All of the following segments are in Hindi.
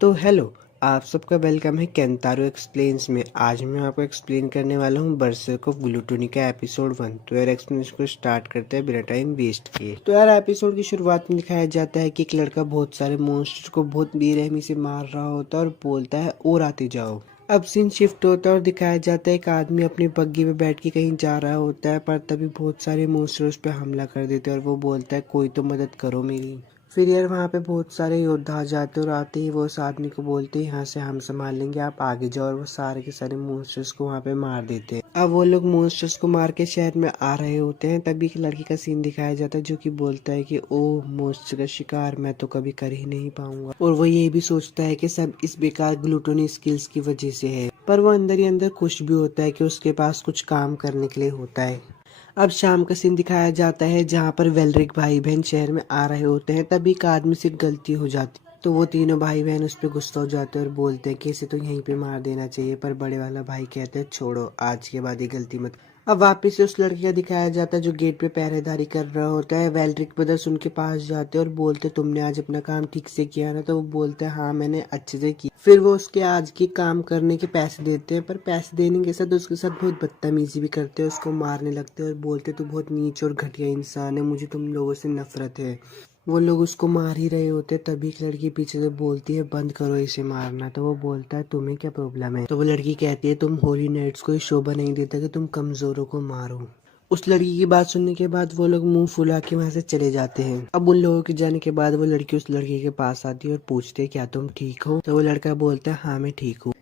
तो हेलो, आप सबका वेलकम है केंतारो एक्सप्लेन्स में। आज मैं आपको एक्सप्लेन करने वाला हूँ बरसर्क ऑफ ग्लूटोनी का एपिसोड 1। तो यार एक्सप्लेनेशन को स्टार्ट करते हैं बिना टाइम वेस्ट किए। तो यार एपिसोड की शुरुआत में दिखाया जाता है कि एक लड़का बहुत सारे मॉन्स्टर को बहुत बेरहमी से मार रहा होता है और बोलता है और आते जाओ। अब सीन शिफ्ट होता है और दिखाया जाता है एक आदमी अपनी बग्गी पे बैठ के कहीं जा रहा होता है, पर तभी बहुत सारे मॉन्स्टर उस पर हमला कर देते हैं और वो बोलता है कोई तो मदद करो मेरी। फिर यार वहाँ पे बहुत सारे योद्धा आ जाते और आते ही वो उस आदमी को बोलते हैं यहाँ से हम संभाल लेंगे, आप आगे जाओ। और वो सारे के सारे मॉन्स्टर्स को वहाँ पे मार देते हैं। अब वो लोग मॉन्स्टर्स को मार के शहर में आ रहे होते हैं, तभी एक लड़की का सीन दिखाया जाता है जो कि बोलता है कि ओह, मॉन्स्टर का शिकार मैं तो कभी कर ही नहीं पाऊंगा। और वो ये भी सोचता है कि सब इस बेकार ग्लूटोनी स्किल्स की वजह से है, पर वो अंदर ही अंदर खुश भी होता है कि उसके पास कुछ काम करने के लिए होता है। अब शाम का सीन दिखाया जाता है जहाँ पर वेलरिक भाई बहन शहर में आ रहे होते हैं, तभी एक आदमी से गलती हो जाती तो वो तीनों भाई बहन उस पर गुस्सा हो जाते हैं और बोलते हैं कि इसे तो यहीं पे मार देना चाहिए, पर बड़े वाला भाई कहते हैं छोड़ो, आज के बाद ये गलती मत। अब वापस से उस लड़के का दिखाया जाता है जो गेट पे पहरेदारी कर रहा होता है। वेलरिक ब्रदर्स उनके पास जाते हैं और बोलते तुमने आज अपना काम ठीक से किया ना? तो वो बोलते हैं हाँ मैंने अच्छे से किया। फिर वो उसके आज के काम करने के पैसे देते हैं, पर पैसे देने के साथ उसके साथ बहुत बदतमीजी भी करते हैं, उसको मारने लगते हैं और बोलते तू बहुत नीच और घटिया इंसान है, मुझे तुम लोगों से नफरत है। वो लोग उसको मार ही रहे होते तभी एक लड़की पीछे से बोलती है बंद करो इसे मारना। तो वो बोलता है तुम्हें क्या प्रॉब्लम है? तो वो लड़की कहती है तुम होली नाइट्स को शोभा नहीं देता कि तुम कमजोरों को मारो। उस लड़की की बात सुनने के बाद वो लोग मुंह फुला के वहां से चले जाते हैं। अब उन लोगों के जाने के बाद वो लड़की उस लड़के के पास आती है और पूछती है क्या तुम ठीक हो? तो वो लड़का बोलता है हाँ मैं ठीक हूँ।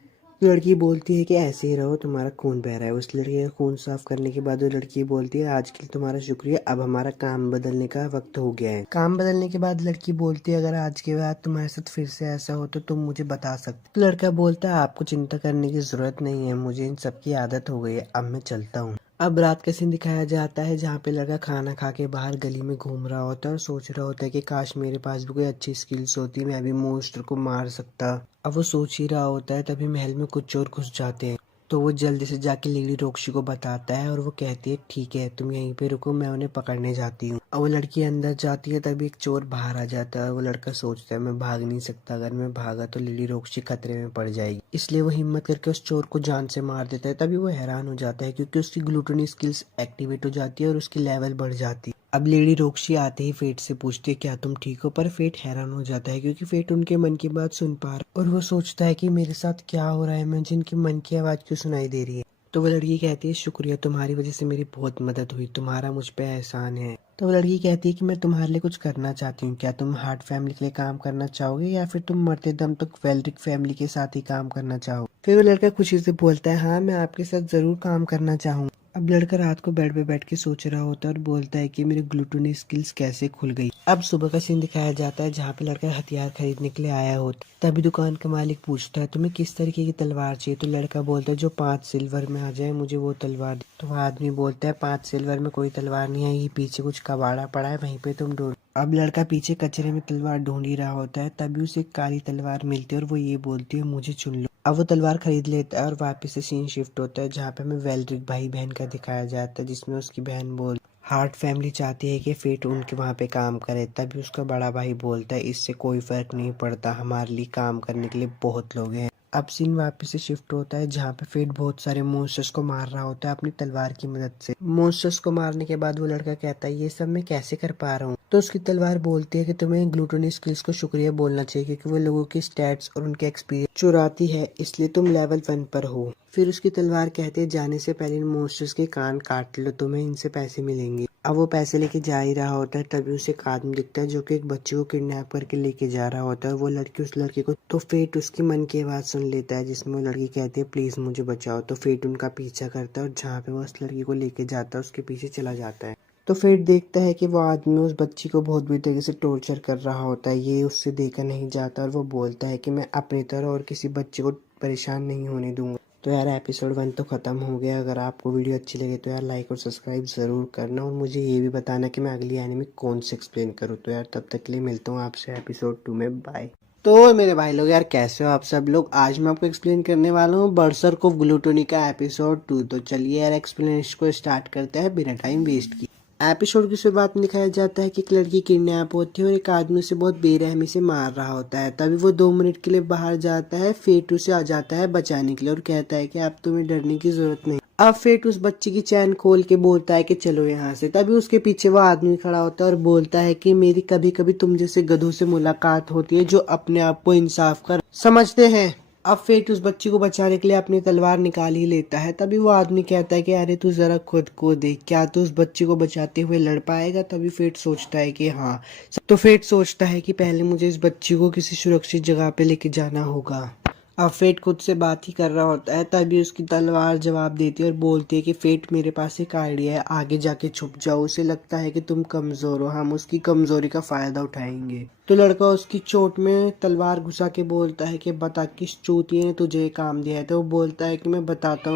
लड़की बोलती है कि ऐसे ही रहो, तुम्हारा खून बह रहा है। उस लड़के का खून साफ करने के बाद वो लड़की बोलती है आज के लिए तुम्हारा शुक्रिया, अब हमारा काम बदलने का वक्त हो गया है। काम बदलने के बाद लड़की बोलती है अगर आज के बाद तुम्हारे साथ फिर से ऐसा हो तो तुम मुझे बता सकते। लड़का बोलता है आपको चिंता करने की जरूरत नहीं है, मुझे इन सब की आदत हो गई है, अब मैं चलता हूँ। अब रात का सीन दिखाया जाता है जहाँ पे लड़का खाना खा के बाहर गली में घूम रहा होता है और सोच रहा होता है कि काश मेरे पास भी कोई अच्छी स्किल्स होती, मैं भी मॉन्स्टर को मार सकता। अब वो सोच ही रहा होता है तभी महल में कुछ चोर घुस जाते हैं। तो वो जल्दी से जाके लेडी रोक्शी को बताता है और वो कहती है ठीक है तुम यहीं पे रुको, मैं उन्हें पकड़ने जाती हूँ। अब वो लड़की अंदर जाती है तभी एक चोर बाहर आ जाता है और वो लड़का सोचता है मैं भाग नहीं सकता, अगर मैं भागा तो लेडी रोक्शी खतरे में पड़ जाएगी, इसलिए वो हिम्मत करके उस चोर को जान से मार देता है। तभी वो हैरान हो जाता है क्योंकि उसकी ग्लूटनी स्किल्स एक्टिवेट हो जाती है और उसकी लेवल बढ़ जाती है। अब लेडी रोक्शी आते ही फेट से पूछती है क्या तुम ठीक हो? पर फेट हैरान हो जाता है क्योंकि फेट उनके मन की बात सुन पा रहा है और वो सोचता है कि मेरे साथ क्या हो रहा है, मुझे इनके मन की आवाज क्यों सुनाई दे रही है। तो वो लड़की कहती है शुक्रिया, तुम्हारी वजह से मेरी बहुत मदद हुई, तुम्हारा मुझ पे एहसान है। तो वो लड़की कहती है कि मैं तुम्हारे लिए कुछ करना चाहती हूँ, क्या तुम हार्ट फैमिली के लिए काम करना चाहोगे या फिर तुम मरते दम तक वेलरिक फैमिली के साथ ही काम करना चाहो? फिर वो लड़का खुशी से बोलता है हाँ मैं आपके साथ जरूर काम करना चाहूँ। अब लड़का रात को बेड पे बैठ के सोच रहा होता है और बोलता है कि मेरी ग्लूटोनी स्किल्स कैसे खुल गई। अब सुबह का सीन दिखाया जाता है जहाँ पे लड़का हथियार खरीदने के लिए आया होता। तभी दुकान का मालिक पूछता है तुम्हें किस तरीके की तलवार चाहिए? तो लड़का बोलता है जो 5 सिल्वर में आ जाए मुझे वो तलवार दे। तो वह आदमी बोलता है 5 सिल्वर में कोई तलवार नहीं है, ये पीछे कुछ कबाड़ा पड़ा है वहीं पे तुम ढूंढ। अब लड़का पीछे कचरे में तलवार ढूंढ ही रहा होता है तभी उसे एक काली तलवार मिलती है और वो ये बोलती है मुझे चुन लो। अब वो तलवार खरीद लेता है और वापस से सीन शिफ्ट होता है जहाँ पे हमें वेलरिक भाई बहन का दिखाया जाता है जिसमें उसकी बहन बोल हार्ट फैमिली चाहती है कि फेट उनके वहाँ पे काम करे। तभी उसका बड़ा भाई बोलता है इससे कोई फर्क नहीं पड़ता, हमारे लिए काम करने के लिए बहुत लोग हैं। अब सीन वापस से शिफ्ट होता है जहाँ पे फेट बहुत सारे मॉन्स्टर्स को मार रहा होता है अपनी तलवार की मदद से। मॉन्स्टर्स को मारने के बाद वो लड़का कहता है ये सब मैं कैसे कर पा रहा हूँ? तो उसकी तलवार बोलती है कि तुम्हें ग्लूटोनी स्किल्स को शुक्रिया बोलना चाहिए क्योंकि वो लोगों की स्टैट्स और उनके एक्सपीरियंस चुराती है, इसलिए तुम लेवल 1 पर हो। फिर उसकी तलवार कहती है जाने से पहले इन मॉन्स्टर्स के कान काट लो, तुम्हें इनसे पैसे मिलेंगे। अब वो पैसे लेके जा ही रहा होता है तभी उसे एक आदमी दिखता है जो कि एक बच्चे को किडनैप करके लेके जा रहा होता है। वो लड़की उस लड़के को तो फेट उसकी मन की आवाज सुन लेता है जिसमें वो लड़की कहती है प्लीज मुझे बचाओ। तो फेट उनका पीछा करता है और जहाँ पे वो उस लड़की को लेके जाता है उसके पीछे चला जाता है। तो फेट देखता है कि वो आदमी उस बच्ची को बहुत बुरी तरीके से टॉर्चर कर रहा होता है, ये उससे देखा नहीं जाता और वो बोलता है कि मैं अपनी तरह और किसी बच्चे को परेशान नहीं होने दूंगा। तो यार एपिसोड 1 तो खत्म हो गया। अगर आपको वीडियो अच्छी लगे तो यार लाइक और सब्सक्राइब जरूर करना और मुझे ये भी बताना कि मैं अगली एनिमे कौन से एक्सप्लेन करूँ। तो यार तब तक के लिए मिलता हूँ आपसे एपिसोड 2 में, बाय। तो मेरे भाई लोग यार कैसे हो आप सब लोग? आज मैं आपको एक्सप्लेन करने वाला हूँ बरसर्क ऑफ ग्लूटोनी का एपिसोड 2। तो चलिए यार एक्सप्लेनेशन को स्टार्ट करते हैं बिना टाइम वेस्ट किए। एपिसोड की शुरुआत में दिखाया जाता है कि एक लड़की किडनैप होती है और एक आदमी उसे बहुत बेरहमी से मार रहा होता है। तभी वो 2 मिनट के लिए बाहर जाता है। फेट उसे आ जाता है बचाने के लिए और कहता है कि अब तुम्हें डरने की जरूरत नहीं। अब फेट उस बच्ची की चैन खोल के बोलता है कि चलो यहाँ से। तभी उसके पीछे वो आदमी खड़ा होता है और बोलता है कि मेरी कभी कभी तुम जैसे गधों से मुलाकात होती है जो अपने आप को इंसाफ कर समझते हैं। अब फेट उस बच्ची को बचाने के लिए अपनी तलवार निकाल ही लेता है। तभी वो आदमी कहता है कि अरे तू जरा खुद को देख, क्या तू उस बच्ची को बचाते हुए लड़ पाएगा। तभी फेट सोचता है कि हाँ। तो फेट सोचता है कि पहले मुझे इस बच्ची को किसी सुरक्षित जगह पे लेके जाना होगा। अब फेट खुद से बात ही कर रहा होता है। तभी उसकी तलवार जवाब देती है और बोलती है कि फेट मेरे पास एक आइडिया है, आगे जाके छुप जाओ। उसे लगता है कि तुम कमजोर हो, हम उसकी कमजोरी का फायदा उठाएंगे। तो लड़का उसकी चोट में तलवार घुसा के बोलता है कि बता किस चूतिए ने तुझे ये काम दिया है। तो वो बोलता है कि मैं बताता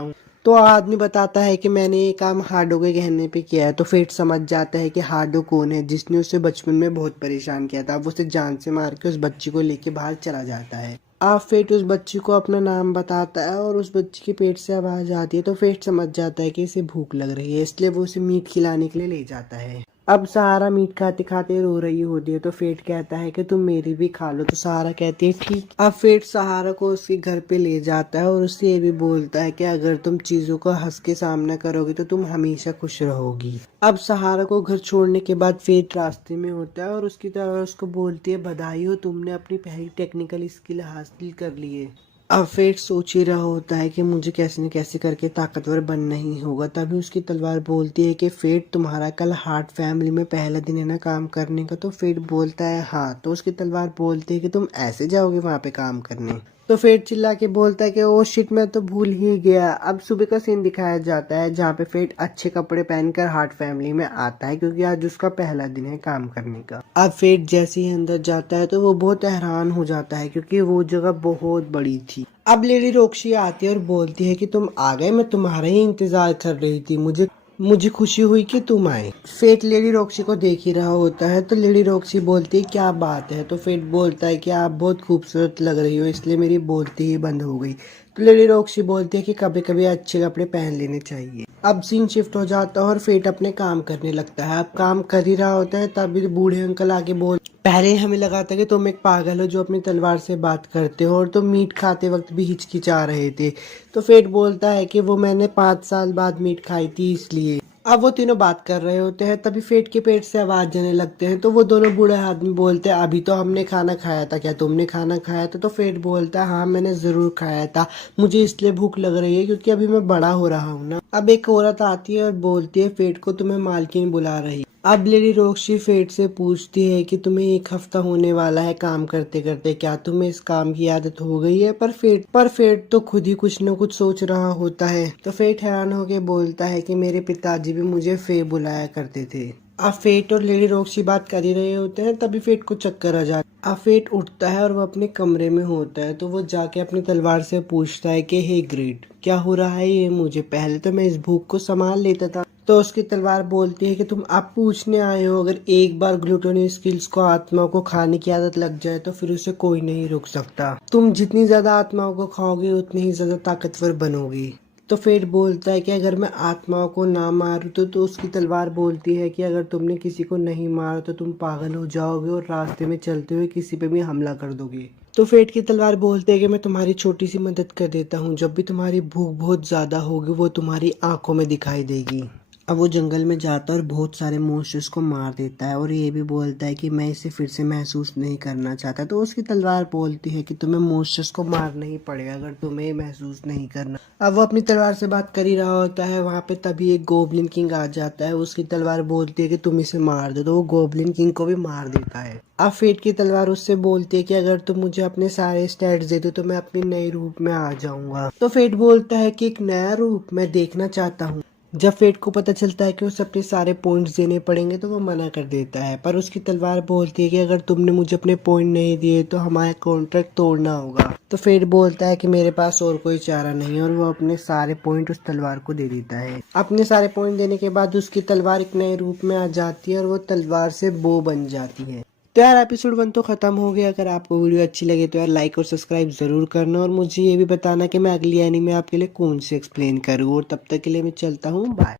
हूँ। तो आदमी बताता है कि मैंने ये काम हाडो के कहने पे किया है। तो फेट समझ जाता है कि हाडो कौन है, जिसने उसे बचपन में बहुत परेशान किया था। अब उसे जान से मार के उस बच्ची को लेके बाहर चला जाता है। अब फेट उस बच्ची को अपना नाम बताता है और उस बच्ची के पेट से आवाज आती है। तो फेट समझ जाता है कि इसे भूख लग रही है, इसलिए वो उसे मीट खिलाने के लिए ले जाता है। अब सहारा मीट खाते खाते रो रही होती है। तो फेट कहता है कि तुम मेरी भी खा लो। तो सहारा कहती है ठीक। अब फेट सहारा को उसके घर पे ले जाता है और उससे ये भी बोलता है कि अगर तुम चीजों का हंस के सामना करोगे तो तुम हमेशा खुश रहोगी। अब सहारा को घर छोड़ने के बाद फेट रास्ते में होता है और उसकी तरह उसको बोलती है बधाई हो, तुमने अपनी पहली टेक्निकल स्किल हासिल कर ली है। अब फेट सोच ही रहा होता है कि मुझे कैसे न कैसे करके ताकतवर बनना ही होगा। तभी उसकी तलवार बोलती है कि फेट तुम्हारा कल हार्ट फैमिली में पहला दिन है ना काम करने का। तो फेट बोलता है हाँ। तो उसकी तलवार बोलती है कि तुम ऐसे जाओगे वहां पे काम करने। तो फेट चिल्ला के बोलता है कि ओ शिट, मैं तो भूल ही गया। अब सुबह का सीन दिखाया जाता है जहाँ पे फेट अच्छे कपड़े पहनकर हार्ट फैमिली में आता है क्योंकि आज उसका पहला दिन है काम करने का। अब फेट जैसे ही अंदर जाता है तो वो बहुत हैरान हो जाता है क्योंकि वो जगह बहुत बड़ी थी। अब लेडी रोक्शी आती है और बोलती है कि तुम आ गए, मैं तुम्हारा ही इंतजार कर रही थी, मुझे खुशी हुई कि तुम आए। फेट लेडी रॉक्सी को देख ही रहा होता है। तो लेडी रॉक्सी बोलती है क्या बात है। तो फेट बोलता है कि आप बहुत खूबसूरत लग रही हो, इसलिए मेरी बोलती ही बंद हो गई। तो लेडी रॉक्सी बोलती है कि कभी कभी अच्छे कपड़े पहन लेने चाहिए। अब सीन शिफ्ट हो जाता है और फेट अपने काम करने लगता है। अब काम कर ही रहा होता है तभी बूढ़े अंकल आगे बोल पहले हमें लगा था कि तुम एक पागल हो जो अपनी तलवार से बात करते हो और तुम मीट खाते वक्त भी हिचकिचा रहे थे। तो फेट बोलता है कि वो मैंने 5 साल बाद मीट खाई थी इसलिए। अब वो तीनों बात कर रहे होते हैं तभी फेट के पेट से आवाज जाने लगते हैं। तो वो दोनों बूढ़े आदमी बोलते हैं अभी तो हमने खाना खाया था, क्या तुमने खाना खाया था। तो फेट बोलता है हाँ मैंने जरूर खाया था, मुझे इसलिए भूख लग रही है क्योंकि अभी मैं बड़ा हो रहा हूँ ना। अब एक औरत आती है और बोलती है फेट को तुम्हें मालकिन बुला रही। अब लेडी रोक्सी फेट से पूछती है कि तुम्हें 1 हफ्ता होने वाला है काम करते करते, क्या तुम्हें इस काम की आदत हो गई है। पर फेट तो खुद ही कुछ न कुछ सोच रहा होता है। तो फेट हैरान होकर बोलता है कि मेरे पिताजी भी मुझे फे बुलाया करते थे। अब फेट और लेडी रोक्सी बात कर ही रहे होते हैं तभी फेट को चक्कर आ जाता है। अब फेट उठता है और वो अपने कमरे में होता है। तो वो जाके अपनी तलवार से पूछता है कि हे ग्रेट, क्या हो रहा है ये मुझे, पहले तो मैं इस भूख को संभाल लेता था। तो उसकी तलवार बोलती है कि तुम अब पूछने आए हो, अगर एक बार ग्लूटोनी स्किल्स को आत्माओं को खाने की आदत लग जाए तो फिर उसे कोई नहीं रोक सकता। तुम जितनी ज्यादा आत्माओं को खाओगे उतनी ही ज्यादा ताकतवर बनोगी। तो फेट बोलता है कि अगर मैं आत्माओं को ना मारूं तो उसकी तलवार बोलती है कि अगर तुमने किसी को नहीं मारा तो तुम पागल हो जाओगे और रास्ते में चलते हुए किसी पे भी हमला कर दोगे। तो फेट की तलवार बोलते है कि मैं तुम्हारी छोटी सी मदद कर देता हूँ, जब भी तुम्हारी भूख बहुत ज्यादा होगी वो तुम्हारी आंखों में दिखाई देगी। अब वो जंगल में जाता है और बहुत सारे मॉन्स्टर्स को मार देता है और ये भी बोलता है कि मैं इसे फिर से महसूस नहीं करना चाहता। तो उसकी तलवार बोलती है कि तुम्हें मॉन्स्टर्स को मारना ही पड़ेगा अगर तुम्हें महसूस नहीं करना। अब वो अपनी तलवार से बात कर ही रहा होता है, वहां पे तभी एक गोबलिन किंग आ जाता है। उसकी तलवार बोलती है कि तुम इसे मार दो। तो वो गोबलिन किंग को भी मार देता है। अब फेट की तलवार उससे बोलती है कि अगर तुम मुझे अपने सारे स्टैट्स दे दो तो मैं अपने नए रूप में आ जाऊंगा। तो फेट बोलता है कि एक नया रूप मैं देखना चाहता हूँ। जब फेट को पता चलता है कि उसे अपने सारे पॉइंट्स देने पड़ेंगे तो वो मना कर देता है। पर उसकी तलवार बोलती है कि अगर तुमने मुझे अपने पॉइंट नहीं दिए तो हमारा कॉन्ट्रैक्ट तोड़ना होगा। तो फेट बोलता है कि मेरे पास और कोई चारा नहीं है और वो अपने सारे पॉइंट उस तलवार को दे देता है। अपने सारे पॉइंट देने के बाद उसकी तलवार एक नए रूप में आ जाती है और वो तलवार से बो बन जाती है। तो यार एपिसोड 1 तो खत्म हो गया। अगर आपको वीडियो अच्छी लगे तो यार लाइक और सब्सक्राइब जरूर करना और मुझे ये भी बताना कि मैं अगली एनीमे आपके लिए कौन सी एक्सप्लेन करूँ। और तब तक के लिए मैं चलता हूँ, बाय।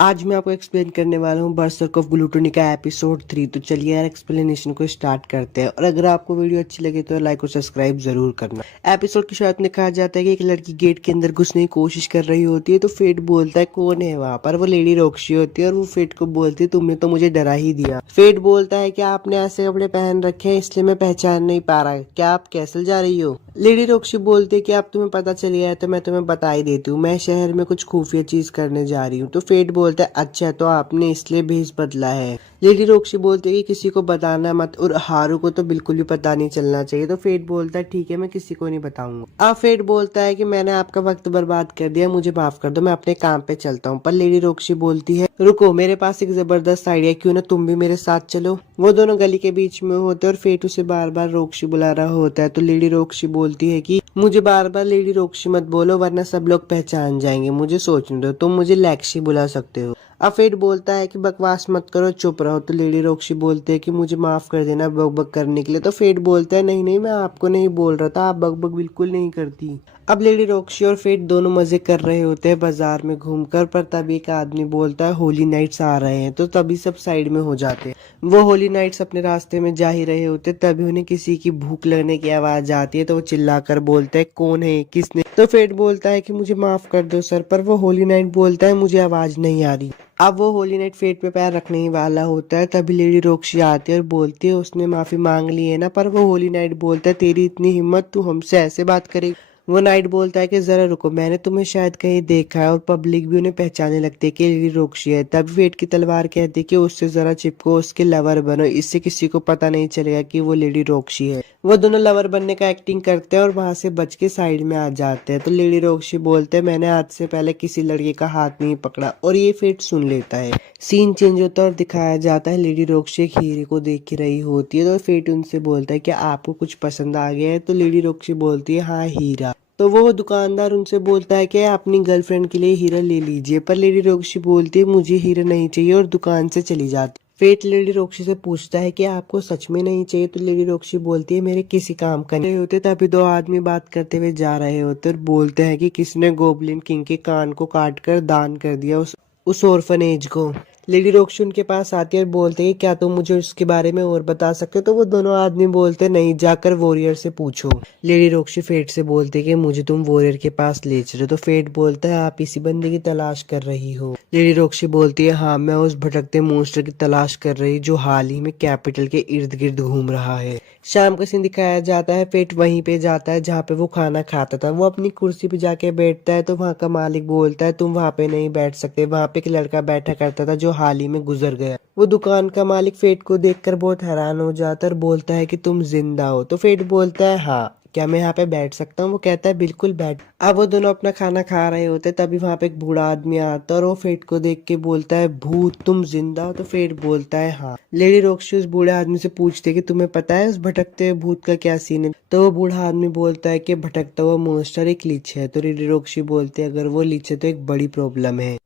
आज मैं आपको एक्सप्लेन करने वाला हूँ बर्सर्क ऑफ ग्लूटोनी का एपिसोड 3। तो चलिए यार एक्सप्लेनेशन को स्टार्ट करते हैं। और अगर आपको वीडियो अच्छी लगे तो लाइक और सब्सक्राइब जरूर करना। एपिसोड की शुरुआत में कहा जाता है कि एक लड़की गेट के अंदर घुसने की कोशिश कर रही होती है, तो फेट बोलता है कौन है वहाँ पर। वो लेडी रॉक्सी होती है और वो फेट को बोलती है तुमने तो मुझे डरा ही दिया। फेट बोलता है कि आपने ऐसे कपड़े पहन रखे हैं इसलिए मैं पहचान नहीं पा रहा, क्या आप कैसल जा रही हो। लेडी रॉक्सी बोलती है कि अब तुम्हें पता चल गया है तो मैं तुम्हें बता ही देती हूँ, मैं शहर में कुछ खुफिया चीज करने जा रही हूँ। तो फेट बोलता है अच्छा तो आपने इसलिए भेष बदला है। लेडी रॉक्सी बोलती है कि किसी को बताना मत और हारू को तो बिल्कुल भी पता नहीं चलना चाहिए। तो फेट बोलता है ठीक है मैं किसी को नहीं बताऊंगा। अब फेट बोलता है कि मैंने आपका वक्त बर्बाद कर दिया, मुझे माफ कर दो, मैं अपने काम पे चलता हूँ। पर लेडी रॉक्सी बोलती है रुको, मेरे पास एक जबरदस्त आइडिया, क्यों ना तुम भी मेरे साथ चलो। वो दोनों गली के बीच में होते हैं और फेट उसे बार बार रॉक्सी बुला रहा होता है। तो लेडी रॉक्सी बोलती है कि मुझे बार बार लेडी रॉक्सी मत बोलो वरना सब लोग पहचान जाएंगे, मुझे सोचने दो, तुम मुझे लैक्सी बुला सकते हो। अब फेट बोलता है कि बकवास मत करो चुप रहो। तो लेडी रॉक्सी बोलते है कि मुझे माफ कर देना बकबक करने के लिए। तो फेट बोलता है नहीं नहीं मैं आपको नहीं बोल रहा था, आप बकबक बिल्कुल नहीं करती। अब लेडी रॉक्सी और फेट दोनों मजे कर रहे होते हैं बाजार में घूमकर, पर तभी एक आदमी बोलता है होली नाइट्स आ रहे हैं। तो तभी सब साइड में हो जाते हैं। वो होली नाइट्स अपने रास्ते में जा ही रहे होते तभी उन्हें किसी की भूख लगने की आवाज आती है। तो वो चिल्लाकर बोलते हैं कौन है किसने। तो फेट बोलता है कि मुझे माफ कर दो सर, पर वो होली नाइट बोलता है मुझे आवाज नहीं आ रही। अब वो होली नाइट फेट पे पैर रखने ही वाला होता है तभी लेडी रॉक्सी आती है और बोलती है उसने माफी मांग ली है ना। पर वो होली नाइट बोलता है तेरी इतनी हिम्मत, तू हमसे ऐसे बात करेगी। वो नाइट बोलता है कि जरा रुको, मैंने तुम्हें शायद कहीं देखा है। और पब्लिक भी उन्हें पहचानने लगती है कि लेडी रॉक्सी है। तभी फेट की तलवार कहती है कि उससे जरा चिपको, उसके लवर बनो, इससे किसी को पता नहीं चलेगा कि वो लेडी रॉक्सी है। वो दोनों लवर बनने का एक्टिंग करते हैं और वहां से बच के साइड में आ जाते हैं। तो लेडी रॉक्सी बोलते हैं मैंने आज से पहले किसी लड़के का हाथ नहीं पकड़ा, और ये फेट सुन लेता है। सीन चेंज होता है और दिखाया जाता है लेडी रॉक्सी एक हीरे को देख रही होती है। तो फेट उनसे बोलता है कि आपको कुछ पसंद आ गया है। तो लेडी रॉक्सी बोलती है हाँ हीरा। तो वो दुकानदार उनसे बोलता है कि अपनी गर्लफ्रेंड के लिए हीरा ले लीजिए। पर लेडी रॉक्सी बोलती है मुझे हीरा नहीं चाहिए और दुकान से चली जाती। फेट लेडी रॉक्सी से पूछता है कि आपको सच में नहीं चाहिए। तो लेडी रॉक्सी बोलती है मेरे किसी काम का नहीं होते। तभी दो आदमी बात करते हुए जा रहे होते और बोलते हैं कि किसने गोबलिन किंग के कान को काट कर दान कर दिया उस ऑर्फनेज को। लेडी रॉक्सी उनके पास आती है और बोलते हैं क्या तुम मुझे उसके बारे में और बता सकते हो। तो वो दोनों आदमी बोलते नहीं, जाकर वॉरियर से पूछो। लेडी रॉक्सी फेट से बोलते कि मुझे तुम वॉरियर के पास ले चलो। तो फेट बोलता है आप इसी बंदे की तलाश कर रही हो। लेडी रॉक्सी बोलती है हाँ मैं उस भटकते मॉन्स्टर की तलाश कर रही जो हाल ही में कैपिटल के इर्द गिर्द घूम रहा है। शाम का सीन दिखाया जाता है। फेट वहीं पे जाता है जहाँ पे वो खाना खाता था। वो अपनी कुर्सी पे जाके बैठता है तो वहाँ का मालिक बोलता है तुम वहाँ पे नहीं बैठ सकते, वहाँ पे एक लड़का बैठा करता था जो हाल ही में गुजर गया। वो दुकान का मालिक फेट को देखकर बहुत हैरान हो जाता है और बोलता है कि तुम जिंदा हो। तो फेट बोलता है हाँ क्या मैं यहाँ पे बैठ सकता हूँ। वो कहता है बिल्कुल बैठ। अब वो दोनों अपना खाना खा रहे होते तभी वहाँ पे एक बूढ़ा आदमी आता है और वो फेट को देख के बोलता है भूत तुम जिंदा हो। तो फेट बोलता है हाँ। लेडी रॉक्सी उस बूढ़े आदमी से पूछते कि तुम्हें पता है उस भटकते हुए भूत का क्या सीन है। तो वो बूढ़ा आदमी बोलता है कि भटकता हुआ मॉन्स्टर एक लीच है। तो लेडी रॉक्सी बोलते है अगर वो लीच है तो एक बड़ी प्रॉब्लम है।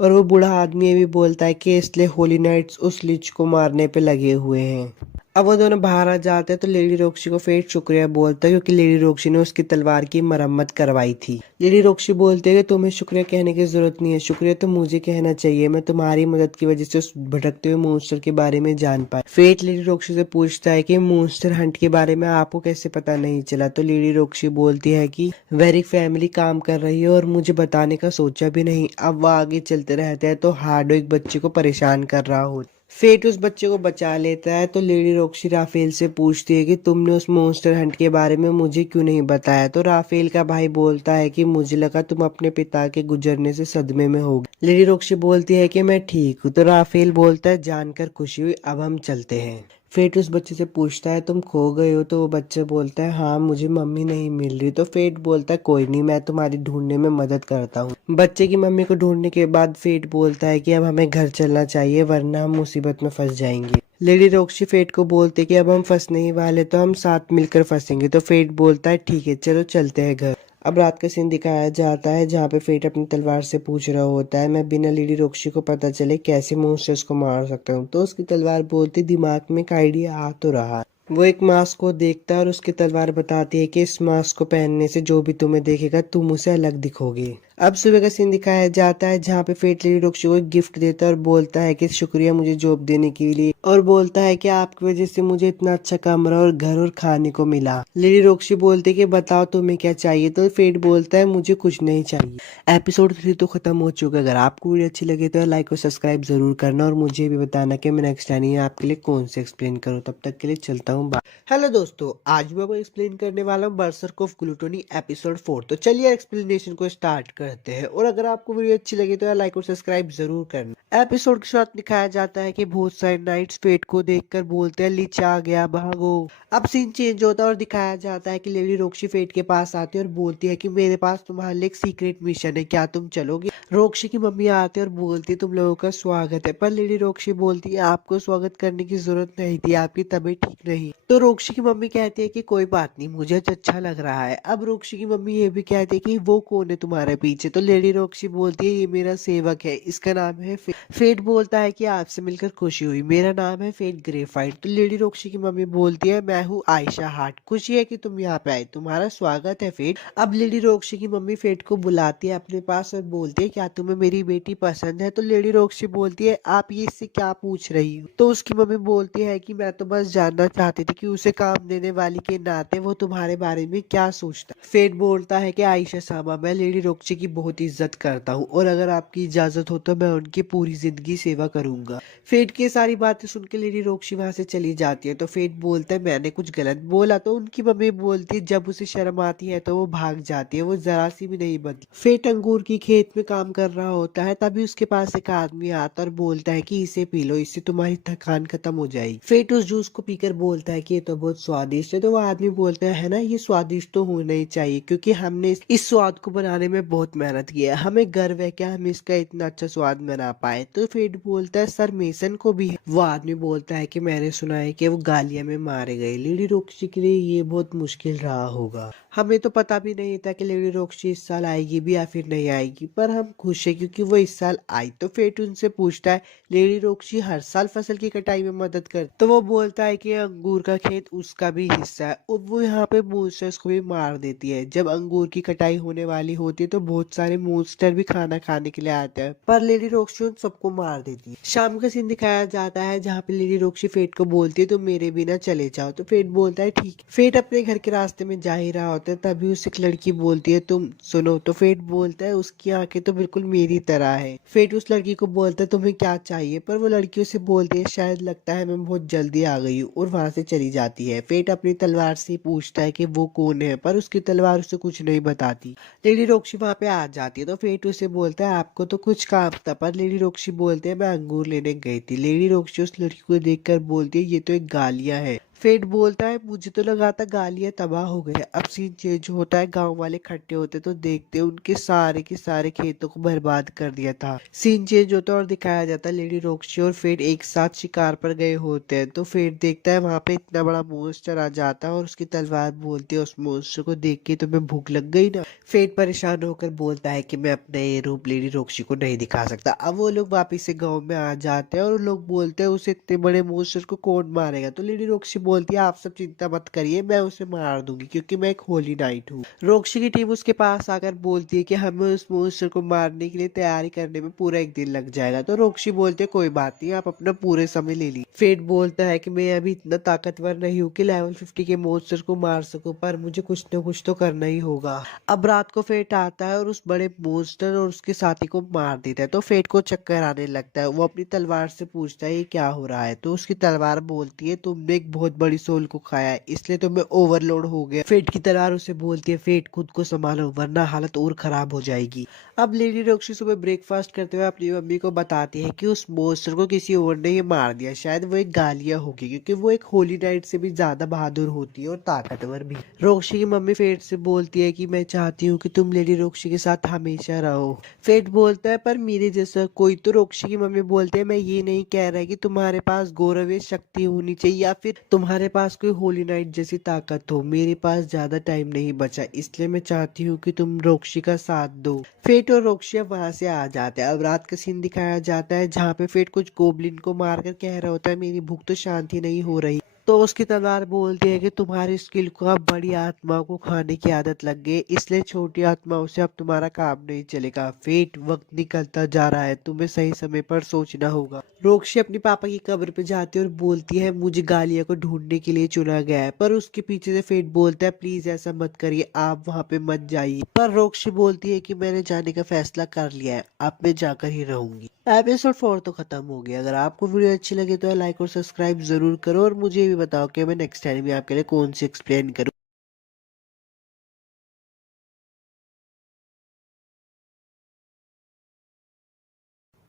और वो बूढ़ा आदमी ये भी बोलता है कि इसलिए होली नाइट्स उस लीच को मारने पे लगे हुए हैं। अब वो दोनों बाहर आ जाते हैं तो लेडी रॉक्सी को फेट शुक्रिया बोलता है क्योंकि लेडी रॉक्सी ने उसकी तलवार की मरम्मत करवाई थी। लेडी रॉक्सी बोलते है कि तुम्हें शुक्रिया कहने की जरूरत नहीं है, शुक्रिया तो मुझे कहना चाहिए, मैं तुम्हारी मदद की वजह से उस भटकते हुए मॉन्स्टर के बारे में जान पाया। फेट लेडी रॉक्सी से पूछता है कि मॉन्स्टर हंट के बारे में आपको कैसे पता नहीं चला। तो लेडी रॉक्सी बोलती है कि वेरिक फैमिली काम कर रही है और मुझे बताने का सोचा भी नहीं। अब वो आगे चलते रहते हैं तो हार्डो एक बच्चे को परेशान कर रहा हो। फेट उस बच्चे को बचा लेता है। तो लेडी रॉक्सी राफेल से पूछती है कि तुमने उस मॉन्स्टर हंट के बारे में मुझे क्यों नहीं बताया। तो राफेल का भाई बोलता है कि मुझे लगा तुम अपने पिता के गुजरने से सदमे में होगी। लेडी रॉक्सी बोलती है कि मैं ठीक हूँ। तो राफेल बोलता है जानकर खुशी हुई, अब हम चलते हैं। फेट उस बच्चे से पूछता है तुम खो गए हो। तो वो बच्चा बोलता है हाँ मुझे मम्मी नहीं मिल रही। तो फेट बोलता है कोई नहीं, मैं तुम्हारी ढूंढने में मदद करता हूँ। बच्चे की मम्मी को ढूंढने के बाद फेट बोलता है कि अब हमें घर चलना चाहिए वरना हम मुसीबत में फंस जाएंगे। लेडी रॉक्सी फेट को बोलते कि अब हम फंसने ही वाले तो हम साथ मिलकर फंसेंगे। तो फेट बोलता है ठीक है चलो चलते हैं घर। अब रात का सीन दिखाया जाता है जहाँ पे फेट अपनी तलवार से पूछ रहा होता है मैं बिना लेडी रॉक्सी को पता चले कैसे मॉन्स्टर्स को मार सकता हूँ। तो उसकी तलवार बोलती दिमाग में एक आइडिया आ तो रहा। वो एक मास्क को देखता है और उसकी तलवार बताती है कि इस मास्क को पहनने से जो भी तुम्हें देखेगा तुम उसे अलग दिखोगे। अब सुबह का सीन दिखाया जाता है जहाँ पे फेट लेडी रॉक्सी को एक गिफ्ट देता है और बोलता है कि शुक्रिया मुझे जॉब देने के लिए, और बोलता है कि आपकी वजह से मुझे इतना अच्छा कमरा और घर और खाने को मिला। लेडी रॉक्सी बोलते है कि बताओ तुम्हें क्या चाहिए, तो फेट बोलता है मुझे कुछ नहीं चाहिए। एपिसोड 3 तो खत्म हो चुका है। अगर आपको वीडियो अच्छी लगे तो लाइक और सब्सक्राइब जरूर करना और मुझे भी बताना कि मैं नेक्स्ट टाइम आपके लिए कौन से एक्सप्लेन करूँ। तब तक के लिए चलता हूँ। हेलो दोस्तों, आज मैं आपको एक्सप्लेन करने वाला हूँ बर्सर्क ऑफ ग्लूटोनी एपिसोड 4। तो चलिए एक्सप्लेनेशन को स्टार्ट करते हैं। और अगर आपको वीडियो अच्छी लगी तो लाइक और सब्सक्राइब जरूर करना। एपिसोड के साथ दिखाया जाता है कि बहुत सारे नाइट्स फेट को देखकर बोलते हैं लीच आ गया भागो। अब सीन चेंज होता है और दिखाया जाता है कि लेडी रॉक्सी फेट के पास आती है और बोलती है कि मेरे पास तुम्हारे लिए एक सीक्रेट मिशन है, क्या तुम चलोगे। रॉक्सी की मम्मी आती है और बोलती है तुम लोगों का स्वागत है, पर लेडी रॉक्सी बोलती है आपको स्वागत करने की जरूरत नहीं थी, आपकी तबीयत ठीक नहीं। तो रॉक्सी की मम्मी कहती है कि कोई बात नहीं, मुझे अच्छा लग रहा है। अब रॉक्सी की मम्मी ये भी कहती है कि वो कौन है तुम्हारे पीछे। तो लेडी रॉक्सी बोलती है ये मेरा सेवक है, इसका नाम है फेट बोलता है कि आपसे मिलकर खुशी हुई, मेरा नाम है फेट ग्रेफाइट। तो लेडी रॉक्सी की मम्मी बोलती है मैं हूँ आयशा हार्ट, खुशी है कि तुम यहाँ पे आए, तुम्हारा स्वागत है फेट। अब लेडी रॉक्सी की मम्मी फेट को बुलाती है अपने पास और बोलती है क्या तुम्हें मेरी बेटी पसंद है। तो लेडी रॉक्सी बोलती है आप ये इससे क्या पूछ रही हो। तो उसकी मम्मी बोलती है कि मैं तो बस जानना चाहती थी कि उसे काम देने वाली के नाते वो तुम्हारे बारे में क्या सोचता। फेट बोलता है कि आयशा साहबा मैं लेडी रॉक्सी की बहुत इज्जत करता हूँ और अगर आपकी इजाजत हो तो मैं उनकी पूरी जिंदगी सेवा करूंगा। फेट की सारी बातें सुन के लेडी रॉक्सी वहां से चली जाती है। तो फेट बोलता है मैंने कुछ गलत बोला। तो उनकी मम्मी बोलती है जब उसे शर्म आती है तो वो भाग जाती है, वो जरा सी भी नहीं बदली। फेट अंगूर की खेत में काम कर रहा होता है, तभी उसके पास एक आदमी आता और बोलता है कि इसे पी लो, इससे तुम्हारी थकान खत्म हो जाएगी। फेट उस जूस को पीकर बोलता है कि ये तो बहुत स्वादिष्ट है। तो वो आदमी बोलता है ना ये स्वादिष्ट तो होना ही चाहिए क्योंकि हमने इस स्वाद को बनाने में बहुत मेहनत की है, हमें गर्व है कि हम इसका इतना अच्छा स्वाद बना पाए। तो फेट बोलता है सर मेसन को भी है। वो आदमी बोलता है कि मैंने सुना है कि वो गालिया में मारे गए। लेडी रॉक्सी के लिए ये बहुत मुश्किल रहा होगा। हमें तो पता भी नहीं था कि लेडी रॉक्सी इस साल आएगी भी या फिर नहीं आएगी, पर हम खुश है क्योंकि वो इस साल आई। तो फेट उनसे पूछता है लेडी रॉक्सी हर साल फसल की कटाई में मदद कर। तो वो बोलता है कि अंगूर का खेत उसका भी हिस्सा है और वो यहाँ पे मॉन्स्टर्स को भी मार देती है। जब अंगूर की कटाई होने वाली होती है तो बहुत सारे मॉन्स्टर भी खाना खाने के लिए आते हैं, पर लेडी रॉक्सी उन सबको मार देती है। शाम का सीन दिखाया जाता है जहाँ पे लेडी रॉक्सी फेट को बोलती है तुम मेरे बिना चले जाओ। तो फेट बोलता है ठीक। फेट अपने घर के रास्ते में जा ही रहा होता है, तभी उसे एक लड़की बोलती है तुम सुनो। तो फेट बोलता है उसकी आंखें तो बिल्कुल मेरी तरह है। फेट उस लड़की को बोलता है तुम्हें क्या चाहिए, पर वो लड़की उसे बोलती है शायद लगता है मैं बहुत जल्दी आ गई हूँ, और वहां से चली जाती है। फेट अपनी तलवार से पूछता है कि वो कौन है, पर उसकी तलवार उसे कुछ नहीं बताती। लेडी रॉक्सी वहां पे आ जाती है। तो फेट उसे बोलता है आपको तो कुछ काम था, पर लेडी रॉक्सी बोलते हैं मैं अंगूर लेने गई थी। लेडी रॉक्सी उस लड़की को देखकर बोलती है ये तो एक गालिया है। फेट बोलता है मुझे तो लगा था गालियां तबाह हो गए। अब सीन चेंज होता है, गांव वाले इकट्ठे होते तो देखते उनके सारे के सारे खेतों को बर्बाद कर दिया था। सीन चेंज होता है और दिखाया जाता है लेडी रॉक्सी और फेट एक साथ शिकार पर गए होते हैं। तो फेट देखता है वहां पे इतना बड़ा मॉन्स्टर आ जाता है और उसकी तलवार बोलती है उस मॉन्स्टर को देख के तुम्हें भूख लग गई ना। फेट परेशान होकर बोलता है कि मैं अपना ये रूप लेडी रॉक्सी को नहीं दिखा सकता। अब वो लोग वापिस से गाँव में आ जाते हैं और लोग बोलते हैं उसे इतने बड़े मॉन्स्टर को कौन मारेगा। तो लेडी रॉक्सी बोलती है आप सब चिंता मत करिए, मैं उसे मार दूंगी क्योंकि मैं एक होली नाइट हूँ। रॉक्सी की टीम उसके पास आकर बोलती है कि हमें उस मॉन्स्टर को मारने के लिए तैयारी करने में पूरा एक दिन लग जाएगा। तो रॉक्सी बोलते है कोई बात नहीं, आप अपना पूरे समय ले ली। फेट बोलता है कि मैं अभी इतना ताकतवर नहीं हूँ कि लेवल 50 के मॉन्स्टर को मार सकूं, पर मुझे कुछ न कुछ तो करना ही होगा। अब रात को फेट आता है और उस बड़े मॉन्स्टर और उसके साथी को मार देता है। तो फेट को चक्कर आने लगता है। वो अपनी तलवार से पूछता है ये क्या हो रहा है। तो उसकी तलवार बोलती है तुमने एक बहुत बड़ी सोल को खाया है इसलिए तुम्हें ओवरलोड हो गया। फेट की तलवार उसे बोलती है फेट खुद को संभालो वरना हालत और खराब हो जाएगी। अब लेडी रॉक्सी सुबह ब्रेकफास्ट करते हुए अपनी मम्मी को बताती है कि उस मॉन्स्टर को किसी और ने ये मार दिया, शायद वो एक गालिया होगी क्योंकि वो एक होली नाइट से भी ज्यादा बहादुर होती है और ताकतवर भी। रॉक्सी की मम्मी फेट से बोलती है कि मैं चाहती हूँ कि तुम लेडी रॉक्सी के साथ हमेशा रहो। फेट बोलता है पर मेरे जैसा कोई। तो रॉक्सी की मम्मी बोलते हैं मैं ये नहीं कह रहा कि तुम्हारे पास गौरवीय शक्ति होनी चाहिए या फिर तुम्हारे पास कोई होली नाइट जैसी ताकत हो। मेरे पास ज्यादा टाइम नहीं बचा इसलिए मैं चाहती हूँ कि तुम रॉक्सी का साथ दो। फेट और रॉक्सी वहां से आ जाते हैं। अब रात का सीन दिखाया जाता है जहाँ पे फेट कुछ गोबलिन को मारकर कह रहा होता है मेरी भूख तो शांति नहीं हो रही। तो उसकी तलवार बोलती है कि तुम्हारी स्किल को अब बड़ी आत्माओं को खाने की आदत लग गई, इसलिए छोटी आत्माओं से अब तुम्हारा काम नहीं चलेगा। फेट, वक्त निकलता जा रहा है, तुम्हें सही समय पर सोचना होगा। रोक्शी अपनी पापा की कब्र पे जाती है और बोलती है मुझे गालिया को ढूंढने के लिए चुना गया है, पर उसके पीछे से फेट बोलता है प्लीज ऐसा मत करिए, आप वहाँ पे मत जाइए। पर रोक्शी बोलती है कि मैंने जाने का फैसला कर लिया है, अब मैं जाकर ही रहूंगी। एपिसोड 4 तो खत्म हो गया। अगर आपको वीडियो अच्छी लगे तो लाइक और सब्सक्राइब जरूर करो और मुझे भी बताओ कि मैं नेक्स्ट टाइम भी आपके लिए कौन सी एक्सप्लेन करूँ।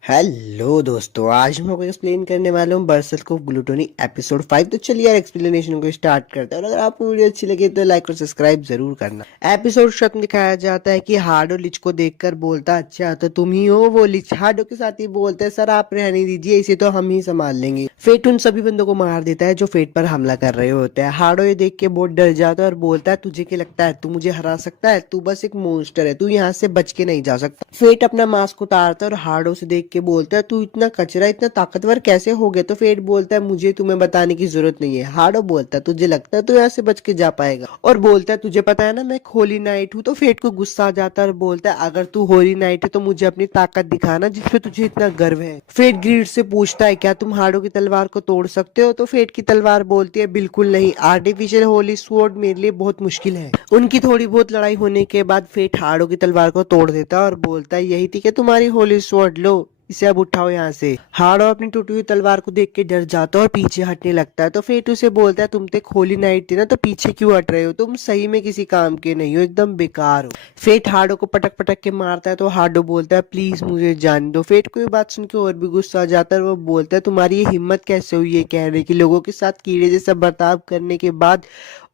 हेलो दोस्तों, आज मैं आपको एक्सप्लेन करने वाला हूँ बरसत को ग्लूटोनी एपिसोड 5। तो चलिए यार एक्सप्लेनेशन को स्टार्ट करते हैं और अगर आपको वीडियो अच्छी लगे तो लाइक और सब्सक्राइब जरूर करना। एपिसोड शुरू में दिखाया जाता है कि हार्डो लिच को देखकर बोलता अच्छा तो तुम ही हो वो लिच। हार्डो के साथ ही बोलते हैं सर आप रहने दीजिए, इसे तो हम ही संभाल लेंगे। फेट उन सभी बंदों को मार देता है जो फेट पर हमला कर रहे होते हैं। हार्डो ये देख के बहुत डर जाता है और बोलता है तुझे क्या लगता है तू मुझे हरा सकता है, तू बस एक मॉन्स्टर है, तू यहाँ से बच के नहीं जा सकता। फेट अपना मास्क उतारता है और हार्डो से देख के बोलता है तू इतना कचरा इतना ताकतवर कैसे हो गया। तो फेट बोलता है मुझे तुम्हें बताने की जरूरत नहीं है। हार्डो बोलता है तुझे लगता है तू यहाँ से बच के जा पाएगा, और बोलता है तुझे पता है ना मैं होली नाइट हूँ। तो फेट को गुस्सा आ जाता है और बोलता है अगर तू होली नाइट है तो मुझे अपनी ताकत दिखाना जिसपे तुझे इतना गर्व है। फेट ग्रीड से पूछता है क्या तुम हार्डो की तलवार को तोड़ सकते हो। तो फेट की तलवार बोलती है बिल्कुल नहीं, आर्टिफिशियल होली स्वॉर्ड मेरे लिए बहुत मुश्किल है। उनकी थोड़ी बहुत लड़ाई होने के बाद फेट हार्डो की तलवार को तोड़ देता है और बोलता है यही थी कि तुम्हारी होली स्वॉर्ड, लो इसे अब उठाओ यहाँ से। हार्डो अपनी टूटी हुई तलवार को देख के डर जाता है और पीछे हटने लगता है। तो फेट उसे बोलता है तुम तो एक होली नाइट थी ना, तो पीछे क्यों हट रहे हो, तुम सही में किसी काम के नहीं हो, एकदम बेकार हो। फेट हार्डो को पटक पटक के मारता है तो हार्डो बोलता है प्लीज मुझे जान दो। फेट को ये बात सुन के और भी गुस्सा आ जाता है और वो बोलता है तुम्हारी ये हिम्मत कैसे हुई है कहने की लोगों के साथ कीड़े जैसा बर्ताव करने के बाद,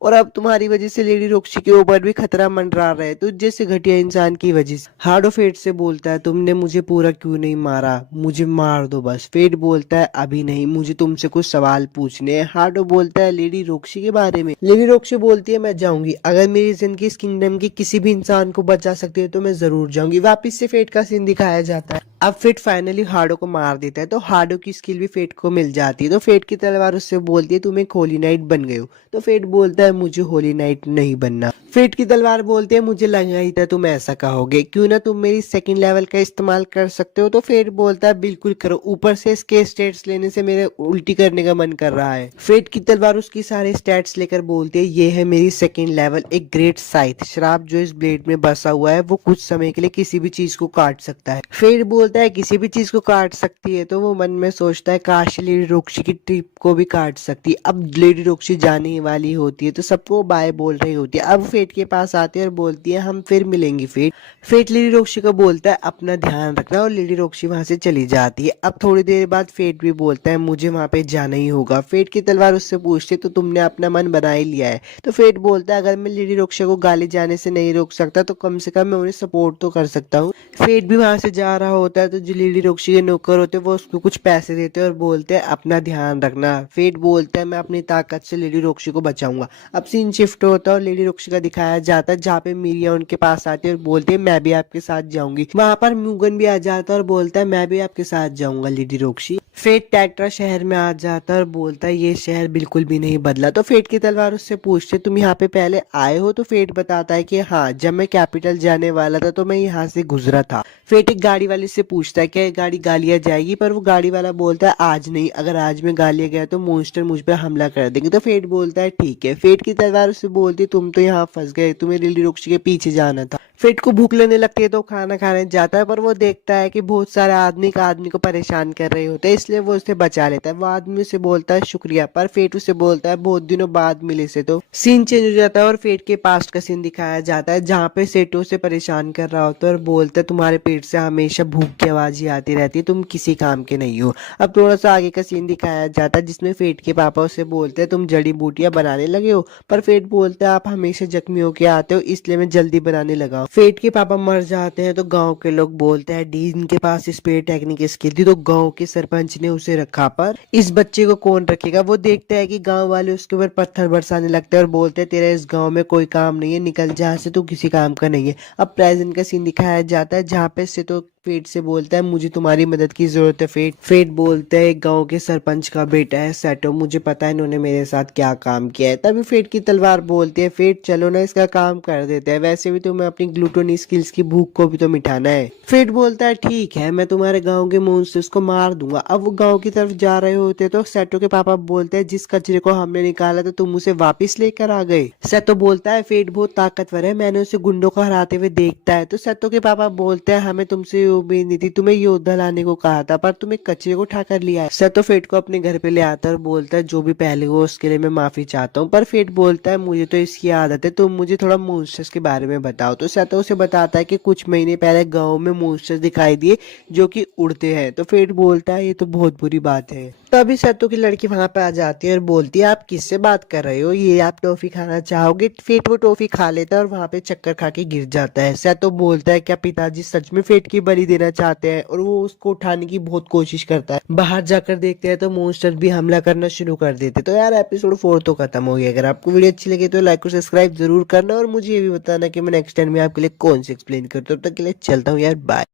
और अब तुम्हारी वजह से लेडी रोक्सी के ऊपर भी खतरा मंडरा रहा है तुझ जैसे घटिया इंसान की वजह से। हार्डो फेट से बोलता है तुमने मुझे पूरा क्यों नहीं मारा, मुझे मार दो बस। फेट बोलता है अभी नहीं, मुझे तुमसे कुछ सवाल पूछने हैं। हार्डो बोलता है लेडी रोक्सी के बारे में। लेडी रोक्सी बोलती है मैं जाऊंगी, अगर मेरी जिंदगी इस किंगडम के किसी भी इंसान को बचा सकती है तो मैं जरूर जाऊंगी। वापिस से फेट का सीन दिखाया जाता है। अब फेट फाइनली हार्डो को मार देता है तो हार्डो की स्किल भी फेट को मिल जाती है। तो फेट की तलवार उससे बोलती है तुम एक होली नाइट बन गए हो। तो फेट बोलता है मुझे होली नाइट नहीं बनना। फेट की तलवार बोलती है मुझे लगा ही था तुम ऐसा कहोगे, क्यों ना तुम मेरी सेकंड लेवल का इस्तेमाल कर सकते हो। तो फेट बोलता है बिल्कुल करो, ऊपर से इसके स्टेट्स लेने से मेरे उल्टी करने का मन कर रहा है। फेट की तलवार उसकी सारे स्टेट्स लेकर बोलती है ये है मेरी सेकंड लेवल एक ग्रेट साइथ, श्राप जो इस ब्लेड में बसा हुआ है वो कुछ समय के लिए किसी भी चीज को काट सकता है। फेट बोलता है किसी भी चीज को काट सकती है, तो वो मन में सोचता है काश लेडी रोक्सी की ट्रिप को भी काट सकती है। अब लेडी रोक्सी जाने ही वाली होती है तो सबको बाय बोल रही होती है। अब फेट के पास आती है और बोलती है हम फिर मिलेंगे फेट। फेट लेडी रोक्सी को बोलता है अपना ध्यान रखना, और लेडी रोक्सी वहां से चली जाती है। अब थोड़ी देर बाद फेट भी बोलता है मुझे वहां पे जाना ही होगा। फेट की तलवार उससे पूछती है तो तुमने अपना मन बना ही लिया है। तो फेट बोलता है अगर मैं लेडी रोक्सी को गाली जाने से नहीं रोक सकता तो कम से कम मैं उन्हें सपोर्ट तो कर सकता हूँ। फेट भी वहां से जा रहा होता है तो जो लेडी रोक्सी के नौकर होते हैं वो उसको कुछ पैसे देते हैं और बोलते हैं अपना ध्यान रखना। फेट बोलता है मैं अपनी ताकत से लेडी रोक्सी को बचाऊंगा। अब सीन शिफ्ट होता है और लेडी रोक्सी का दिखाया जाता है जहाँ पे मीरिया उनके पास आती है और बोलती है मैं भी आपके साथ जाऊंगी। वहां पर म्यूगन भी आ जाता है और बोलता है मैं भी आपके साथ जाऊंगा लेडी रोक्सी। फेट टैट्रा शहर में आ जाता है और बोलता है ये शहर बिल्कुल भी नहीं बदला। तो फेट की तलवार उससे पूछते तुम यहाँ पे पहले आए हो। तो फेट बताता है कि हाँ जब मैं कैपिटल जाने वाला था तो मैं यहाँ से गुजरा था। फेट एक गाड़ी वाले से पूछता है क्या ये गाड़ी गालिया जाएगी, पर वो गाड़ी वाला बोलता है आज नहीं, अगर आज में गालिया गया तो मॉन्स्टर मुझ पर हमला कर देंगे। तो फेट बोलता है ठीक है। फेट की तलवार उससे बोलती है तुम तो यहाँ फंस गए, तुम्हें लेडी रोक्सी के पीछे जाना था। फेट को भूख लगने लगती है तो खाना खाने जाता है, पर वो देखता है कि बहुत सारे आदमी को परेशान कर रहे होते हैं, इसलिए वो उसे बचा लेता है। वो आदमी उसे बोलता है शुक्रिया, पर फेट उसे बोलता है बहुत दिनों बाद मिले से। तो सीन चेंज हो जाता है और फेट के पास्ट का सीन दिखाया जाता है जहाँ पे सेटो से परेशान कर रहा होता है और बोलता है तुम्हारे पेट से हमेशा भूख की आवाज ही आती रहती है, तुम किसी काम के नहीं हो। अब थोड़ा सा आगे का सीन दिखाया जाता है जिसमें फेट के पापा उसे बोलते हैं तुम जड़ी बूटियां बनाने लगे हो, पर फेट बोलता है आप हमेशा जख्मी होके आते हो इसलिए मैं जल्दी बनाने लगा। फेट के पापा मर जाते हैं तो गांव के लोग बोलते हैं डीन के पास स्पेयर टेक्निक स्किल थी तो गांव के सरपंच ने उसे रखा, पर इस बच्चे को कौन रखेगा। वो देखता है कि गांव वाले उसके ऊपर पत्थर बरसाने लगते हैं और बोलते हैं तेरा इस गांव में कोई काम नहीं है, निकल जहाँ से, तू किसी काम का नहीं है। अब प्रेजेंट का सीन दिखाया जाता है जहाँ पे से तो फेट से बोलता है मुझे तुम्हारी मदद की जरूरत है फेट। फेट बोलता है गांव के सरपंच का बेटा है सेटो, मुझे पता है इन्होंने मेरे साथ क्या काम किया है। तभी फेट की तलवार बोलती है फेट चलो ना इसका काम कर देते हैं, वैसे भी तुम्हें अपनी ग्लूटोनी स्किल्स की भूख को भी तो मिटाना है। फेट बोलता है ठीक है मैं तुम्हारे गाँव के मॉन्स्टर्स को मार दूंगा। अब वो गाँव की तरफ जा रहे होते तो सेटो के पापा बोलते हैं जिस कचरे को हमने निकाला था तुम उसे वापिस लेकर आ गए। सेटो बोलता है फेट बहुत ताकतवर है, मैंने उसे गुंडों को हराते हुए देखता है। तो सेटो के पापा बोलते हैं हमें तुमसे उम्मीद नहीं थी, तुम्हें योद्धा लाने को कहा था पर तुम्हें कचरे को उठा कर लिया है। सेटो फेट को अपने घर पे ले आता है और बोलता है जो भी पहले हुआ उसके लिए मैं माफी चाहता हूँ। पर फेट बोलता है मुझे तो इसकी आदत है, तुम मुझे थोड़ा मॉन्स्टर्स के बारे में बताओ। तो सेटो उसे बताता है कि कुछ महीने पहले गाँव में मॉन्स्टर्स दिखाई दिए जो कि उड़ते हैं। तो फेट बोलता है ये तो बहुत बुरी बात है। तभी सेटो की लड़की वहां पे आ जाती है और बोलती है आप किससे बात कर रहे हो, ये आप टॉफी खाना चाहोगे। फेट वो टॉफी खा लेता है और वहां पे चक्कर खा के गिर जाता है। सेटो बोलता है क्या पिताजी सच में फेट की बलि देना चाहते हैं, और वो उसको उठाने की बहुत कोशिश करता है। बाहर जाकर देखते हैं तो मॉन्स्टर भी हमला करना शुरू कर देते। तो यार एपिसोड 4 तो खत्म हो गया। अगर आपको वीडियो अच्छी लगे तो लाइक और सब्सक्राइब जरूर करना और मुझे ये भी बताना कि मैं नेक्स्ट टाइम में आपके लिए कौन सी एक्सप्लेन करता हूँ। तब तक के लिए चलता हूँ यार, बाय।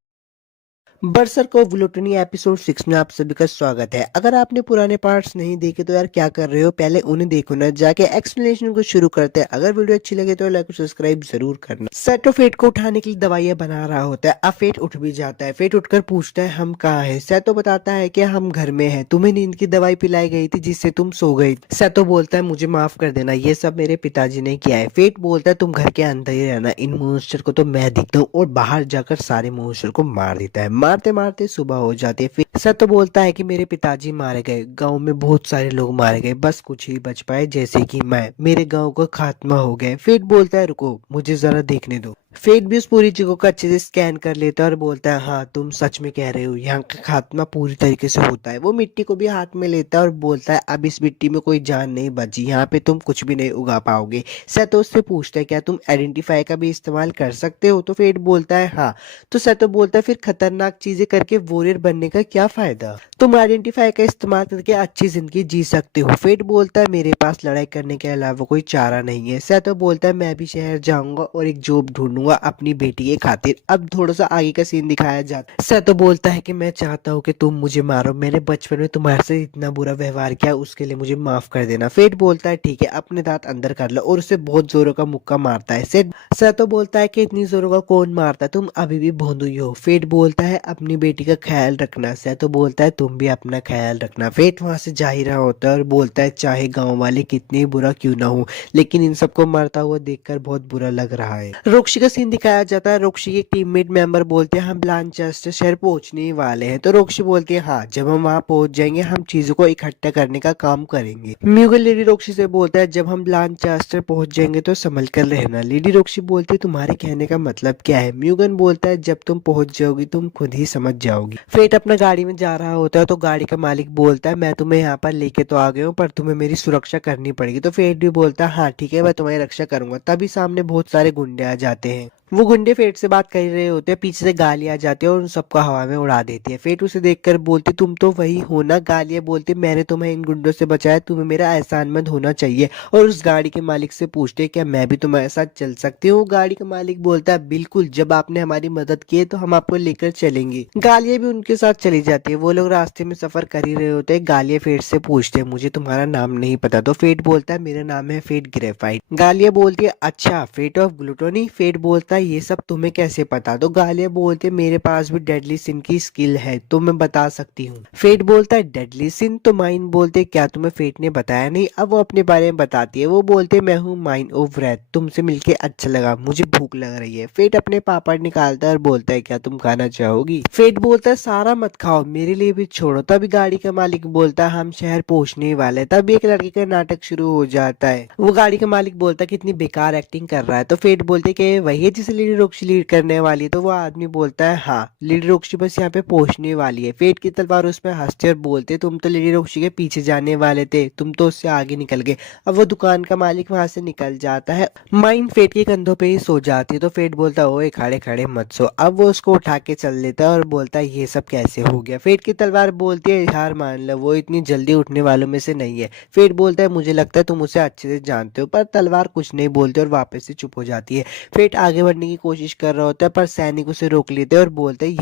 बरसर्क ऑफ ग्लूटनी एपिसोड 6 में आप सभी का स्वागत है। अगर आपने पुराने पार्ट्स नहीं देखे तो यार क्या कर रहे हो, पहले उन्हें देखो ना। जाके एक्सप्लेनेशन को शुरू करते हैं। अगर वीडियो अच्छी लगे तो लाइक और सब्सक्राइब जरूर करना। सेटो फेट को उठाने के लिए दवाइयां बना रहा होता है। अब फेट उठ भी जाता है। फेट उठकर पूछता है हम कहाँ है। सेटो बताता है कि हम घर में है, तुम्हें नींद की दवाई पिलाई गई थी जिससे तुम सो गई। सेटो बोलता है मुझे माफ कर देना, ये सब मेरे पिताजी ने किया है। फेट बोलता है तुम घर के अंदर ही रहना, इन मॉन्स्टर को तो मैं दिखता हूँ, और बाहर जाकर सारे मॉन्स्टर को मार देता है। मारते मारते सुबह हो जाती है। फिर सत्य बोलता है कि मेरे पिताजी मारे गए, गांव में बहुत सारे लोग मारे गए, बस कुछ ही बच पाए जैसे कि मैं, मेरे गांव का खात्मा हो गया। फेट बोलता है रुको मुझे जरा देखने दो। फेट भी उस पूरी जगह को अच्छे से स्कैन कर लेता है और बोलता है हाँ तुम सच में कह रहे हो, यहाँ का खात्मा पूरी तरीके से होता है। वो मिट्टी को भी हाथ में लेता है और बोलता है अब इस मिट्टी में कोई जान नहीं बची, यहाँ पे तुम कुछ भी नहीं उगा पाओगे। सतो उससे पूछता है क्या तुम आइडेंटिफाई का भी इस्तेमाल कर सकते हो। तो फेट बोलता है हाँ। तो सतो बोलता है फिर खतरनाक चीजें करके वॉरियर बनने का क्या फायदा, तुम आइडेंटिफाई का इस्तेमाल करके अच्छी जिंदगी जी सकते हो। फेट बोलता है मेरे पास लड़ाई करने के अलावा कोई चारा नहीं है। सतो बोलता है मैं भी शहर जाऊंगा और एक जॉब ढूंढूंगा अपनी बेटी के खातिर। अब थोड़ा सा आगे का सीन दिखाया जाता है। सतो बोलता है कि मैं चाहता हूँ कि तुम मुझे मारो, मैंने बचपन में तुम्हारे से इतना बुरा व्यवहार किया, उसके लिए मुझे माफ कर देना। फेट बोलता है ठीक है, अपने दांत अंदर कर लो, और उसे बहुत जोरों का मुक्का मारता है। सतो बोलता है कि इतनी जोरों का कौन मारता, तुम अभी भी भोंदू ही हो। फेट बोलता है अपनी बेटी का ख्याल रखना। सतो बोलता है तुम भी अपना ख्याल रखना। फेट वहां से जा ही रहा होता है और बोलता है चाहे गांव वाले कितने बुरा क्यों ना हो, लेकिन इन सबको मरता हुआ देखकर बहुत बुरा लग रहा है। रोक्शी का सीन दिखाया जाता है। रोक्शी के टीममेट मेंबर बोलते हैं हम ब्लानचेस्टर शहर पहुंचने ही वाले हैं। तो रोक्शी बोलती है हाँ जब हम वहां पहुंच जाएंगे हम चीजों को इकट्ठा करने का काम करेंगे। म्यूगल लेडी रोक्शी से बोलता है जब हम ब्लानचेस्टर पहुंच जाएंगे तो संभल कर रहना। लेडी रोक्शी बोलती है तुम्हारे कहने का मतलब क्या है। म्यूगन बोलता है जब तुम पहुंच जाओगी तुम खुद ही समझ जाओगी। फेट अपना गाड़ी में जा रहा होता है तो गाड़ी का मालिक बोलता है मैं तुम्हें यहाँ पर लेके तो आ गया हूँ पर तुम्हें मेरी सुरक्षा करनी पड़ेगी। तो फेट भी बोलता है हाँ ठीक है मैं तुम्हारी रक्षा करूंगा। तभी सामने बहुत सारे गुंडे आ जाते हैं। वो गुंडे फेट से बात कर रहे होते हैं, पीछे से गालियां आ जाती है और उन सबको हवा में उड़ा देती है। फेट उसे देखकर बोलती तुम तो वही हो ना। गालियां बोलती मैंने तुम्हें इन गुंडों से बचाया, तुम्हें मेरा एहसानमंद होना चाहिए। और उस गाड़ी के मालिक से पूछते क्या मैं भी तुम्हारे साथ चल सकती हूँ। गाड़ी का मालिक बोलता है बिल्कुल, जब आपने हमारी मदद की है तो हम आपको लेकर चलेंगे। गालियां भी उनके साथ चली जाती है। वो लोग रास्ते में सफर कर ही रहे होते हैं। गालियां फेट से पूछते हैं मुझे तुम्हारा नाम नहीं पता। तो फेट बोलता है मेरा नाम है फेट ग्रेफाइट। गालियां बोलती है अच्छा फेट ऑफ ग्लूटोनी। फेट बोलता है ये सब तुम्हें कैसे पता। तो गालियां बोलते मेरे पास भी डेडली सिन की स्किल है तो मैं बता सकती हूँ। फेट बोलता है डेडली सिन। तो माइन बोलते क्या तुम्हें फेट ने बताया नहीं। अब वो अपने बारे में बताती है। वो बोलते मैं हूँ माइन ऑफ रेथ, तुमसे मिलके अच्छा लगा, मुझे भूख लग रही है। फेट अपने पापड़ निकालता है और बोलता है क्या तुम खाना चाहोगी। फेट बोलता है सारा मत खाओ मेरे लिए भी छोड़ो। तभी गाड़ी का मालिक बोलता है हम शहर पहुंचने वाले हैं। तभी एक लड़के का नाटक शुरू हो जाता है। वो गाड़ी का मालिक बोलता है कितनी बेकार एक्टिंग कर रहा है। तो फेट बोलते कि वही है जिसे लेडी रोक्शी लीड करने वाली है। तो वो आदमी बोलता है हाँ लेडी रोक्शी बस यहाँ पे पहुंचने वाली है। फेट की तलवार उस पर हंसते और बोलते तुम तो लेडी रोक्शी के पीछे जाने वाले थे, तुम तो उससे आगे निकल गए। अब वो दुकान का मालिक वहां से निकल जाता है। माइन फेट के कंधों पे ही सो जाती है। तो फेट बोलता है ओए खड़े खड़े मत सो। अब वो उसको उठा के चल लेता है और बोलता है ये सब कैसे हो गया। फेट की तलवार बोलती है हार मान लो, वो इतनी जल्दी उठने वालों में से नहीं है। फेट बोलता है मुझे लगता है तुम उसे अच्छे से जानते हो। पर तलवार कुछ नहीं बोलती और वापस से चुप हो जाती है। फेट आगे बढ़ बढ़ने की कोशिश कर रहा होता है, पर सैनिक उसे रोक लेते हैं और बोलते हैं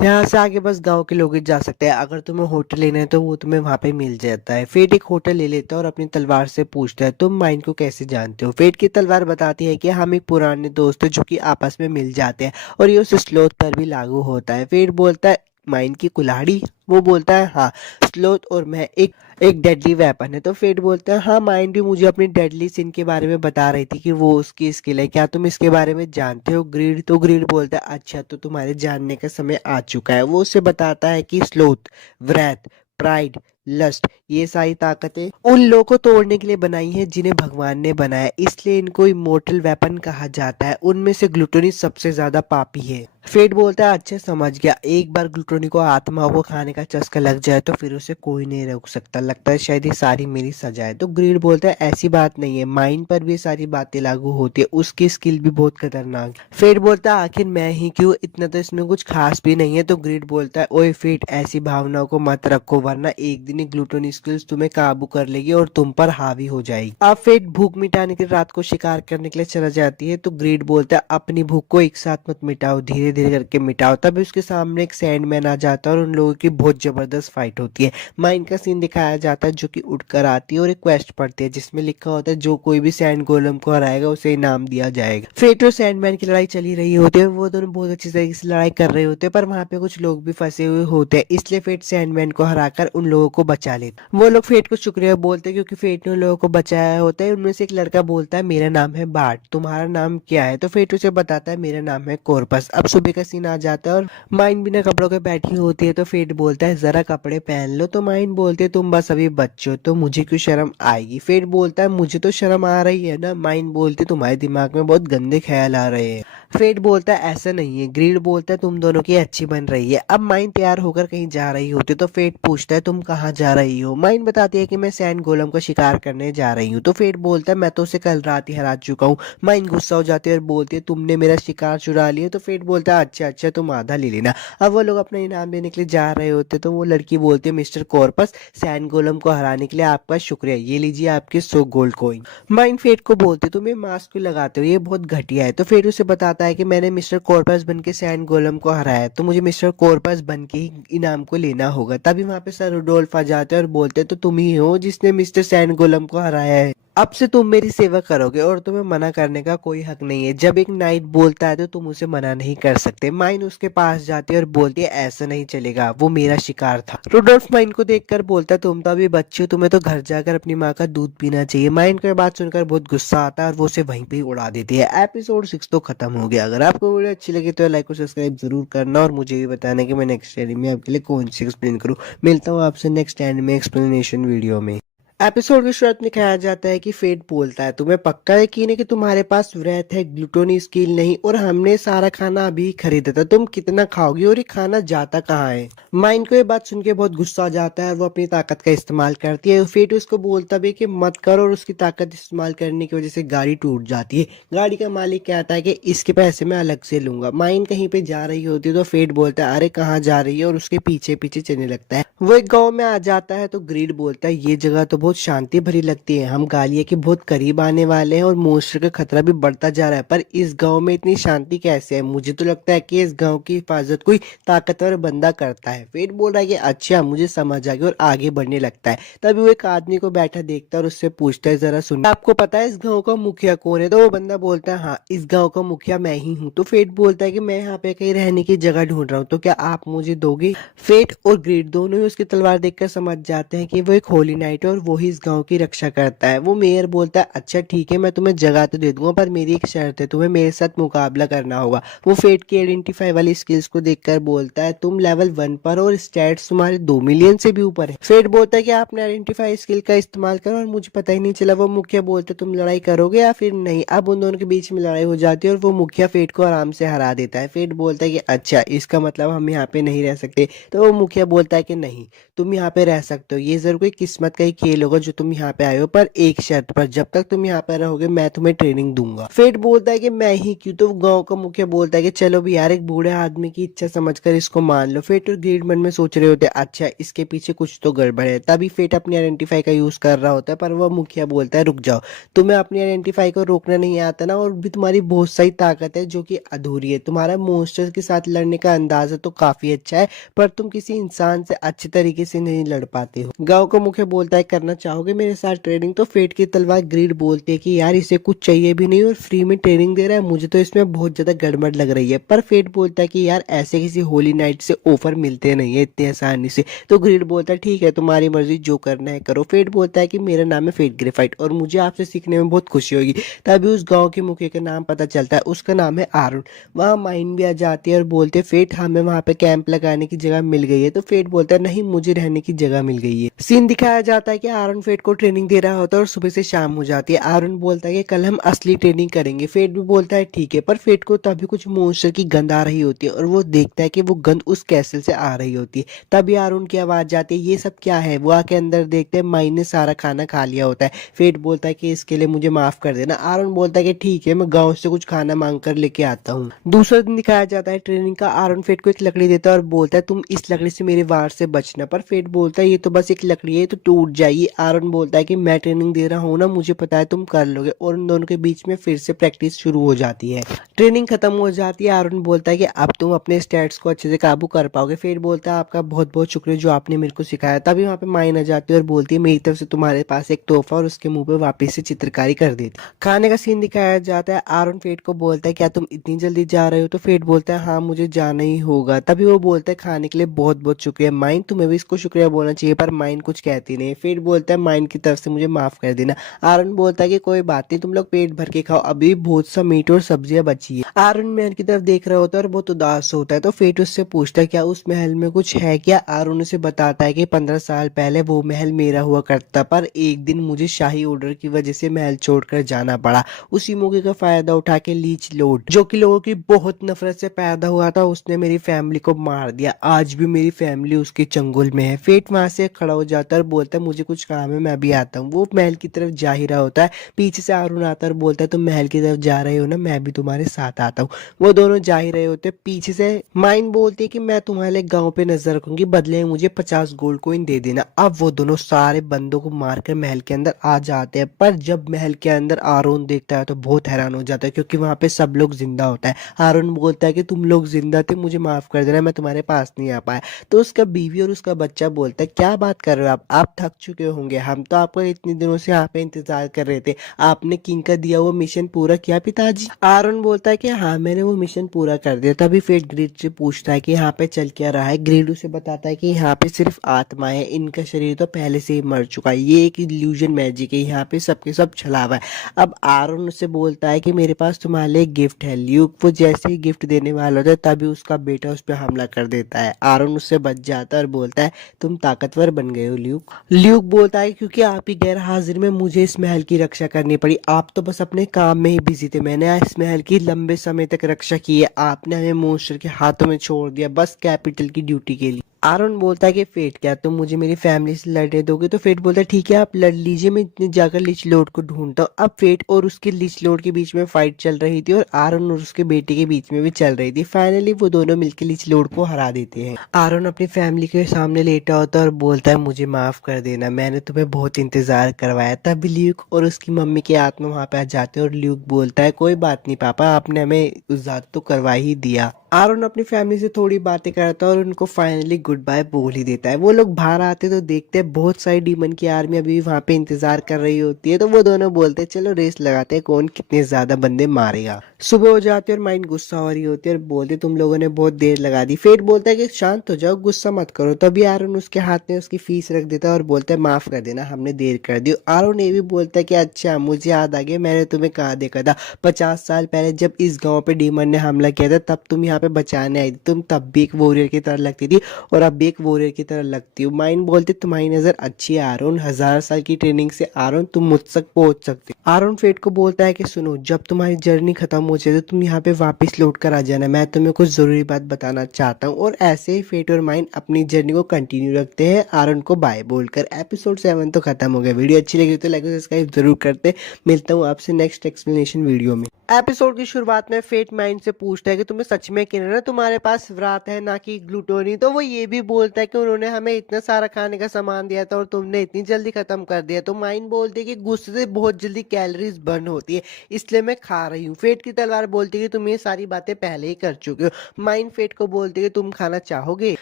यहाँ से आगे बस गांव के लोग ही जा सकते हैं। अगर तुम्हें होटल लेना है तो वो तुम्हें वहां पे मिल जाता है। फेट एक होटल ले लेता है और अपनी तलवार से पूछता है तुम माइन को कैसे जानते हो। फेट की तलवार बताती है कि हम एक पुराने दोस्त हैं जो कि आपस में मिल जाते हैं, और ये उस स्लोथ पर भी लागू होता है। फेट बोलता है माइन की कुल्हाड़ी। वो बोलता है हाँ, स्लोथ और मैं एक डेडली वेपन है। तो फेट बोलता है हाँ, माइंड भी मुझे अपनी डेडली सिन के बारे में बता रही थी कि वो उसकी स्किल है, क्या तुम इसके बारे में जानते हो। ग्रीड बोलता है अच्छा, तो तुम्हारे जानने का समय आ चुका है। वो उसे बताता है कि स्लोथ, व्रैथ, प्राइड, लस्ट, ये सारी ताकतें उन लोगों को तोड़ने के लिए बनाई है जिन्हें भगवान ने बनाया, इसलिए इनको इमोर्टल वेपन कहा जाता है। उनमें से ग्लूटोनी सबसे ज्यादा पापी है। फेट बोलता है अच्छा समझ गया, एक बार ग्लूटोनी को आत्माओं को खाने का चस्का लग जाए तो फिर उसे कोई नहीं रोक सकता। लगता है शायद ये सारी मेरी सजा है। तो ग्रीड बोलता है ऐसी बात नहीं है, माइंड पर भी सारी बातें लागू होती है, उसकी स्किल भी बहुत खतरनाक है। फेट बोलता है आखिर मैं ही क्यों, इतना तो इसमें कुछ खास भी नहीं है। तो ग्रीड बोलता है ओए फेट, ऐसी भावनाओं को मत रखो वरना एक दिन ग्लूटोनी स्किल्स तुम्हें काबू कर लेगी और तुम पर हावी हो जाएगी। अब फेट भूख मिटाने के रात को शिकार करने के लिए चला जाती है। तो ग्रीड बोलता है अपनी भूख को एक साथ मत मिटाओ, धीरे धीरे करके मिटाओ। तभी उसके सामने एक सैंडमैन आ जाता है और उन लोगों की बहुत जबरदस्त फाइट होती है। माइन का सीन दिखाया जाता है जो कि उठकर आती है और एक क्वेस्ट पढ़ती है जिसमें लिखा होता है जो कोई भी सैंड गोलम को हराएगा उसे इनाम दिया जाएगा। फेट और सैंडमैन की लड़ाई चली रही होती है, वो दोनों बहुत अच्छी तरीके से लड़ाई कर रहे होते हैं, पर वहां पे कुछ लोग भी फंसे हुए होते हैं, इसलिए फेट सैंडमैन को हराकर उन लोगों को बचा लेता। वो लोग फेट को शुक्रिया बोलते हैं क्योंकि फेट ने उन लोगों को बचाया होता है। उनमें से एक लड़का बोलता है मेरा नाम है बार्ट, तुम्हारा नाम क्या है। तो फेट उसे बताता है मेरा नाम है कॉर्पस। अब सुबह का सीन आ जाता है और माइन बिना कपड़ों के बैठी होती है। तो फेट बोलता है जरा कपड़े पहन लो। तो माइन बोलते है तुम बस अभी बच्चे हो तो मुझे क्यों शर्म आएगी। फेट बोलता है मुझे तो शर्म आ रही है ना। माइन बोलते तुम्हारे दिमाग में बहुत गंदे ख्याल आ रहे हैं। फेट बोलता है ऐसा नहीं है। ग्रीड बोलता है तुम दोनों की अच्छी बन रही है। अब माइन तैयार होकर कहीं जा रही होती है तो फेट पूछता है तुम कहाँ जा रही हो। माइन बताती है कि मैं सैंड गोलम का शिकार करने जा रही हूँ। तो फेट बोलता है मैं तो उसे कल रात ही हरा चुका हूँ। माइन गुस्सा हो जाती है और बोलती है तुमने मेरा शिकार चुरा लिया। तो फेट बोलता है अच्छा अच्छा, तुम आधा ले लेना। अब वो लोग अपना इनाम लेने के लिए जा रहे होते तो वो लड़की बोलती है मिस्टर कॉर्पस, सैंड गोलम को हराने के लिए आपका शुक्रिया, ये लीजिए आपके 100 गोल्ड कॉइन। माइन फेट को बोलते तुम ये मास्क क्यों लगाते हो, ये बहुत घटिया है। तो फेट उसे बताता है कि मैंने मिस्टर कॉर्पस बन के सैंड गोलम को हराया, तो मुझे मिस्टर कॉर्पस बन के ही इनाम को लेना होगा। तभी वहां पे सर रुडोल्फ आ जाते हैं और बोलते तो तुम ही हो जिसने मिस्टर सैंड गोलम को हराया है, अब से तुम मेरी सेवा करोगे और तुम्हें मना करने का कोई हक नहीं है। जब एक नाइट बोलता है तो तुम उसे मना नहीं कर सकते। माइन उसके पास जाती है और बोलती है ऐसा नहीं चलेगा, वो मेरा शिकार था। रुडोल्फ माइन को देखकर बोलता है तुम तो अभी बच्चे हो, तुम्हें तो घर जाकर अपनी माँ का दूध पीना चाहिए। माइन को ये बात सुनकर बहुत गुस्सा आता है और वो उसे वहीं पे ही उड़ा देती है। एपिसोड 6 तो खत्म हो गया। अगर आपको वीडियो अच्छी लगी तो लाइक और सब्सक्राइब जरूर करना और मुझे भी बताना कि मैं नेक्स्ट एनिमे आपके लिए कौन सी एक्सप्लेन करूँ। मिलता हूँ आपसे नेक्स्ट एनिमे एक्सप्लेनेशन वीडियो में। एपिसोड की शुरुआत में कहा जाता है कि फेट बोलता है तुम्हें पक्का यकीन है कि तुम्हारे पास व्रत है, ग्लूटोनी स्किल नहीं, और हमने सारा खाना अभी खरीदा था, तुम कितना खाओगी और ये खाना जाता कहाँ है। माइन को ये बात सुन के बहुत गुस्सा आ जाता है और वो अपनी ताकत का इस्तेमाल करती है। फेट उसको बोलता भी कि मत करो और उसकी ताकत इस्तेमाल करने की वजह से गाड़ी टूट जाती है। गाड़ी का मालिक कहता है कि इसके पैसे मैं अलग से लूंगा। माइन कहीं पे जा रही होती है तो फेट बोलता है अरे कहाँ जा रही है, और उसके पीछे पीछे चलने लगता है। वो एक गाँव में आ जाता है तो ग्रीड बोलता है ये जगह तो बहुत शांति भरी लगती है, हम गालिया के बहुत करीब आने वाले हैं और मॉन्स्टर का खतरा भी बढ़ता जा रहा है, पर इस गांव में इतनी शांति कैसे है। मुझे तो लगता है कि इस गांव की हिफाजत कोई ताकतवर बंदा करता है। फेट बोल रहा है कि अच्छा मुझे समझ आ गया और आगे बढ़ने लगता है। तभी वो एक आदमी को बैठा देखता है और उससे पूछता है जरा सुन आपको पता है इस गाँव का मुखिया कौन है। तो वो बंदा बोलता है हाँ, इस गाँव का मुखिया मैं ही हूँ। तो फेट बोलता है कि मैं यहाँ पे कहीं रहने की जगह ढूंढ रहा हूँ, तो क्या आप मुझे दोगे। फेट और ग्रीड दोनों ही उसकी तलवार देखकर समझ जाते हैं कि वो एक होली नाइट है और वो ही इस गांव की रक्षा करता है। वो मेयर बोलता है अच्छा ठीक है, मैं तुम्हें जगह तो दे दूंगा पर मेरी एक शर्त है, तुम्हें मेरे साथ मुकाबला करना होगा। वो फेट की आइडेंटिफाई वाली स्किल्स को देखकर बोलता है तुम लेवल 1 पर और स्टैट्स तुम्हारे 2 मिलियन से भी ऊपर है। फेट बोलता है कि आपने आइडेंटिफाई स्किल का इस्तेमाल करो और मुझे पता ही नहीं चला। वो मुखिया बोलते तुम लड़ाई करोगे या फिर नहीं। अब उन दोनों के बीच में लड़ाई हो जाती है और वो मुखिया फेट को आराम से हरा देता है। फेट बोलता है कि अच्छा इसका मतलब हम यहाँ पे नहीं रह सकते। तो वो मुखिया बोलता है कि नहीं, तुम यहाँ पे रह सकते हो, ये जरूर कोई किस्मत का ही खेल होगा जो तुम यहाँ पे आए हो, पर एक शर्त पर, जब तक तुम यहाँ पे रहोगे मैं तुम्हें ट्रेनिंग दूंगा। फेट बोलता है कि मैं ही क्यों, तो गांव का मुखिया बोलता है कि चलो भी यार, एक बूढ़े आदमी की इच्छा समझकर इसको मान लो। फेट और ग्रीड मन में सोच रहे होते हैं अच्छा इसके पीछे कुछ तो गड़बड़ है। तभी फेट अपनी आइडेंटिफाई का यूज कर रहा होता है, पर वह मुखिया बोलता है रुक जाओ, तुम्हें अपनी आइडेंटिफाई को रोकना नहीं आता ना, और भी तुम्हारी बहुत सारी ताकत है जो कि अधूरी है। तुम्हारा मॉन्स्टर के साथ लड़ने का अंदाजा तो काफी अच्छा है, पर तुम किसी इंसान से अच्छे तरीके से नहीं लड़ पाते हो। गांव का मुखिया बोलता है करना चाहोगे मेरे साथ ट्रेनिंग, तो फेट की तलवार ग्रीड बोलती है कि यार इसे कुछ चाहिए भी नहीं और फ्री में ट्रेनिंग दे रहा है, मुझे तो इसमें बहुत ज्यादा गड़बड़ लग रही है। पर फेट बोलता है कि यार ऐसे किसी होली नाइट से ऑफर मिलते नहीं है इतने आसानी से। तो ग्रीड बोलता है ठीक है तुम्हारी मर्जी, जो करना है करो। फेट बोलता है कि मेरा नाम है फेट ग्रेफाइट और मुझे आपसे सीखने में बहुत खुशी होगी। तभी उस गांव के मुखिया का नाम पता चलता है, उसका नाम है आरुण। वहाँ माइन भी आ जाती है और बोलते फेट हमें वहाँ पे कैंप लगाने की जगह मिल गई है। तो फेट बोलता है नहीं, मुझे रहने की जगह मिल गई है। सीन दिखाया जाता है कि आरुण फेट को ट्रेनिंग दे रहा होता है और सुबह से शाम हो जाती है। आरुण बोलता है कि कल हम असली ट्रेनिंग करेंगे। फेट भी बोलता है ठीक है, पर फेट को तभी कुछ मॉन्स्टर की गंध आ रही होती है और वो देखता है कि वो गंध उस कैसल से आ रही होती है। तभी आरुण की आवाज जाती है ये सब क्या है। वो आके अंदर देखते हैं माइन ने सारा खाना खा लिया होता है। फेट बोलता है कि इसके लिए मुझे माफ कर देना। आरुण बोलता है कि ठीक है, मैं गांव से कुछ खाना मांग कर लेके आता हूँ। दूसरा दिन दिखाया जाता है ट्रेनिंग का। आरुण फेट को एक लकड़ी देता है और बोलता है तुम इस लकड़ी से मेरे वार से बचना। पर फेट बोलता है ये तो बस एक लकड़ी है, तो टूट जाएगी। आरुण बोलता है कि मैं ट्रेनिंग दे रहा हूँ ना, मुझे पता है तुम कर लोगे। और उन दोनों के बीच में फिर से प्रैक्टिस शुरू हो जाती है। ट्रेनिंग खत्म हो जाती है। आरुण बोलता है कि अब तुम अपने स्टैट्स को अच्छे से काबू कर पाओगे। फेट बोलता है आपका बहुत बहुत शुक्रिया जो आपने मेरे को सिखाया। तभी वहाँ पे माइन आ जाती है और बोलती है मेरी तरफ से तुम्हारे पास एक तोहफा, और उसके मुंह पे वापस से चित्रकारी कर देती। खाने का सीन दिखाया जाता है। आरुण फेट को बोलता है क्या तुम इतनी जल्दी जा रहे हो, तो फेट बोलता है हाँ मुझे जाना ही होगा। तभी वो बोलता है खाने के लिए बहुत बहुत शुक्रिया माइन, तुम्हें भी इसको शुक्रिया बोलना चाहिए। पर माइन कुछ कहती नहीं। फेट बोलता है माइन की तरफ से मुझे माफ कर देना। आरुण बोलता है कि कोई बात नहीं, तुम लोग पेट भर के खाओ, अभी बहुत सा मीट और सब्जियां बची है। आरुण महल की तरफ देख रहा होता है और बहुत उदास होता है। तो फेट उससे पूछता है क्या उस महल में कुछ है क्या। आरुण उसे बताता है कि 15 साल पहले वो महल मेरा हुआ करता, पर एक दिन मुझे शाही ऑर्डर की वजह से महल छोड़कर जाना पड़ा। उसी मौके का फायदा उठा के लीच लॉर्ड, जो कि लोगों की बहुत नफरत से पैदा हुआ था, उसने मेरी फैमिली को मार दिया। आज भी मेरी फैमिली उसके चंगुल में है। फेट वहां से खड़ा हो जाता है और बोलता है मुझे कुछ काम है, मैं भी आता हूँ। वो महल की तरफ जा ही रहा होता है, पीछे से आरुण आता है और बोलता है तुम महल की तरफ जा रहे हो ना, मैं भी तुम्हारे साथ आता हूँ। वो दोनों जा ही रहे होते। पीछे से माइन बोलती है कि मैं तुम्हारे गांव पे नजर रखूंगी, बदले में मुझे 50 गोल्ड कॉइन दे देना। अब वो दोनों सारे बंदों को मारकर महल के अंदर आ जाते हैं। पर जब महल के अंदर आरुण देखता है तो बहुत हैरान हो जाता है, क्योंकि वहां पे सब लोग जिंदा होता है। आरुण बोलता है कि तुम लोग जिंदा थे, मुझे माफ कर देना, मैं तुम्हारे पास नहीं आ पाया। तो उसका बीवी और उसका बच्चा बोलता है क्या बात कर रहे हो आप थक चुके होंगे, हम तो आपको इतने दिनों से यहाँ पे इंतजार कर रहे थे। आपने किंग का दिया हुआ मिशन पूरा किया पिताजी। आरुण बोलता है कि हाँ मैंने वो मिशन पूरा कर दिया। तभी फेट ग्रीड से पूछता है कि यहाँ पे चल क्या रहा है। ग्रीड उसे बताता है कि यहाँ पे सिर्फ आत्मा है, इनका शरीर तो पहले से ही मर चुका है, ये एक इल्यूजन मैजिक है, यहाँ पे सबके सब छलावा है। अब आरुण उससे बोलता है कि मेरे पास तुम्हारे लिए गिफ्ट है। ल्यूक वो जैसे ही गिफ्ट देने वाला होता है तभी उसका बेटा उस पर हमला कर देता है। आरुण उससे बच जाता है और बोलता है तुम ताकतवर बन गए हो ल्यूक। ल्यूक बोलता है क्योंकि आप ही गैर हाजिर में मुझे इस महल की रक्षा करनी पड़ी, आप तो बस अपने काम में ही बिजी थे, मैंने इस महल की लंबे समय तक रक्षा की है, आपने हमें मॉन्स्टर के हाथों में छोड़ दिया बस कैपिटल की ड्यूटी के लिए। आरुण बोलता है कि फेट क्या तुम मुझे मेरी फैमिली से लड़ने दोगे, तो फेट बोलता है ठीक है आप लड़ लीजिए, मैं इतने जाकर लिच लॉर्ड को ढूंढता हूँ। अब फेट और उसके लिच लॉर्ड के बीच में फाइट चल रही थी और आरुण और उसके बेटे के बीच में भी चल रही थी। फाइनली वो दोनों मिलकर लिच लॉर्ड को हरा देते हैं। आरुण अपनी फैमिली के सामने लेटा होता है और बोलता है मुझे माफ कर देना, मैंने तुम्हें बहुत इंतजार करवाया। तब ल्यूक और उसकी मम्मी की आत्मा वहां पे आ जाते हैं और ल्यूक बोलता है कोई बात नहीं पापा, आपने हमें उजाद तो करवा ही दिया। आरुण अपनी फैमिली से थोड़ी बातें करता है और उनको फाइनली गुड बाय बोल ही देता है। वो लोग बाहर आते तो देखते हैं बहुत सारी डीमन की आर्मी अभी वहां पे इंतजार कर रही होती है। तो वो दोनों बोलते हैं चलो रेस लगाते हैं कौन कितने ज्यादा बंदे मारेगा। सुबह हो जाती है और माइंड गुस्सा हो रही होती है और बोलते तुम लोगों ने बहुत देर लगा दी। फेट बोलता है कि शांत हो जाओ, गुस्सा मत करो। तभी आरुण उसके हाथ में उसकी फीस रख देता है और बोलता है माफ कर देना, हमने देर कर दी। आरुण ये भी बोलता है कि अच्छा मुझे याद आ गया, मैंने तुम्हें कहाँ देखा था 50 साल पहले जब इस गाँव पे डीमन ने हमला किया था, तब तुम यहाँ पे बचाने आई थी। तुम तब भी एक वॉरियर की तरह लगती थी और अब भी एक वॉरियर की तरह लगती हो। माइंड बोलते तुम्हारी नजर अच्छी है आरुण, 1000 साल की ट्रेनिंग से आरुण तुम मुझ तक पहुंच सकते हो। आरुण फेट को बोलता है कि सुनो जब तुम्हारी जर्नी खत्म पहुंचे तो तुम यहाँ पे वापस लौट कर आ जाना, मैं तुम्हें कुछ ज़रूरी बात बताना चाहता हूँ। और ऐसे ही फेट और माइन अपनी जर्नी को कंटिन्यू रखते हैं आरन को बाय बोलकर। एपिसोड 7 तो खत्म हो गया। वीडियो अच्छी लगी तो लाइक और सब्सक्राइब जरूर करते। मिलता हूँ आपसे नेक्स्ट एक्सप्लेनेशन वीडियो में। एपिसोड की शुरुआत में फेट माइंड से पूछता है कि तुम्हें सच में कहना तुम्हारे पास व्रात है ना कि ग्लूटोनी। तो वो ये भी बोलता है कि उन्होंने हमें इतना सारा खाने का सामान दिया था और तुमने इतनी जल्दी खत्म कर दिया। तो माइंड बोलती है कि गुस्से से बहुत जल्दी कैलोरीज बर्न होती है, इसलिए मैं खा रही हूँ। फेट की तलवार बोलती है कि तुम ये सारी बातें पहले ही कर चुके हो। माइंड फेट को बोलती है कि तुम खाना चाहोगे।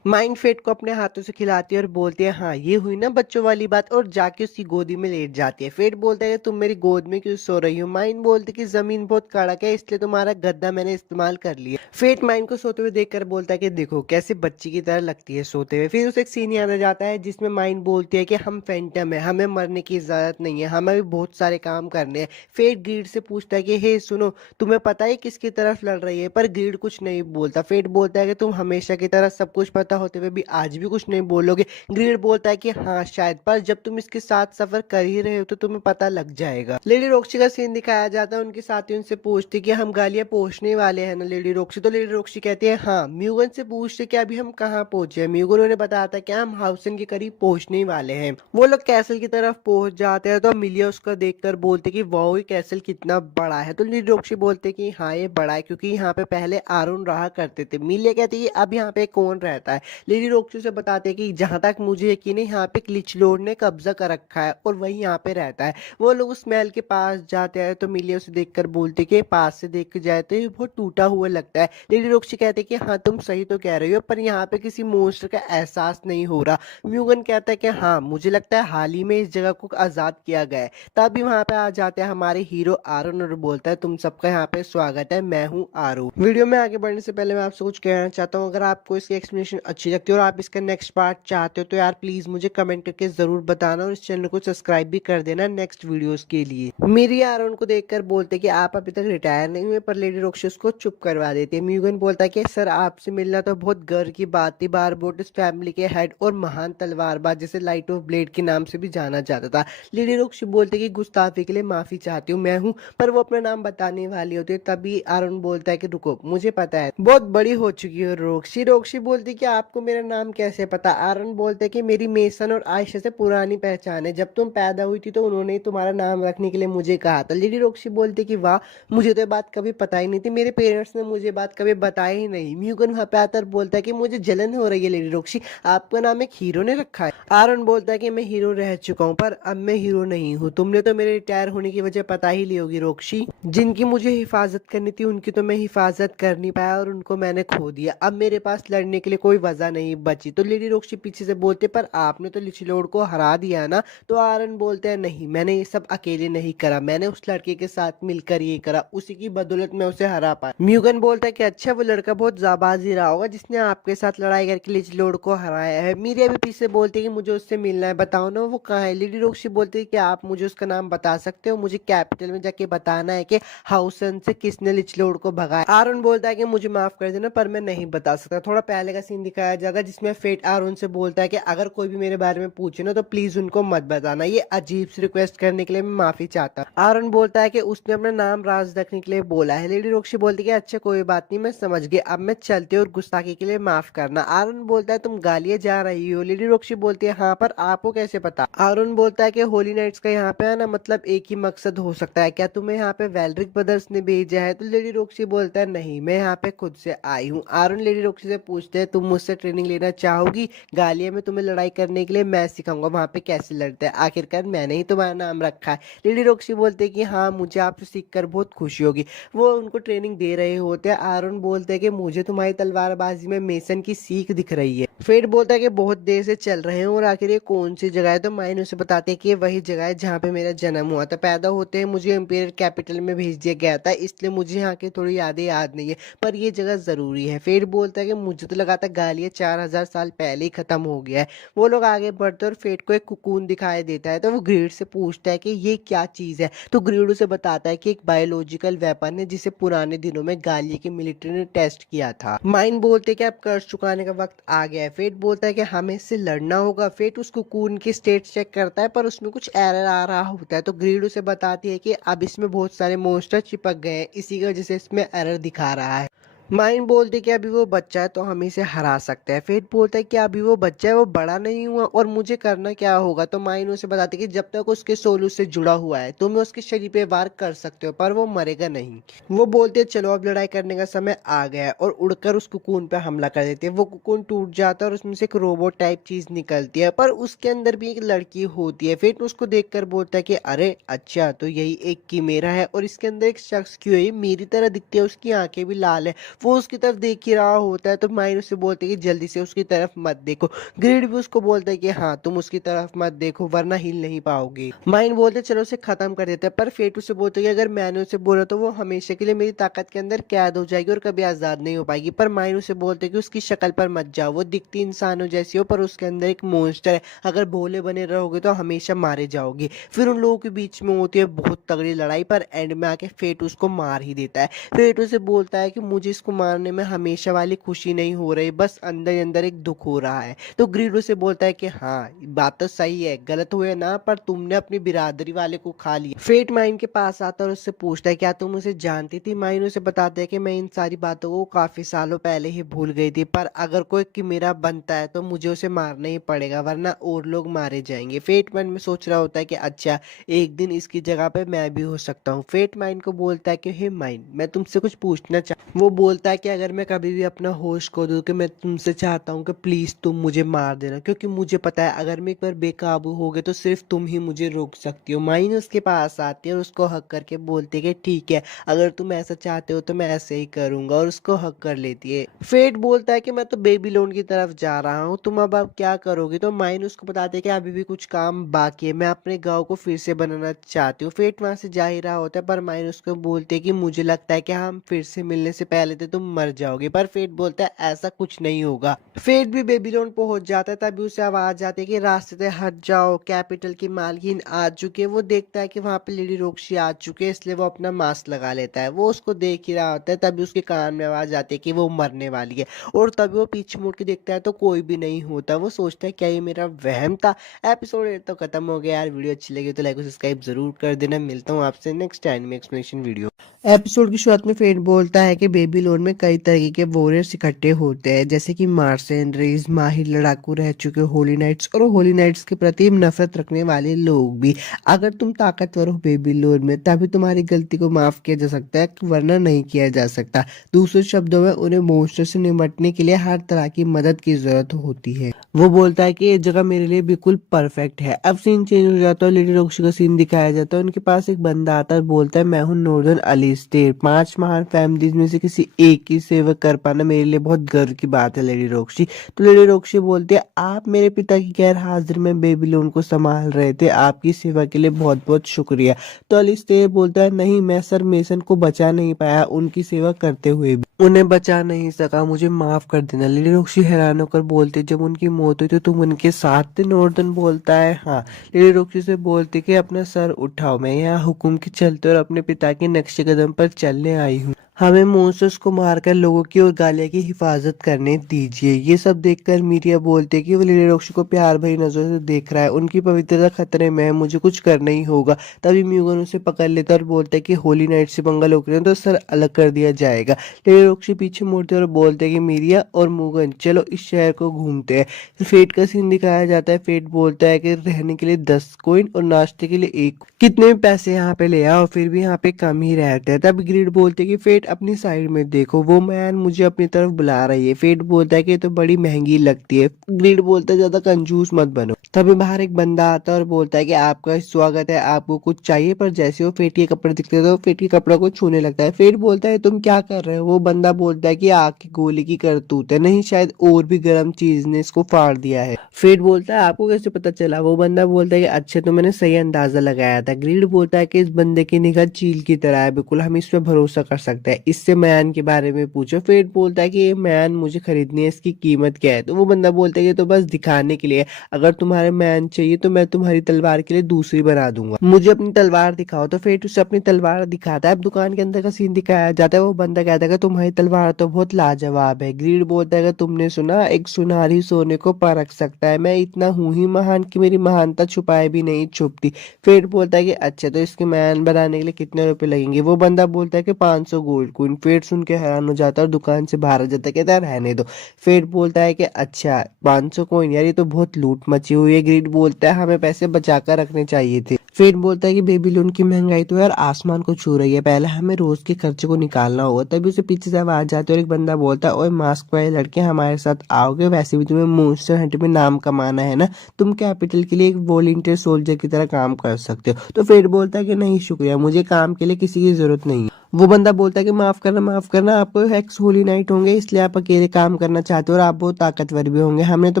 माइंड फेट को अपने हाथों से खिलाती है और बोलती है हाँ ये हुई ना बच्चों वाली बात, और जाके उसकी गोदी में लेट जाती है। फेट बोलता है कि तुम मेरी गोद में क्यों सो रही हो। माइंड बोलती है कि जमीन बहुत कड़क है इसलिए तुम्हारा गद्दा मैंने इस्तेमाल कर लिया। फेट माइंड को सोते हुए देखकर बोलता है कि देखो कैसे बच्ची की तरह लगती है सोते हुए। फिर उसे एक सीन याद आ जाता है जिसमें माइंड बोलती है कि हम फैंटम है, हमें मरने की इजाजत नहीं है, हमें भी बहुत सारे काम करने हैं। फेट ग्रीड से पूछता है कि हे सुनो, तुम्हें पता है किसकी तरफ लड़ रही है। पर ग्रीड कुछ नहीं बोलता। फेट बोलता है कि तुम हमेशा की तरह सब कुछ पता होते हुए भी आज भी कुछ नहीं बोलोगे। ग्रीड बोलता है कि हाँ शायद, पर जब तुम इसके साथ सफर कर ही रहे हो तो तुम्हें पता लग जाएगा। लेडी रोक्सी का सीन दिखाया जाता है। उनके साथी उनसे पूछती कि हम गालियां पहुंचने वाले हैं ना लेडी रोक्सी। तो लेडी रोक्सी कहती है हाँ। म्यूगन से पूछते कि अभी हम कहाँ पहुंचे हैं। म्यूगन उन्हें बताता है कि हम हाउसन के करीब पहुंचने वाले हैं। वो लोग कैसल की तरफ पहुंच जाते हैं तो मिलिया उसको देखकर बोलते कि वाओ ये कैसल कितना बड़ा है। तो लेडी रोक्सी बोलते कि हाँ ये बड़ा है क्योंकि यहाँ पे पहले आरुन रहा करते थे। मिलिया कहती है अब यहाँ पे कौन रहता है। लेडी रोक्सी से बताते हैं कि जहां तक मुझे यकीन है यहाँ पे क्लिचलोड ने कब्जा कर रखा है और वही यहाँ पे रहता है। वो लोग उस महल के पास जाते हैं तो मिलिया उसे देखकर बोलते कि पास से देख के जाए तो ये बहुत टूटा हुआ लगता है। लेडी रोक्सी कहते कि हाँ तुम सही तो कह रही हो, पर यहाँ पे किसी मोन्स्टर का एहसास नहीं हो रहा। म्यूगन कहता है कि हाँ मुझे लगता है हाल ही में इस जगह को आजाद किया गया है। तभी वहां पे आ जाते हैं हमारे हीरो आरुन और बोलता है तुम सबका यहाँ पे स्वागत है, मैं हूँ आरुन। वीडियो में आगे बढ़ने से पहले मैं आपसे कुछ कहना चाहता हूँ। अगर आपको इसकी एक्सप्लेनेशन अच्छी लगती है और आप इसका नेक्स्ट पार्ट चाहते हो तो यार प्लीज मुझे कमेंट करके जरूर बताना और इस चैनल को सब्सक्राइब भी कर देना नेक्स्ट वीडियोस के लिए। मेरी आरुन को देखकर बोलते कि आप अभी तक रिटायर नहीं हुए, पर लेडी रोक्सी उसको चुप करवा देती है। म्यूगन बोलता है कि सर आपसे मिलना तो बहुत गर्व की बात थी। बारबोटिस फैमिली के हेड और महान तलवारबाज जिसे लाइट ऑफ ब्लेड के नाम से भी जाना जाता था। लेडी रोक्सी बोलते कि गुस्ताफी के लिए माफी चाहती हूँ मैं हूँ, पर वो अपना नाम बताने वाली होती है। तभी आरुन बोलता है कि रुको मुझे पता है, बहुत बड़ी हो चुकी है रोक्सी। रोक्सी बोलती कि आपको मेरा नाम कैसे पता। आरुन बोलते कि मेरी मेसन और आयशा से पुरानी पहचान है, जब तुम पैदा हुई थी तो उन्होंने तुम्हारा नाम रखने के लिए मुझे कहा था। लेडी रोक्सी बोलती कि वाह मुझे तो बात कभी पता ही नहीं थी, मेरे पेरेंट्स ने मुझे बात कभी बताई ही नहीं। म्यूगन वहां पे आकर बोलता है कि मुझे जलन हो रही है लेडी रोक्सी, आपका नाम एक हीरो ने रखा है। आरुन बोलता है कि मैं हीरो रह चुका हूँ पर अब मैं हीरो नहीं हूँ। तुमने तो मेरे रिटायर होने की वजह पता ही ली होगी रोक्सी। जिनकी मुझे हिफाजत करनी थी उनकी तो मैं हिफाजत कर नहीं पाया और उनको मैंने खो दिया। अब मेरे पास लड़ने के लिए कोई वजह नहीं बची। तो लेडी रोक्सी पीछे से बोलते पर आपने तो लिचलोड को हरा दिया ना। तो आरुन बोलते हैं नहीं मैंने ये सब अकेले नहीं करा, मैंने उस लड़के के साथ मिलकर ये करा, उसी की बदौलत मैं उसे हरा पाया। म्यूगन बोलता है कि अच्छा वो लड़का बहुत जाबाज ही रहा होगा जिसने आपके साथ लड़ाई करके लिचलोड को हराया है। मीरिया भी पीछे बोलती है कि मुझे उससे मिलना है, बताओ ना वो कहाँ है। लेडी रोक्सी बोलती है कि आप मुझे उसका नाम बता सकते हो, मुझे कैपिटल में जाके बताना है कि हाउसन से किसने लिचलोड को भगाया। आरुन बोलता है कि मुझे माफ कर देना पर मैं नहीं बता सकता। थोड़ा पहले का सीन दिखाया जाएगा जिसमें फेट आरुन से बोलता है कि अगर कोई भी मेरे बारे में पूछे ना तो प्लीज उनको मत बताना। ये अजीब सी रिक्वेस्ट करने के लिए मैं माफी चाहता हूँ। आरुन बोलता है कि उसने अपना नाम राज रखने के लिए बोला है। लेडी रोक्सी बोलती है कि अच्छा कोई बात नहीं मैं समझ गई, अब मैं चलती हूँ और गुस्ताखी के लिए माफ करना। आरुन बोलता है तुम गालियां जा रही हो। लेडी रोक्सी बोलती है हाँ पर आपको कैसे पता। आरुन बोलता है कि होली नाइट्स का यहाँ पे आना मतलब एक ही मकसद हो सकता है, क्या तुम्हें यहाँ पे वेलरिक ब्रदर्स ने भेजा है। तो लेडी रोक्सी बोलता है नहीं मैं यहाँ पे खुद से आई हूँ। आरुन लेडी रोक्सी से पूछते हैं तुम मुझसे ट्रेनिंग लेना चाहोगी। गालिया में तुम्हें लड़ाई करने के लिए मैं सिखाऊंगा वहाँ पे कैसे लड़ते हैं, आखिरकार मैंने ही तुम्हारा नाम रखा है। लेडी रोक्सी बोलते हैं कि हाँ मुझे आपसे सीखकर बहुत खुशी होगी। वो उनको ट्रेनिंग दे रहे होते हैं। आरुन बोलते हैं कि मुझे तुम्हारी तलवारबाजी में मेसन की सीख दिख रही है। फेट बोलता है कि बहुत देर से चल रहे हैं और आखिर ये कौन सी जगह है। तो माइन उसे बताते हैं कि ये वही जगह है जहाँ पे मेरा जन्म हुआ था। पैदा होते हैं मुझे इंपीरियल कैपिटल में भेज दिया गया था, इसलिए मुझे यहाँ की थोड़ी यादें याद नहीं है, पर ये जगह जरूरी है। फेट बोलता है कि मुझे तो लगा था गालिया 4000 साल पहले ही खत्म हो गया है। वो लोग आगे बढ़ते और फेट को एक कुकून दिखाई देता है। तो वो ग्रीड से पूछता है कि ये क्या चीज है। तो ग्रीड उसे बताता है कि एक बायोलॉजिकल वेपन है जिसे पुराने दिनों में गालिया की मिलिट्री ने टेस्ट किया था। माइन बोलते कि अब कर्ज चुकाने का वक्त आ गया है। फेट बोलता है कि हमें इससे लड़ना होगा। फेट उस कोकून की स्टेट चेक करता है पर उसमें कुछ एरर आ रहा होता है, तो ग्रीड उसे बताती है कि अब इसमें बहुत सारे मॉन्स्टर चिपक गए हैं, इसी की वजह से इसमें एरर दिखा रहा है। माइन बोलती है कि अभी वो बच्चा है तो हम इसे हरा सकते हैं। फेट बोलता है कि अभी वो बच्चा है, वो बड़ा नहीं हुआ और मुझे करना क्या होगा। तो माइन उसे बताती है कि जब तक उसके सोल उससे जुड़ा हुआ है तुम उसके शरीर पे वार कर सकते हो पर वो मरेगा नहीं। वो बोलते है चलो अब लड़ाई करने का समय आ गया है और उड़कर उस कुकून पे हमला कर देते हैं। वो कुकून टूट जाता है और उसमें से एक रोबोट टाइप चीज निकलती है पर उसके अंदर भी एक लड़की होती है। फेट उसको देखकर बोलता है कि अरे अच्छा तो यही एक कीमेरा है और इसके अंदर एक शख्स क्यों है, ये मेरी तरह दिखती है, उसकी आंखें भी लाल है। वो उसकी तरफ देख ही रहा होता है तो माइन उससे बोलते है कि जल्दी से उसकी तरफ मत देखो। ग्रिड भी उसको बोलता है कि हाँ तुम उसकी तरफ मत देखो वरना हिल नहीं पाओगे। माइन बोलते चलो उसे खत्म कर देते हैं पर फेट उसे बोलते है कि अगर मैंने उसे बोला तो वो हमेशा के लिए मेरी ताकत के अंदर कैद हो जाएगी और कभी आजाद नहीं हो पाएगी। पर माइन उसे बोलते कि उसकी शक्ल पर मत जाओ, वो दिखती इंसानों जैसी हो पर उसके अंदर एक मॉन्स्टर है, अगर भोले बने रहोगे तो हमेशा मारे जाओगे। फिर उन लोगों के बीच में होती है बहुत तगड़ी लड़ाई पर एंड में आके फेट उसको मार ही देता है। फेट उसे बोलता है कि मुझे इसको मारने में हमेशा वाली खुशी नहीं हो रही, बस अंदर ही अंदर एक दुख हो रहा है। तो ग्रीडो से बोलता है कि हाँ बात तो सही है, गलत हुए ना पर तुमने अपनी बिरादरी वाले को खा लिया। फेट माइन के पास आता है और उससे पूछता है क्या तुम उसे जानती थी। माइन उसे बताता है कि मैं इन सारी बातों को काफी सालों पहले ही भूल गई थी पर अगर कोई किमेरा बनता है तो मुझे उसे मारना ही पड़ेगा वरना और लोग मारे जाएंगे। फेट मन में सोच रहा होता है कि अच्छा एक दिन इसकी जगह पे मैं भी हो सकता हूँ। फेट माइन को बोलता है कि हे माइन मैं तुमसे कुछ पूछना वो बोलता है कि अगर मैं कभी भी अपना होश खो दूं कि मैं तुमसे चाहता हूँ कि प्लीज तुम मुझे मार देना, क्योंकि मुझे पता है अगर मैं एक बार बेकाबू हो गए तो सिर्फ तुम ही मुझे रोक सकती हो। माइन उसके पास आती है और उसको हक करके बोलती है कि ठीक है अगर तुम ऐसा चाहते हो तो मैं ऐसे ही करूंगा और उसको हक कर लेती है। फेट बोलता है कि मैं तो बेबीलोन की तरफ जा रहा हूँ, तुम अब क्या करोगे। तो माइन उसको बताते हैं कि अभी भी कुछ काम बाकी है, मैं अपने गाँव को फिर से बनाना चाहती हूँ। फेट वहां से जा ही रहा होता है पर माइन उसको बोलते है कि मुझे लगता है कि हम फिर से मिलने से पहले तो तुम मर जाओगे। पर फेट बोलता है ऐसा कुछ नहीं होगा। फेट भी बेबीलोन पहुंच जाता है तभी उसे आवाज आती है कि रास्ते से हट जाओ, कैपिटल की मालकिन आ चुकी है। वो देखता है कि वहां पे लेडी रोक्सी आ चुके हैं इसलिए वो अपना मास्क लगा लेता है। वो उसको देख ही रहा होता है तभी उसके कान में आवाज आती है कि वो मरने वाली है और तभी वो पीछे मुड़ के देखता है तो कोई भी नहीं होता। वो सोचता है क्या ये मेरा वहम था। एपिसोड 8 तो खत्म हो गया यार। वीडियो अच्छी लगी तो लाइक और सब्सक्राइब जरूर कर देना। मिलता हूँ आपसे नेक्स्ट टाइम में एक्सप्लेनेशन वीडियो। एपिसोड की शुरुआत में फेट बोलता है कि बेबीलोन में कई तरह के वॉरियर्स इकट्ठे होते हैं जैसे कि मार्सेंडरीज, माहिर लड़ाकू रह चुके होली नाइट्स और होली नाइट्स के प्रति नफरत रखने वाले लोग भी। अगर तुम ताकतवर हो बेबीलोन में तभी तुम्हारी गलती को माफ किया जा सकता है वरना नहीं किया जा सकता। दूसरे शब्दों में उन्हें मॉन्स्टर से निपटने के लिए हर तरह की मदद की जरूरत होती है। वो बोलता है कि ये जगह मेरे लिए बिल्कुल परफेक्ट है। अब सीन चेंज हो जाता है, लेडी रोक्सी का सीन दिखाया जाता है। उनके पास एक बंदा आता है और बोलता है मैं हूँ नॉर्दर्न अलिस्टेयर, 5 महान फैमिलीज में से किसी एक की सेवा कर पाना मेरे लिए बहुत गर्व की बात है लेडी रोक्सी। तो लेडी रोक्सी बोलती है आप मेरे पिता की गैर हाजिर में बेबीलोन को संभाल रहे थे, आपकी सेवा के लिए बहुत बहुत शुक्रिया। तो अलिस्टेयर बोलता है नहीं मैं सर मेसन को बचा नहीं पाया, उनकी सेवा करते हुए भी उन्हें बचा नहीं सका, मुझे माफ कर देना। लेडी रोक्सी हैरान होकर बोलती जब उनकी मौत हुई तो तुम उनके साथ थे। नॉर्दर्न बोलता है हाँ। लेडी रोक्सी से बोलती कि अपना सर उठाओ, मैं यहाँ हुक्म के चलते और अपने पिता के नक्शे कदम पर चलने आई हूँ, हमें मॉन्स्टर्स को मारकर लोगों की और गालिया की हिफाजत करने दीजिए। ये सब देखकर मीरिया बोलते कि वो लेडी रोक्सी को प्यार भरी नजरों से देख रहा है, उनकी पवित्रता खतरे में है, मुझे कुछ करना ही होगा। तभी म्यूगन उसे पकड़ लेता और बोलता है कि होली नाइट से पंगा लोग तो सर अलग कर दिया जाएगा। लेडी रोक्सी पीछे मुड़ते और बोलते कि मीरिया और म्यूगन चलो इस शहर को घूमते हैं। फेट का सीन दिखाया जाता है। फेट बोलता है कि रहने के लिए 10 कॉइन और नाश्ते के लिए 1, कितने भी पैसे यहाँ पे ले आओ फिर भी यहाँ पे कम ही रहते हैं। तब ग्रिड बोलते कि फेट अपनी साइड में देखो, वो मैन मुझे अपनी तरफ बुला रही है। फेट बोलता है कि तो बड़ी महंगी लगती है। ग्रिड बोलता है ज्यादा कंजूस मत बनो। तभी बाहर एक बंदा आता है और बोलता है कि आपका स्वागत है, आपको कुछ चाहिए। पर जैसे वो फेट के कपड़े दिखते तो फेट के कपड़ों को छूने लगता है। फेट बोलता है तुम क्या कर रहे हो। वो बंदा बोलता है कि आग की गोली की करतूत है, नहीं शायद और भी गर्म चीज ने इसको फाड़ दिया है। फेट बोलता है आपको कैसे पता चला। वो बंदा बोलता है कि अच्छे तो मैंने सही अंदाजा लगाया था। ग्रिड बोलता है कि इस बंदे की निगाह चील की तरह है, बिल्कुल हम इस पे भरोसा कर सकते हैं। है, इससे मैन के बारे में पूछो। फेट बोलता है कि ये मैन मुझे खरीदनी है, इसकी कीमत क्या है? तो वो बंदा बोलता है कि तो बस दिखाने के लिए, अगर तुम्हारे मैन चाहिए तो मैं तुम्हारी तलवार के लिए दूसरी बना दूंगा, मुझे अपनी तलवार दिखाओ। तो फेट उसे अपनी तलवार दिखाता है। अब दुकान के अंदर का सीन दिखाया जाता है। वो बंदा कहता है कि तुम्हारी तलवार तो बहुत लाजवाब है। ग्रीड बोलता है कि तुमने सुना, एक सुनारी सोने को परख सकता है, मैं इतना हूं ही महान कि मेरी महानता छुपाए भी नहीं छुपती। फेट बोलता है कि अच्छा, तो इसके मैन बनाने के लिए कितने रुपए लगेंगे? वो बंदा बोलता है कि 500 गोल्ड कॉइन। फेट सुन के हैरान हो जाता है और दुकान से बाहर आ जाता है, कहता है रहने दो। फेट बोलता है कि अच्छा 500 कॉइन, यार ये तो बहुत लूट मची हुई है। ग्रीड बोलता है हमें पैसे बचा कर रखने चाहिए थे। फेट बोलता है कि बेबीलोन की महंगाई तो यार आसमान को छू रही है, पहले हमें रोज के खर्चे को निकालना होगा। तभी उसे पीछे से आवाज आती है और एक बंदा बोलता है, ओए मास्क वाले लड़के, हमारे साथ आओगे? वैसे भी तुम्हें मॉन्स्टर हंट में नाम कमाना है ना, तुम कैपिटल के लिए एक वॉलंटियर सोल्जर की तरह काम कर सकते हो। तो फेट बोलता है कि नहीं शुक्रिया, मुझे काम के लिए किसी की जरूरत नहीं है। वो बंदा बोलता है कि माफ करना, आपको हेक्स होली नाइट होंगे इसलिए आप अकेले काम करना चाहते हो और आप बहुत ताकतवर भी होंगे, हमने तो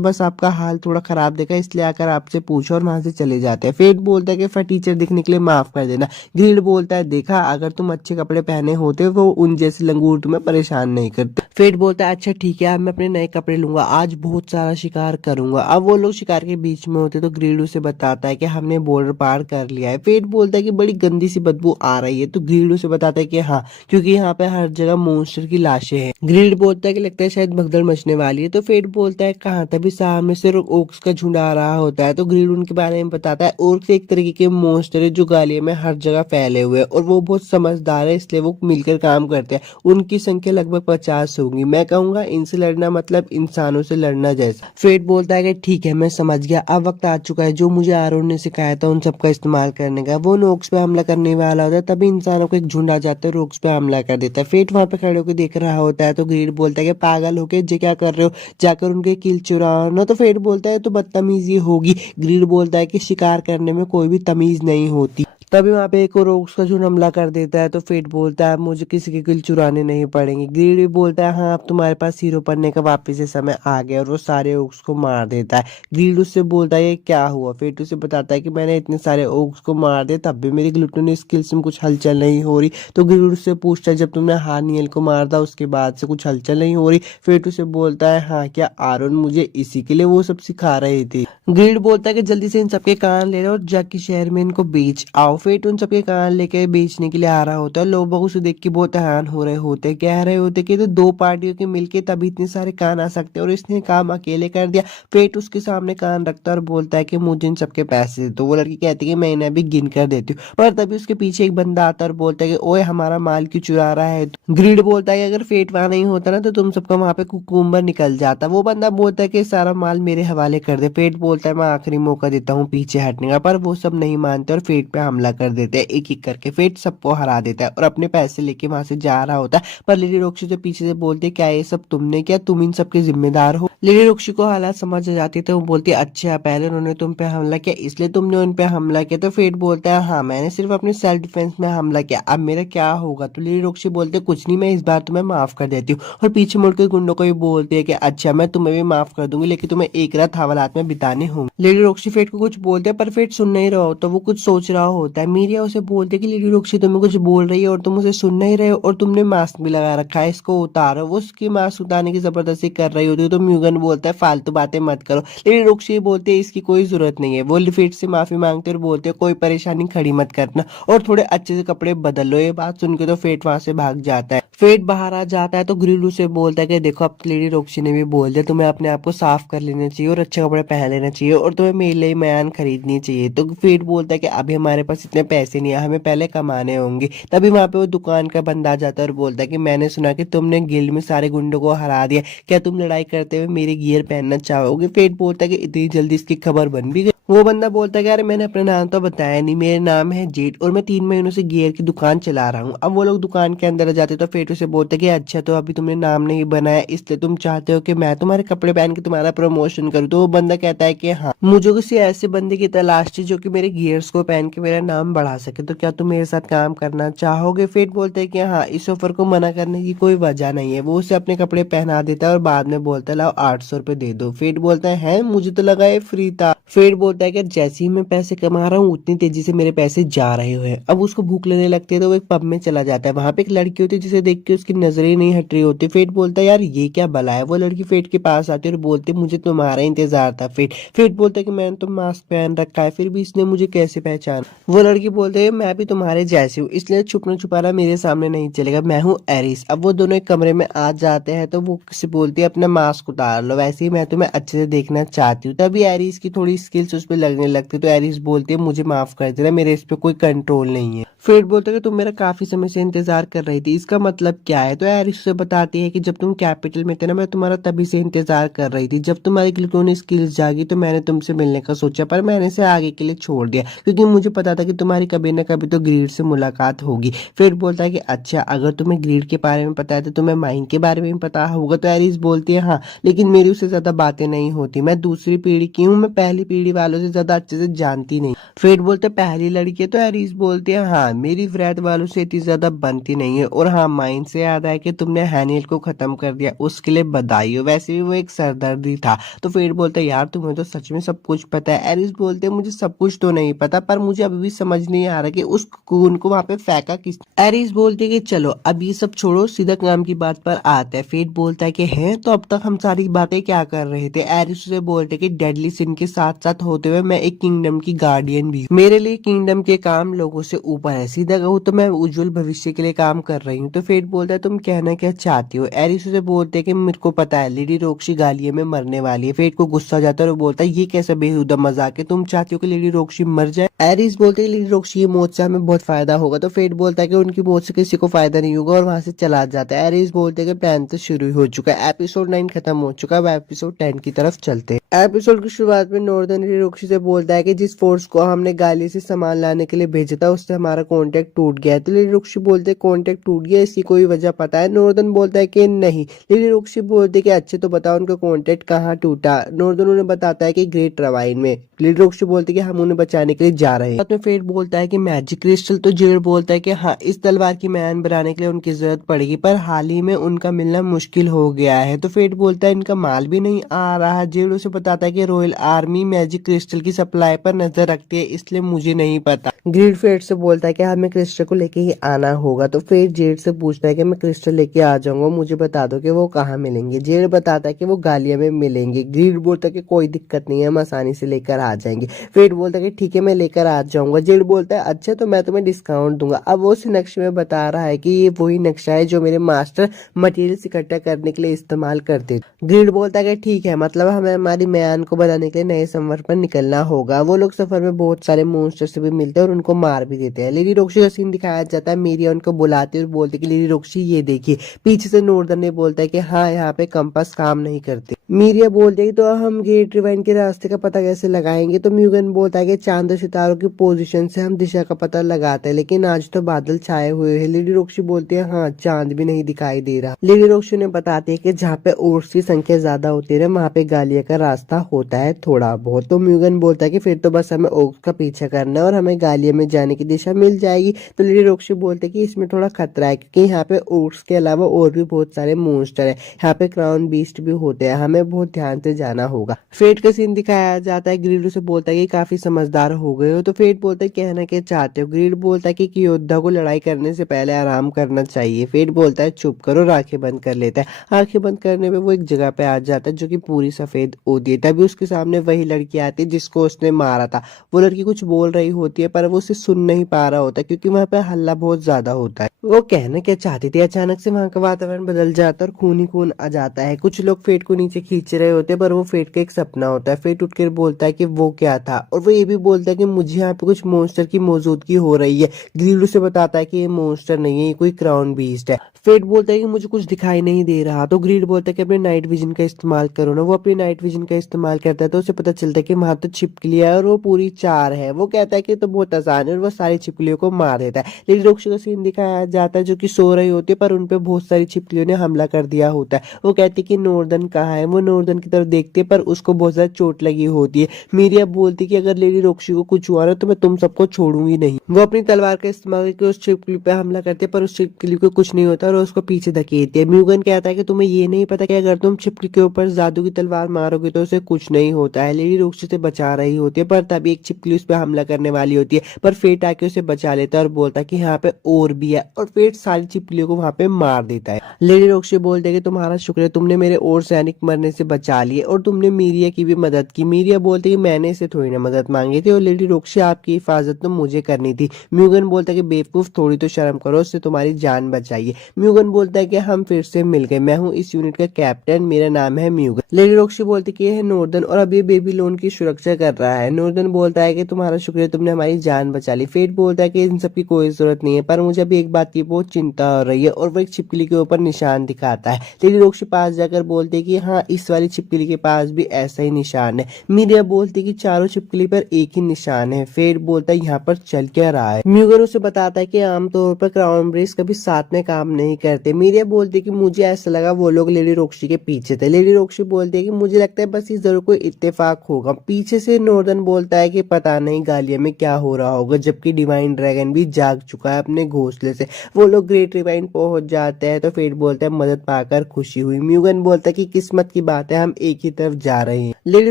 बस आपका हाल थोड़ा खराब देखा इसलिए आकर आपसे पूछो और वहां से चले जाते हैं। फेट बोलता है कि फटीचर दिखने के लिए माफ कर देना। ग्रीड बोलता है देखा, अगर तुम अच्छे कपड़े पहने होते वो उन जैसे लंगूर तुम्हें परेशान नहीं करते। फेट बोलता है अच्छा ठीक है, अब मैं अपने नए कपड़े लूंगा, आज बहुत सारा शिकार करूंगा। अब वो लोग शिकार के बीच में होते तो ग्रीड उसे बताता है कि हमने बॉर्डर पार कर लिया है। फेट बोलता है कि बड़ी गंदी सी बदबू आ रही है। तो ग्रीड उसे बताता है कि हाँ, क्योंकि यहाँ पे हर जगह मॉन्स्टर की लाशें हैं। ग्रीड बोलता है कि लगता है शायद भगदड़ मचने वाली है। तो फेट बोलता है कहाँ, तभी सामने से ओक्स का झुंड आ रहा होता है। तो ग्रीड उनके बारे में बताता है, ओक्स एक तरीके के मॉन्स्टर है जो गालिया में हर जगह फैले हुए हैं और वो बहुत समझदार है, इसलिए वो मिलकर काम करते हैं। उनकी संख्या लगभग 50 होंगी। मैं कहूंगा इनसे लड़ना मतलब इंसानों से लड़ना जैसा। फेट बोलता है कि ठीक है, मैं समझ गया, अब वक्त आ चुका है जो मुझे आरोन ने सिखाया था उन सबका इस्तेमाल करने का। वो नोक्स पे हमला करने वाला होता है, तभी इंसानों को एक झुंड आ जाता है, रोक्स पे हमला कर देता है। फेट वहां पे खड़े होकर देख रहा होता है। तो ग्रीड बोलता है कि पागल होके जे क्या कर रहे हो, जाकर उनके किल चुराओ ना। तो फेट बोलता है तो बदतमीजी होगी। ग्रीड बोलता है कि शिकार करने में कोई भी तमीज नहीं होती। तभी वहां पे एक और ओक्स का झुंड हमला कर देता है। तो फेट बोलता है मुझे किसी के किल चुराने नहीं पड़ेंगे। ग्रीड भी बोलता है हाँ, अब तुम्हारे पास हीरो बनने का वापस से समय आ गया, और वो सारे ओक्स को मार देता है। ग्रीड उससे बोलता है ये क्या हुआ? फेट उसे बताता है कि मैंने इतने सारे ओक्स को मार दिया तब भी मेरी ग्लूटोनी स्किल्स में कुछ हलचल नहीं हो रही। तो ग्रीड उससे पूछता है जब तुमने हानियल को मार था उसके बाद से कुछ हलचल नहीं हो रही? फेट उसे बोलता है हाँ, क्या आरोन मुझे इसी के लिए वो सब सिखा रहे थे? ग्रीड बोलता है कि जल्दी से इन सबके कान ले लो और जाके शहर में इनको बेच आओ। फेट उन सबके कान लेके बेचने के लिए आ रहा होता है। लोग बाग उसे देख के बहुत हैरान हो रहे होते हैं, कह रहे होते कि तो दो पार्टियों के मिलके तभी इतने सारे कान आ सकते हैं और इसने काम अकेले कर दिया। फेट उसके सामने कान रखता है और बोलता है कि मुझे इन सबके पैसे दे। तो वो लड़की कहती है कि मैं इन्हें अभी गिन कर देती हूँ, पर तभी उसके पीछे एक बंदा आता है और बोलता है कि ओए हमारा माल क्यों चुरा रहा है? ग्रीड बोलता है कि अगर फेट वहां नहीं होता ना तो तुम सबका वहां पे कुकुम्बर निकल जाता। वो बंदा बोलता है कि सारा माल मेरे हवाले कर दे। फेट बोलता है मैं आखिरी मौका देता हूँ पीछे हटने का, पर वो सब नहीं मानते और फेट पे हमला कर देते हैं एक एक करके। फेट सबको हरा देता है और अपने पैसे लेके वहां से जा रहा होता है, पर लेडी रोक्सी से पीछे से बोलते क्या ये सब तुमने किया, तुम इन सबके जिम्मेदार हो। लेडी रोक्सी को हालात समझ आ जाती है तो वो बोलती है अच्छा, पहले उन्होंने तुम पे हमला किया इसलिए तुमने उन पे हमला किया? तो फेट बोलता है हाँ, मैंने सिर्फ अपने सेल्फ डिफेंस में हमला किया, अब मेरा क्या होगा? तो लेडी रोक्सी बोलते कुछ नहीं, मैं इस बार तुम्हें माफ कर देती हूँ। और पीछे मुड़कर गुंडों को भी बोलती है कि अच्छा, मैं तुम्हें भी माफ कर दूंगी लेकिन तुम्हें एक रात हवालात में बिताने होंगे। लेडी रोक्सी फेट को कुछ बोलते हैं पर फेट सुन नहीं रहा हो, तो वो कुछ सोच रहा होता है। मीरिया उसे बोलती है कि लेडी रोक्सी तुम्हें कुछ बोल रही है और तुम उसे सुन नहीं रहे हो और तुमने मास्क भी लगा रखा है, इसको उतारो। वो उसकी मास्क उतारने की जबरदस्ती कर रही होती है तो म्यूगन बोलता है फालतू बातें मत करो। लेडी रोक्सी बोलती है इसकी कोई जरूरत नहीं है। वो फेट से माफी मांगते और बोलते हैं कोई परेशानी खड़ी मत करना और थोड़े अच्छे से कपड़े बदल लो। ये बात सुन के तो फेट वहां से भाग जाता है। फेट बाहर आ जाता है तो ग्रिलू से बोलता है कि देखो अब लेडी रोक्सी ने भी बोल दिया, तुम्हें अपने आप को साफ कर लेना चाहिए और अच्छे कपड़े पहन लेना चाहिए और तुम्हें मेरे लिए म्यान खरीदनी चाहिए। तो फेट बोलता है कि अभी हमारे पास इतने पैसे नहीं है, हमें पहले कमाने होंगे। तभी वहां पे वो दुकान का बंदा आ जाता है और बोलता है कि मैंने सुना कि तुमने गिल्ड में सारे गुंडों को हरा दिया, क्या तुम लड़ाई करते हुए मेरे गियर पहनना चाहोगे? फेट बोलता है कि इतनी जल्दी इसकी खबर बन भी गई? वो बंदा बोलता है कि अरे मैंने अपना नाम तो बताया नहीं, मेरा नाम है जेट और मैं 3 महीनों से गियर की दुकान चला रहा हूँ। अब वो लोग दुकान के अंदर आ जाते तो फेट उसे बोलते कि अच्छा, तो अभी तुमने नाम नहीं बनाया इसलिए तुम चाहते हो कि मैं तुम्हारे कपड़े पहन के तुम्हारा प्रमोशन करूँ? तो वो बंदा कहता है कि हाँ, मुझे किसी ऐसे बंदे की तलाश थी जो कि मेरे गियर्स को पहन के मेरा नाम बढ़ा सके, तो क्या तुम मेरे साथ काम करना चाहोगे? फेट बोलते हैं कि हाँ, इस ऑफर को मना करने की कोई वजह नहीं है। वो उसे अपने कपड़े पहना देता है और बाद में बोलता है लाओ 800 रुपए दे दो। फेट बोलता है मुझे तो लगा ये फ्री था। फेट बोलता बोलता है कि जैसे ही मैं पैसे कमा रहा हूँ उतनी तेजी से मेरे पैसे जा रहे हुए हैं। अब उसको भूख लगने लगती है तो वो एक पब में चला जाता है। वहां पे एक लड़की होती है जिसे देख के उसकी नजरें नहीं हट रही होती। फेट बोलता है यार ये क्या भला है। वो लड़की फेट के पास आती है और बोलती है मुझे तुम्हारा इंतजार था फेट। फेट बोलता है कि मैंने तो मास्क पहन रखा है फिर भी इसने मुझे कैसे पहचाना। वो लड़की बोलते है मैं भी तुम्हारे जैसी हूँ इसलिए छुपना छुपाना मेरे सामने नहीं चलेगा, मैं हूँ एरिस। अब वो दोनों एक कमरे में आ जाते हैं तो वो किसी बोलती है अपना मास्क उतार लो, वैसे ही मैं तुम्हें अच्छे से देखना चाहती हूँ। तभी एरिस की थोड़ी स्किल्स उस पर लगने लगती है तो एरिस बोलती है मुझे माफ कर देना, मेरे इस पे कोई कंट्रोल नहीं है। फेट बोलता है कि तुम मेरा काफी समय से इंतजार कर रही थी, इसका मतलब क्या है। तो एरिस उसे बताती है कि जब तुम कैपिटल में थे ना मैं तुम्हारा तभी से इंतजार कर रही थी। जब तुम्हारी ग्लूटोनी स्किल्स जागी तो मैंने तुमसे मिलने का सोचा पर मैंने इसे आगे के लिए छोड़ दिया क्योंकि मुझे पता था कि तुम्हारी कभी ना कभी तो ग्रीड से मुलाकात होगी। फिर बोलता है कि अच्छा अगर तुम्हें ग्रीड के बारे में पता है तो तुम्हें माइन के बारे में भी पता होगा। तो एरिस बोलती है हाँ लेकिन मेरी उससे ज्यादा बातें नहीं होती, मैं दूसरी पीढ़ी की हूँ, मैं पहली पीढ़ी वालों से ज्यादा अच्छे से जानती नहीं। फेट बोलते पहली लड़की है तो एरिस बोलती है हाँ मेरी फ्रेंड वालों से इतनी ज्यादा बनती नहीं है। और हाँ माइन से याद आया कि तुमने हैनियल को खत्म कर दिया, उसके लिए बधाई हो, वैसे भी वो एक सरदर्दी था। तो फेट बोलता है यार तुम्हें तो सच में सब कुछ पता है। एरिस बोलते हैं मुझे सब कुछ तो नहीं पता पर मुझे अभी भी समझ नहीं आ रहा कि उस खून को वहां पे फेंका किस। एरिस बोलते कि चलो अब ये सब छोड़ो सीधा काम की बात पर आते हैं। फेट बोलता है कि हैं तो अब तक हम सारी बातें क्या कर रहे थे। एरिस उसे बोलते कि डेडली सिन के साथ साथ होते हुए मैं एक किंगडम की गार्डियन भी हूँ, मेरे लिए किंगडम के काम लोगों से ऊपर है, सीधा कहूँ तो मैं उज्जवल भविष्य के लिए काम कर रही हूँ। तो फेट बोलता है तुम कहना क्या चाहती हो। एरिस उसे बोलते कि मेरे को पता है लेडी रोक्सी गालिये में मरने वाली है। फेट को गुस्सा जाता है और बोलता है ये कैसा बेहुदा मजाक है, तुम चाहती हो कि लेडी रोक्सी मर जाए। एरिस बोलते हैं लेडी रोक्सी की मौत से हमें बहुत फायदा होगा। तो फेट बोलता है कि उनकी मौत से किसी को फायदा नहीं होगा और वहां से चला जाता है। एरिस बोलते हैं कि प्लान तो शुरू हो चुका है, एपिसोड 9 खत्म हो चुका है, अब एपिसोड 10 की तरफ चलते हैं। एपिसोड की शुरुआत में नॉर्दर्न लेडी रोक्सी से बोलता है कि जिस फोर्स को हमने गाली से सामान लाने के लिए भेजा था उससे हमारा कॉन्टेक्ट टूट गया है। तो लेडी रोक्सी बोलते हैं कॉन्टेक्ट टूट गया इसकी कोई वजह पता है। नॉर्दर्न बोलता है कि नहीं। लेडी रोक्सी बोलते कि अच्छे तो बताओ उनका कॉन्टेक्ट कहाँ टूटा। नॉर्दर्न उन्हें बताता है कि ग्रेट रवाइन में। लेडी रोक्सी बोलती है कि हम उन्हें बचाने के लिए जा रहे हैं। साथ में फेट बोलता है कि मैजिक क्रिस्टल। तो जेड बोलता है कि हाँ इस तलवार की मैन बनाने के लिए उनकी जरूरत पड़ेगी पर हाल ही में उनका मिलना मुश्किल हो गया है। तो फेट बोलता है इनका माल भी नहीं आ रहा। जेड उसे बताता है कि रॉयल आर्मी मैजिक क्रिस्टल की सप्लाई पर नजर रखती है इसलिए मुझे नहीं पता। ग्रीड फेट से बोलता है कि हमें क्रिस्टल को लेके ही आना होगा। तो फेट जेड से पूछता है कि मैं क्रिस्टल लेके आ जाऊंगा, मुझे बता दो कि वो कहाँ मिलेंगे। जेड बताता है कि वो गालिया में मिलेंगे। ग्रीड बोलता है कि कोई दिक्कत नहीं है हम आसानी से लेकर आ जाएंगे। फेट बोलता है कि ठीक है मैं लेकर आ जाऊंगा। जेड बोलता है अच्छा तो मैं तुम्हें डिस्काउंट दूंगा। अब वो उस नक्शे में बता रहा है कि ये वही नक्शा है जो मेरे मास्टर मटेरियल इकट्ठा करने के लिए इस्तेमाल करते। ग्रीड बोलता है कि ठीक है मतलब हमें हमारी म्यान को बनाने के लिए नए संवर पर निकलना होगा। वो लोग सफर में बहुत सारे मॉन्स्टर से भी मिलते हैं और उनको मार भी देते हैं। लेडी रोक्सी का सीन दिखाया जाता है। मीरिया उनको बुलाती है और बोलती है कि लेडी रोक्सी ये देखिए। पीछे से नॉर्दर्न ने बोलता है कि हाँ यहाँ पे कंपास काम नहीं करते। मीरिया बोलती है तो हम गेट रिवाइन के रास्ते का पता कैसे लगाएंगे। तो म्यूगन बोलता है कि चांद और सितारों की पोजीशन से हम दिशा का पता लगाते हैं लेकिन आज तो बादल छाए हुए हैं। लेडी रोक्सी बोलती है हाँ चांद भी नहीं दिखाई दे रहा। लेडी रोक्सी ने बताती है कि जहाँ पे ओर्स की संख्या ज्यादा होती है वहाँ पे गालिया का रास्ता होता है थोड़ा बहुत। तो म्यूगन बोलता है कि फिर तो बस हमें ओर्स का पीछा करना है और हमें गालिया में जाने की दिशा मिल जाएगी। तो लेडी रोक्सी बोलते हैं कि इसमें थोड़ा खतरा है क्योंकि यहाँ पे ओर्स के अलावा और भी बहुत सारे मॉन्स्टर है, यहाँ पे क्राउन बीस्ट भी होते हैं, हमें बहुत ध्यान से जाना होगा। फेट का सीन दिखाया जाता है। ग्रीड से बोलता है कि काफी समझदार हो गए हो। तो फेट बोलता है कहना क्या चाहते हो। ग्रीड बोलता है कि योद्धा को लड़ाई करने से पहले आराम करना चाहिए। फेट बोलता है चुप करो, आंखें बंद कर लेता है। आंखें बंद करने पे वो एक जगह पे आ जाता है जो कि पूरी सफेद होती है। तभी उसके सामने वही लड़की आती है जिसको उसने मारा था। वो लड़की कुछ बोल रही होती है पर वो उसे सुन नहीं पा रहा होता क्योंकि वहां पे हल्ला बहुत ज्यादा होता है। वो कहना क्या चाहती थी अचानक से वहां का वातावरण बदल जाता है और खून ही खून आ जाता है। कुछ लोग फेट को नीचे खींच रहे होते हैं पर वो फेट का एक सपना होता है। फेट उठकर बोलता है कि वो क्या था और वो ये भी बोलता है कि मुझे यहाँ पे कुछ मॉन्स्टर की मौजूदगी हो रही है। ग्रीड से बताता है कि ये मॉन्स्टर नहीं है, ये कोई क्राउन बीस्ट है। फेट बोलता है कि मुझे कुछ दिखाई नहीं दे रहा। तो ग्रीड बोलता है कि अपने नाइट विजन का इस्तेमाल करो ना। वो अपनी नाइट विजन का इस्तेमाल करता है तो उसे पता चलता है कि वहां तो छिपकलियां है और वो पूरी 4 है। वो कहता है कि तो बहुत आसान है और वो सारी छिपकलियों को मार देता है। लेडी रोक्सी का सीन दिखाया जाता है जो कि सो रही होती है पर उनपे बहुत सारी छिपकलियों ने हमला कर दिया होता है। वो कहती है कि नॉर्दर्न कहाँ है। वो नॉर्दर्न की तरफ देखती है पर उसको बहुत ज्यादा चोट लगी होती है। मीरिया बोलती है कि अगर लेडी रोक्सी को कुछ हुआ ना तो मैं तुम सबको छोड़ूंगी नहीं। वो अपनी तलवार का इस्तेमाल करके उस छिपकली पे हमला करते हैं पर उस छिपकली को कुछ नहीं होता और उसको पीछे धकेलती है। म्यूगन कहता है कि तुम्हें ये नहीं पता कि अगर तुम छिपकली के ऊपर जादू की तलवार मारोगे तो उसे कुछ नहीं होता है। लेडी रोक्सी से बचा रही होती है, पर तभी एक छिपकली उस पर हमला करने वाली होती है, पर फेट आके उसे बचा लेता है और बोलता है कि यहाँ पे और भी है, और फेट सारी छिपकलियों को वहां पे मार देता है। लेडी रोक्सी बोलते हैं कि तुम्हारा शुक्र है, तुमने मेरे और सैनिक मरने से बचा लिए और तुमने मीरिया की भी मदद की। मीरिया बोलते कि मैंने इसे थोड़ी ना मदद मांगी थी, और लेडी रोक्सी आपकी हिफाजत तो मुझे करनी थी। म्यूगन बोलता है कि बेवकूफ, थोड़ी तो शर्म करो, उससे तुम्हारी जान बचाइए। म्यूगन बोलता है कि हम फिर से मिल गए, मैं हूँ इस यूनिट का कैप्टन, मेरा नाम है म्यूगन। लेडी रोक्सी बोलती है कि यह है नॉर्दन और अब ये बेबीलोन की सुरक्षा कर रहा है। नॉर्दन बोलता है कि तुम्हारा शुक्रिया, तुमने हमारी जान बचा ली। फेट बोलता है कि इन सब की कोई जरूरत नहीं है, पर मुझे अभी एक बात की बहुत चिंता हो रही है, और वो एक छिपकली के ऊपर निशान दिखाता है। लेडी रोक्सी पास जाकर बोलती है कि हाँ, इस वाली छिपकली के पास भी ऐसा ही निशान है। मीरिया बोलती है कि चारों छिपकली पर एक ही निशान है। फेट बोलता है यहाँ पर चल क्या रहा है। म्यूगन उसे बताता है कि आमतौर पर क्राउन ब्रिज कभी साथ में काम नहीं करते। मीरिया बोलती है कि मुझे ऐसा लगा वो लोग लेडी रोक्सी के पीछे थे। लेडी रोक्सी बोलती है कि मुझे लगता है बस इस जरूर कोई इत्तेफाक होगा। पीछे से नॉर्दन बोलता है कि पता नहीं गालिया में क्या हो रहा होगा, जबकि डिवाइन ड्रैगन भी जाग चुका है अपने घोंसले से। वो लोग ग्रेट रिवाइन पहुंच जाते हैं तो फेट बोलता है मदद पाकर खुशी हुई। म्यूगन बोलता है कि किस्मत की बात है, हम एक ही तरफ जा रहे हैं। लेडी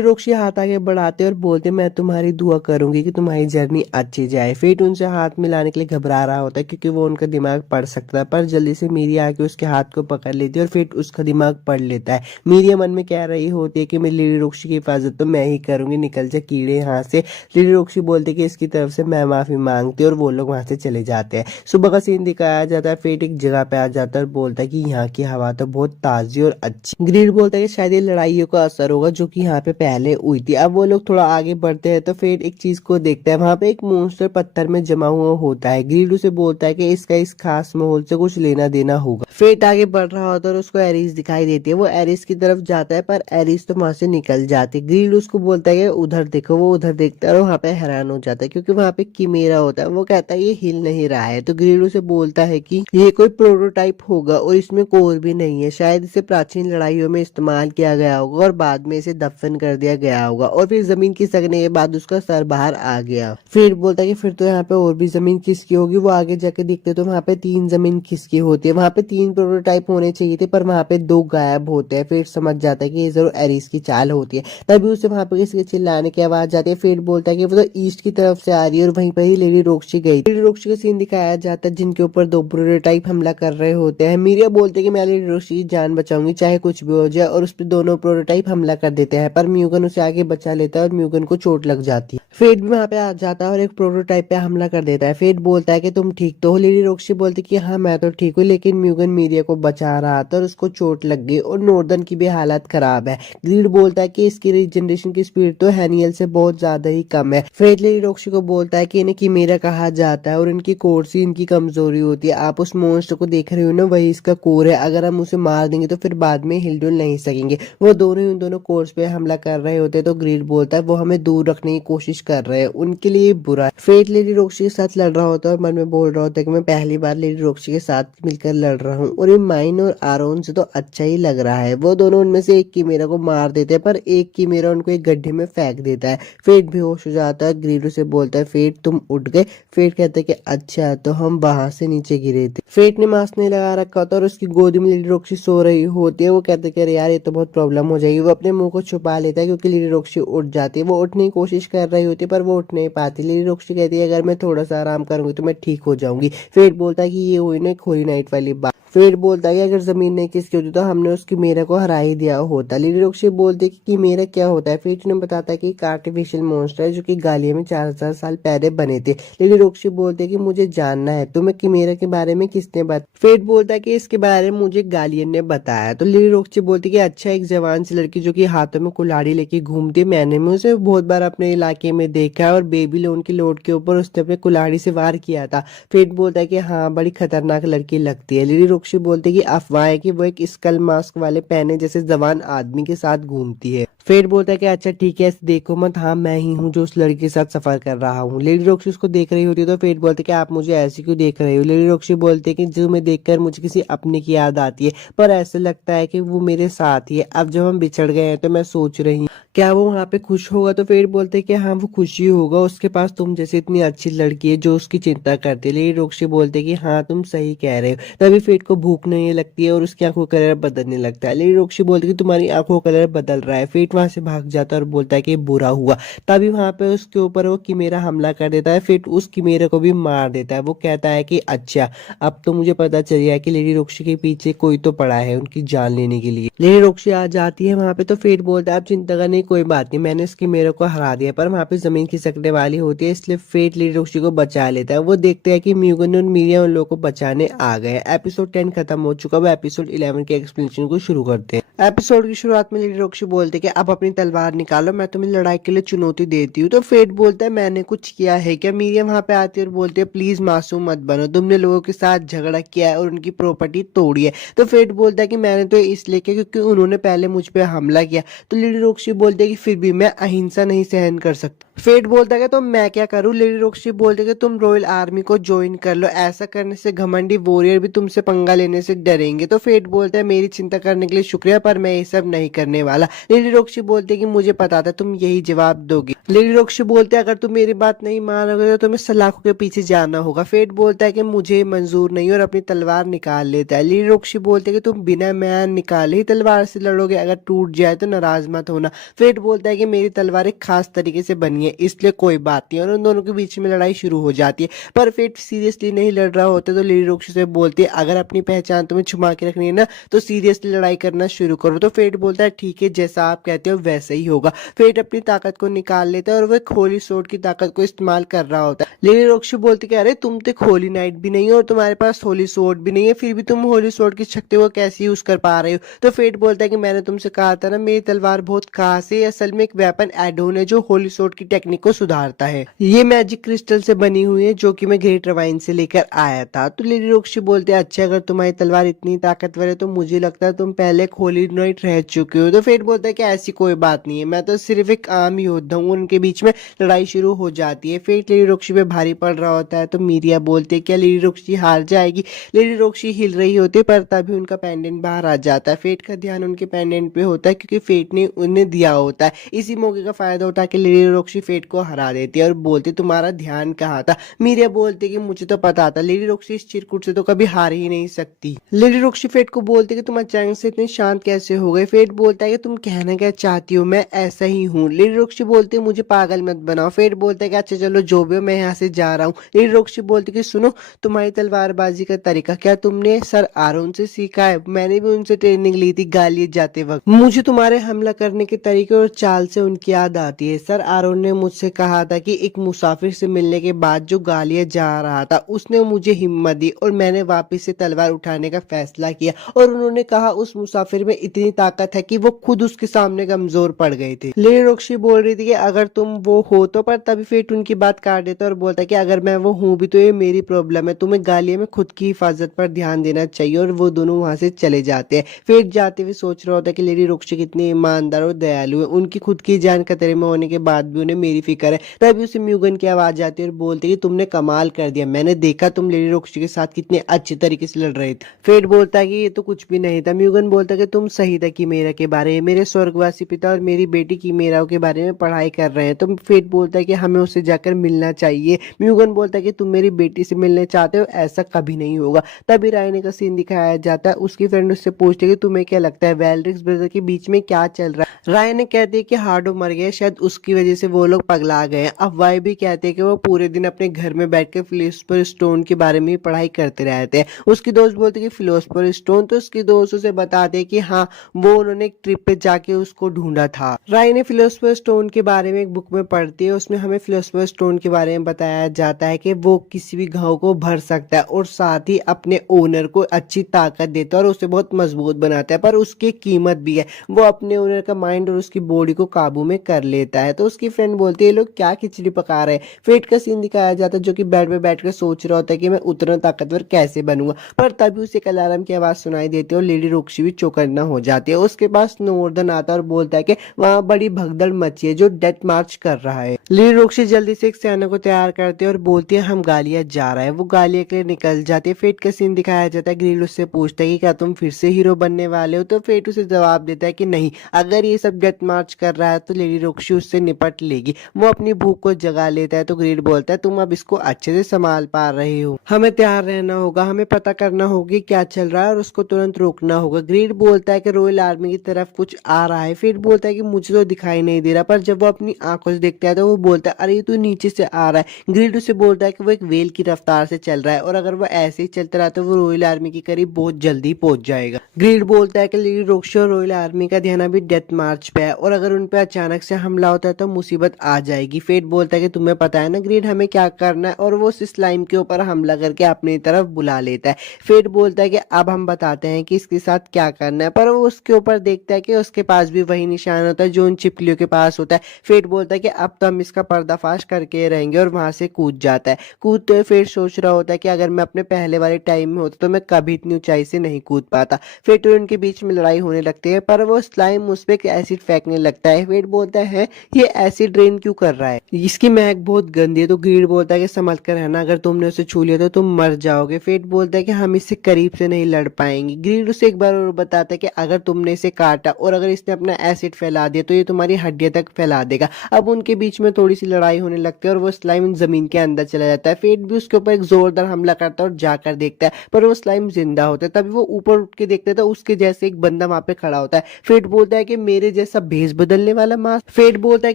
रोक्सी हाथ आगे बढ़ाते और बोलते मैं तुम्हारी दुआ करूंगी कि तुम्हारी जर्नी अच्छी जाए। फेट उनसे हाथ मिलाने के लिए घबरा रहा होता है क्योंकि वो उनका दिमाग पढ़ सकता है, पर जल्दी से मीरिया आके उसके हाथ को पकड़ लेती है और फेट उसका दिमाग पढ़ लेता है। मीरिया मन में कह रही होती है कि मेरी लेडी रोक्सी की हिफाजत तो मैं ही करूंगी, निकल जा कीड़े यहाँ से। लेडी रोक्सी बोलती है कि इसकी तरफ से मैं माफी मांगती, और वो लोग वहां से चले जाते हैं। सुबह का सीन दिखाया जाता है। फेट एक जगह पे आ जाता है और बोलता है कि यहाँ की हवा तो बहुत ताजी और अच्छी। ग्रीड बोलता है कि शायद ये लड़ाइयों का असर होगा जो कि यहाँ पे पहले हुई थी। अब वो लोग थोड़ा आगे बढ़ते हैं तो फेट एक चीज को देखता है, वहां पे एक मॉन्स्टर पत्थर में जमा हुआ होता है। ग्रीड उसे बोलता है कि इसका इस खास माहौल से कुछ लेना देना होगा। फेट आगे बढ़ रहा होता है और उसको एरिस दिखाई देती है। वो एरिस की तरफ जाता है, पर एरिस तो वहां से निकल जाती है। ग्रीड उसको बोलता है कि उधर देखो। वो उधर देखता है और वहां पे हैरान हो जाता है क्योंकि वहां पे किमेरा होता है। वो कहता है ये हिल नहीं रहा है, तो ग्रीड उसे बोलता है कि ये कोई प्रोटोटाइप होगा और इसमें कोर भी नहीं है, शायद इसे प्राचीन लड़ाइयों में इस्तेमाल किया गया होगा और बाद में इसे दफन कर दिया गया होगा, और फिर जमीन खिसकने के बाद उसका सर बाहर आ गया। फिर बोलता है कि फिर तो यहाँ पे और भी जमीन खिसकी होगी। वो आगे जाके देखते तो वहां पे 3 जमीन खिसकी होती है। वहां पे 3 प्रोटोटाइप होने चाहिए थे, पर वहां पे 2 गायब होते हैं। फिर समझ जाता है कि ये जरूर एरिस की चाल होती है। तभी उसे वहां पे किसी के चिल्लाने की आवाज आती है। फिर बोलता है कि वो तो ईस्ट की तरफ से आ रही है, और वहीं पर ही लेडी रोक्सी गई। लेडी रोक्सी का सीन दिखाया जाता है जिनके ऊपर 2 प्रोटोटाइप हमला कर रहे होते हैं। मीरिया बोलते हैं कि मैं लेडी रोक्सी की जान बचाऊंगी चाहे कुछ भी हो जाए, और उस पर दोनों प्रोटोटाइप हमला कर देते हैं, पर म्यूगन उसे आगे बचा लेता है और म्यूगन को चोट लग जाती है। फेट भी वहां पे आ जाता है और एक प्रोटोटाइप पे हमला कर देता है। फेट बोलता है कि तुम ठीक तो हो। लेडी रोक्सी बोलती है कि हाँ मैं तो ठीक हूँ, लेकिन म्यूगन मीरिया को बचा रहा था और उसको चोट लग गई, और नॉर्दन की भी हालत खराब है। ग्रीड बोलता है कि इसकी रिजनरेशन की स्पीड तो हैनियल से बहुत ज्यादा ही कम है। फेट लेडी रोक्सी को बोलता है कि इन्हें कीमेरा कहा जाता है और इनकी कोर से इनकी कमजोरी होती है। आप उस मॉन्स्टर को देख रहे हो ना, वही इसका कोर है। अगर हम उसे मार देंगे तो फिर बाद में हिलडुल नहीं सकेंगे। वो दोनों ही उन दोनों कोर्स पे हमला कर रहे होते हैं, तो ग्रीड बोलता है वो हमें दूर रखने की कोशिश कर रहे हैं, उनके लिए बुरा है। फेट लेडी रोक्सी के साथ लड़ रहा होता है और मन में बोल रहा होता है कि मैं पहली बार लेडी रोक्सी के साथ मिलकर लड़ रहा हूँ, और ये माइन और आरोन से तो अच्छा ही लग रहा है। वो दोनों उनमें से एक कीमेरा को मार देते हैं, पर एक कीमेरा उनको एक गड्ढे में फेंक देता है। फेट बेहोश हो जाता है। ग्रीड उसे बोलता है फेट तुम उठ गए। फेट कहता है कि अच्छा, तो हम वहां से नीचे गिरे थे। फेट ने मास्क नहीं लगा रखा होता और उसकी गोदी में लेडी रोक्सी सो रही होती है। वो कहते हैं कि अरे यार ये तो बहुत प्रॉब्लम हो जाएगी। वो अपने मुंह को छुपा लेता है क्योंकि लेडी रोक्सी उठ जाती है। वो उठने की कोशिश कर रही होती है पर वो उठ नहीं पाती। लेडी रोक्सी कहती है अगर मैं थोड़ा सा आराम करूंगी तो मैं ठीक हो जाऊंगी। फेट बोलता है कि ये हुई ना खोरी नाइट वाली बात। फेट बोलता है कि अगर जमीन नहीं किसकी होती तो हमने उसकी मेरा को हरा ही दिया होता। लेडी रोक्सी बोलती है कि मेरा क्या होता है। फेट ने बताता है कि एक आर्टिफिशियल मॉन्स्टर है जो कि गालिया में 4000 साल पहले बने थे। लेडी रोक्सी बोलती है कि मुझे जानना है तुम्हें किमेरा के बारे में किसने बताया। फेट बोलता है कि इसके बारे में मुझे गालियन ने बताया। तो लेडी रोक्सी बोलती है कि अच्छा, एक जवान सी लड़की जो कि हाथों में कुल्हाड़ी लेके घूमती है, मैंने उसे बहुत बार अपने इलाके में देखा है, और बेबीलोन की लोड के ऊपर उसने अपने कुल्हाड़ी से वार किया था। फेट बोलता है कि हाँ, बड़ी खतरनाक लड़की लगती है। लेडी रोक्सी बोलती है कि अफवाह है कि वो एक स्कल मास्क वाले पहने जैसे जवान आदमी के साथ घूमती है। फेट बोलता है कि अच्छा ठीक है, देखो मत, हाँ मैं ही हूँ जो उस लड़की के साथ सफर कर रहा हूँ। लेडी रोक्सी उसको देख रही होती है तो फेट बोलते कि आप मुझे ऐसे क्यों देख रहे हो। लेडी रोक्सी बोलते है कि जो मैं देखकर मुझे किसी अपने की याद आती है, पर ऐसे लगता है कि वो मेरे साथ ही है। अब जब हम बिछड़ गए हैं तो मैं सोच रही हूँ क्या वो वहाँ पे खुश होगा। तो फेट बोलते कि हाँ वो खुशी होगा, उसके पास तुम जैसे इतनी अच्छी लड़की है जो उसकी चिंता करती है। लेडी रोक्सी बोलते कि हाँ तुम सही कह रहे हो। तभी फेट को भूख नहीं लगती है और उसकी आंखों का कलर बदलने लगता है। लेडी रोक्सी बोलती कि तुम्हारी आंखों का कलर बदल रहा है। फेट फेट वहां से भाग जाता है और बोलता है कि बुरा हुआ। तभी वहां पे उसके ऊपर वो किमेरा हमला कर देता है। फेट उस किमेरा को भी मार देता है। वो कहता है कि अच्छा, अब तो मुझे पता चल गया कि लेडी रोक्सी के पीछे कोई तो पड़ा है उनकी जान लेने के लिए। लेडी रोक्सी आ जाती है वहां पे तो फेट बोलता है आप चिंता करने की कोई बात नहीं, मैंने इस किमेरा को हरा दिया। पर वहां पे जमीन खिसकने वाली होती है, इसलिए फेट लेडी रोक्सी को बचा लेता है। वो देखते हैं कि म्यूगन और मीरिया उन लोगों को बचाने आ गए। एपिसोड 10 खत्म हो चुका है। एपिसोड 11 के एक्सप्लेनेशन को शुरू करते हैं। एपिसोड की शुरुआत में लेडी रोक्सी बोलते कि अब अपनी तलवार निकालो, मैं तुम्हें लड़ाई के लिए चुनौती देती हूँ। तो फेट बोलता है मैंने कुछ किया है क्या? मीरिया वहां पे आती है और बोलती है प्लीज मासूम मत बनो, तुमने लोगों के साथ झगड़ा किया है और उनकी प्रॉपर्टी तोड़ी है। तो फेट बोलता है कि मैंने तो इसलिए किया क्योंकि उन्होंने पहले मुझ पे हमला किया। तो लेडी रोक्सी बोलती है कि फिर भी मैं अहिंसा नहीं सहन कर सकता। फेट बोलता है कि तो मैं क्या करूं? लेडी रोक्सी बोलती है कि तुम रॉयल आर्मी को ज्वाइन कर लो, ऐसा करने से घमंडी वॉरियर भी तुमसे पंगा लेने से डरेंगे। तो फेट बोलता है मेरी चिंता करने के लिए शुक्रिया, पर मैं ये सब नहीं करने वाला। लेडी रोक्सी बोलती है कि मुझे पता था तुम यही जवाब दोगी। लेडी रोक्सी बोलते हैं अगर तुम मेरी बात नहीं मानोगे तो तुम्हें सलाखों के पीछे जाना होगा। फेट बोलता है कि मुझे मंजूर नहीं और अपनी तलवार निकाल लेता है। लेडी रोक्सी बोलते है कि तुम बिना मैन निकाले ही तलवार से लड़ोगे, अगर टूट जाए तो नाराज मत होना। फेट बोलता है कि मेरी तलवार एक खास तरीके से बनी है, इसलिए कोई बात नहीं। और उन दोनों के बीच में लड़ाई शुरू हो जाती है। पर फेट सीरियसली नहीं लड़ रहा होता तो लेडी रोक्सी से बोलती है अगर अपनी पहचान तुम्हें छुपा के रखनी है ना तो सीरियसली लड़ाई करना शुरू करो। तो फेट बोलता है ठीक है, जैसा आप कहते हो वैसा ही होगा। फेट अपनी ताकत को निकाल लेता है और वह होली सोर्ड की ताकत को इस्तेमाल कर रहा होता है। लेडी रोक्सी बोलती है अरे तुम तो होली नाइट भी नहीं हो और तुम्हारे पास होली सोर्ड भी नहीं है, फिर भी तुम होली सोर्ड की शक्ति को कैसे यूज कर पा रहे हो? तो फेट बोलता है कि मैंने तुमसे कहा था ना मेरी तलवार बहुत खास है, असल में एक वेपन एड ऑन है जो होली सोर्ड की टेक्निक को सुधारता है। ये मैजिक क्रिस्टल से बनी हुई है जो कि मैं ग्रेट रवाइन से लेकर आया था। तो लेडी रोक्सी बोलते हैं अच्छा, अगर तुम्हारी तलवार इतनी ताकतवर है तो मुझे लगता है तुम पहले होली नाइट रह चुके हो। तो फेट बोलता है कि ऐसी कोई बात नहीं है, मैं तो सिर्फ एक आम योद्धा हूँ। उनके बीच में लड़ाई शुरू हो जाती है। फेट लेडी रोक्सी पे भारी पड़ रहा होता है तो मीरिया बोलती है क्या लेडी रोक्सी हार जाएगी? लेडी रोक्सी हिल रही होती है पर तभी उनका पेंडेंट बाहर आ जाता है। फेट का ध्यान उनके पेंडेंट पे होता है क्योंकि फेट ने उन्हें दिया होता है। इसी मौके का फायदा उठा के लेडी रोक्सी फेट को हरा देती है और बोलती तुम्हारा ध्यान कहाँ था? मीरिया बोलती कि मुझे तो पता था, लेडी रोक्सी इस चिरकुट से तो कभी हार ही नहीं सकती। लेडी रोक्सी फेट को बोलती कि तुम अचानक से इतने शांत कैसे हो गए? फेट बोलता है कि तुम कहना क्या चाहती हो, मैं ऐसा ही हूँ। लेडी रोक्सी बोलती है मुझे पागल मत बनाओ। फेट बोलता है कि अच्छा चलो जो भी हो, मैं यहाँ से जा रहा हूँ। लेडी रोक्सी बोलती कि सुनो, तुम्हारी तलवारबाजी का तरीका क्या तुमने सर आरोन से सीखा है? मैंने भी उनसे ट्रेनिंग ली थी गालियत जाते वक्त। मुझे तुम्हारे हमला करने के तरीके और चाल से उनकी याद आती है। सर आरोन ने मुझसे कहा था कि एक मुसाफिर से मिलने के बाद जो गालियत जा रहा था उसने मुझे हिम्मत दी और मैंने वापस से तलवार उठाने का फैसला किया। और उन्होंने कहा उस मुसाफिर में इतनी ताकत है कि वो खुद उसके सामने कमजोर पड़ गए थे। लेडी रोक्सी बोल रही थी कि अगर तुम वो हो तो, पर तभी फेट उनकी बात काट देता और बोलता है कि अगर मैं वो हूँ भी तो ये मेरी प्रॉब्लम है, तुम्हें गालिया में खुद की हिफाजत पर ध्यान देना चाहिए। और वो दोनों वहां से चले जाते हैं। फेट जाते हुए सोच रहा होता है कि लेडी रोक्सी कितनी ईमानदार और दयालु है, उनकी खुद की जान खतरे में होने के बाद भी उन्हें मेरी फिक्र है। तभी उसे म्यूगन की आवाज आती है और बोलती है कि तुमने कमाल कर दिया, मैंने देखा तुम लेडी रोक्सी के साथ कितने अच्छे तरीके से लड़ रहे थे। फेट बोलता है कि ये तो कुछ भी नहीं था। म्यूगन बोलता है कि तुम सही था किमेरा के बारे में, मेरे स्वर्गवासी पिता और मेरी बेटी किमेरा के बारे में पढ़ाई कर रहे हैं। तो फेट बोलता है कि हमें उससे जाकर मिलना चाहिए। म्यूगन बोलता है कि तुम मेरी बेटी से मिलने चाहते हो, ऐसा कभी नहीं होगा। तभी रायने का सीन दिखाया जाता है। उसकी फ्रेंड उससे पूछती है कि तुम्हें क्या लगता है वेलरिक्स ब्रदर के बीच में क्या चल रहा है? रायने कहती है कि हार्डो मर गया, शायद उसकी वजह से वो लोग पगला गए। अफवाह भी कहते हैं कि वो पूरे दिन अपने घर में बैठकर फिलोसफर स्टोन के बारे में पढ़ाई करते रहते हैं। उसकी दोस्त बोलती है कि फिलोसफर स्टोन, तो उसकी दोस्त उसे बताते हैं कि हाँ वो उन्होंने एक ट्रिप पे जाके उसको ढूंढा था। रायने फिलोसफर स्टोन के बारे में एक बुक में पढ़ती है, उसमें हमें फिलोसफर स्टोन के बारे में बताया जाता है कि वो किसी भी घाव को भर सकता है और साथ ही अपने ओनर को अच्छी ताकत देता है और उसे बहुत मजबूत बनाता है, पर उसकी कीमत भी है, वो अपने ओनर का माइंड और उसकी बॉडी को काबू में कर लेता है। तो उसकी फ्रेंड बोलती है ये लोग क्या खिचड़ी पका रहे हैं। फेट का सीन दिखाया जाता है जो कि बेड पे बैठकर सोच रहा होता है कि मैं उतना ताकतवर कैसे बनूंगा, पर तभी उसे एक अलार्म की आवाज सुनाई देती है और लेडी रोक्सी भी चौकन्ना हो जाती है। उसके पास नॉर्दन आता है और बोलता है कि वहाँ बड़ी भगदड़ मची है जो डेथ मार्च कर रहा है। लेडी रोक्सी जल्दी से एक सेना को तैयार करती है और बोलती है हम गालिया जा रहा है। वो गालिया के लिए निकल जाती है। फेट का सीन दिखाया जाता है। ग्रिल उससे पूछता है कि क्या तुम फिर से हीरो बनने वाले हो? तो फेट उसे जवाब देता है कि नहीं, अगर ये सब डेथ मार्च कर रहा है तो लेडी रोक्सी उससे निपट लेगी। वो अपनी भूख को जगा लेता है तो ग्रिल बोलता है तुम अब इसको अच्छे से संभाल पा रहे हो, हमें तैयार रहना होगा, हमें पता करना होगा क्या चल रहा है और उसको तुरंत रोकना होगा। ग्रिल बोलता है कि रॉयल आर्मी की तरफ कुछ आ रहा है। फेट बोलता है कि मुझे तो दिखाई नहीं दे रहा, पर जब वो अपनी आंखों से देखता है तो वो बोलता है अरे ये तो नीचे से आ रहा है। ग्रीड उसे बोलता है कि वो एक वेल की रफ्तार से चल रहा है और अगर वो ऐसे ही चलता रहा तो वो रॉयल आर्मी के करीब बहुत जल्दी पहुंच जाएगा। ग्रीड बोलता है कि लेडी रोक्सी और रॉयल आर्मी का ध्यान अभी डेथ मार्च पे है और अगर उन पे अचानक से हमला होता है तो मुसीबत आ जाएगी। फेट बोलता है कि तुम्हें पता है ना ग्रीड हमें क्या करना है, और वो उस स्लाइम के ऊपर हमला करके अपनी तरफ बुला लेता है। फेट बोलता है कि अब हम बताते हैं कि इसके साथ क्या करना है, पर वो उसके ऊपर देखता है कि उसके पास भी वही निशान होता है जो उन छिपकलियों के पास होता है। फेट बोलता है कि अब तो हम इसका पर्दाफाश करके रहेंगे और वहां से कूद जाता है। कूदते हुए फेट सोच रहा होता है कि अगर मैं अपने पहले वाले टाइम में होता तो मैं कभी इतनी ऊंचाई से नहीं कूद पाता। फेट और उनके बीच में लड़ाई होने लगती है, पर वो स्लाइम उस पर एसिड फेंकने लगता है। फेट बोलता है ये एसिड रेन क्यों कर रहा है, इसकी महक बहुत गंदी है। तो ग्रीड बोलता है कि संभल कर रहना, अगर तुमने उसे छू लिया तो तुम मर जाओगे। फेट बोलता है कि हम इससे करीब से नहीं लड़ पाएंगे। ग्रीड उसे एक बार और बताता है कि अगर तुमने इसे काटा और अगर इसने अपना एसिड फैला दिया तो ये तुम्हारी हड्डियां तक फैला देगा। अब उनके बीच में थोड़ी सी लड़ाई होने लगती है और वो स्लाइम जमीन के अंदर चला जाता है। फेट भी उसके ऊपर एक जोरदार हमला करता है और जाकर देखता है, पर वो स्लाइम जिंदा होता है। तभी वो ऊपर उठ के देखता है तो उसके जैसे एक बंदा वहां पे खड़ा होता है। फेट बोलता है कि मेरे जैसा भेष बदलने वाला मास्क। फेट बोलता है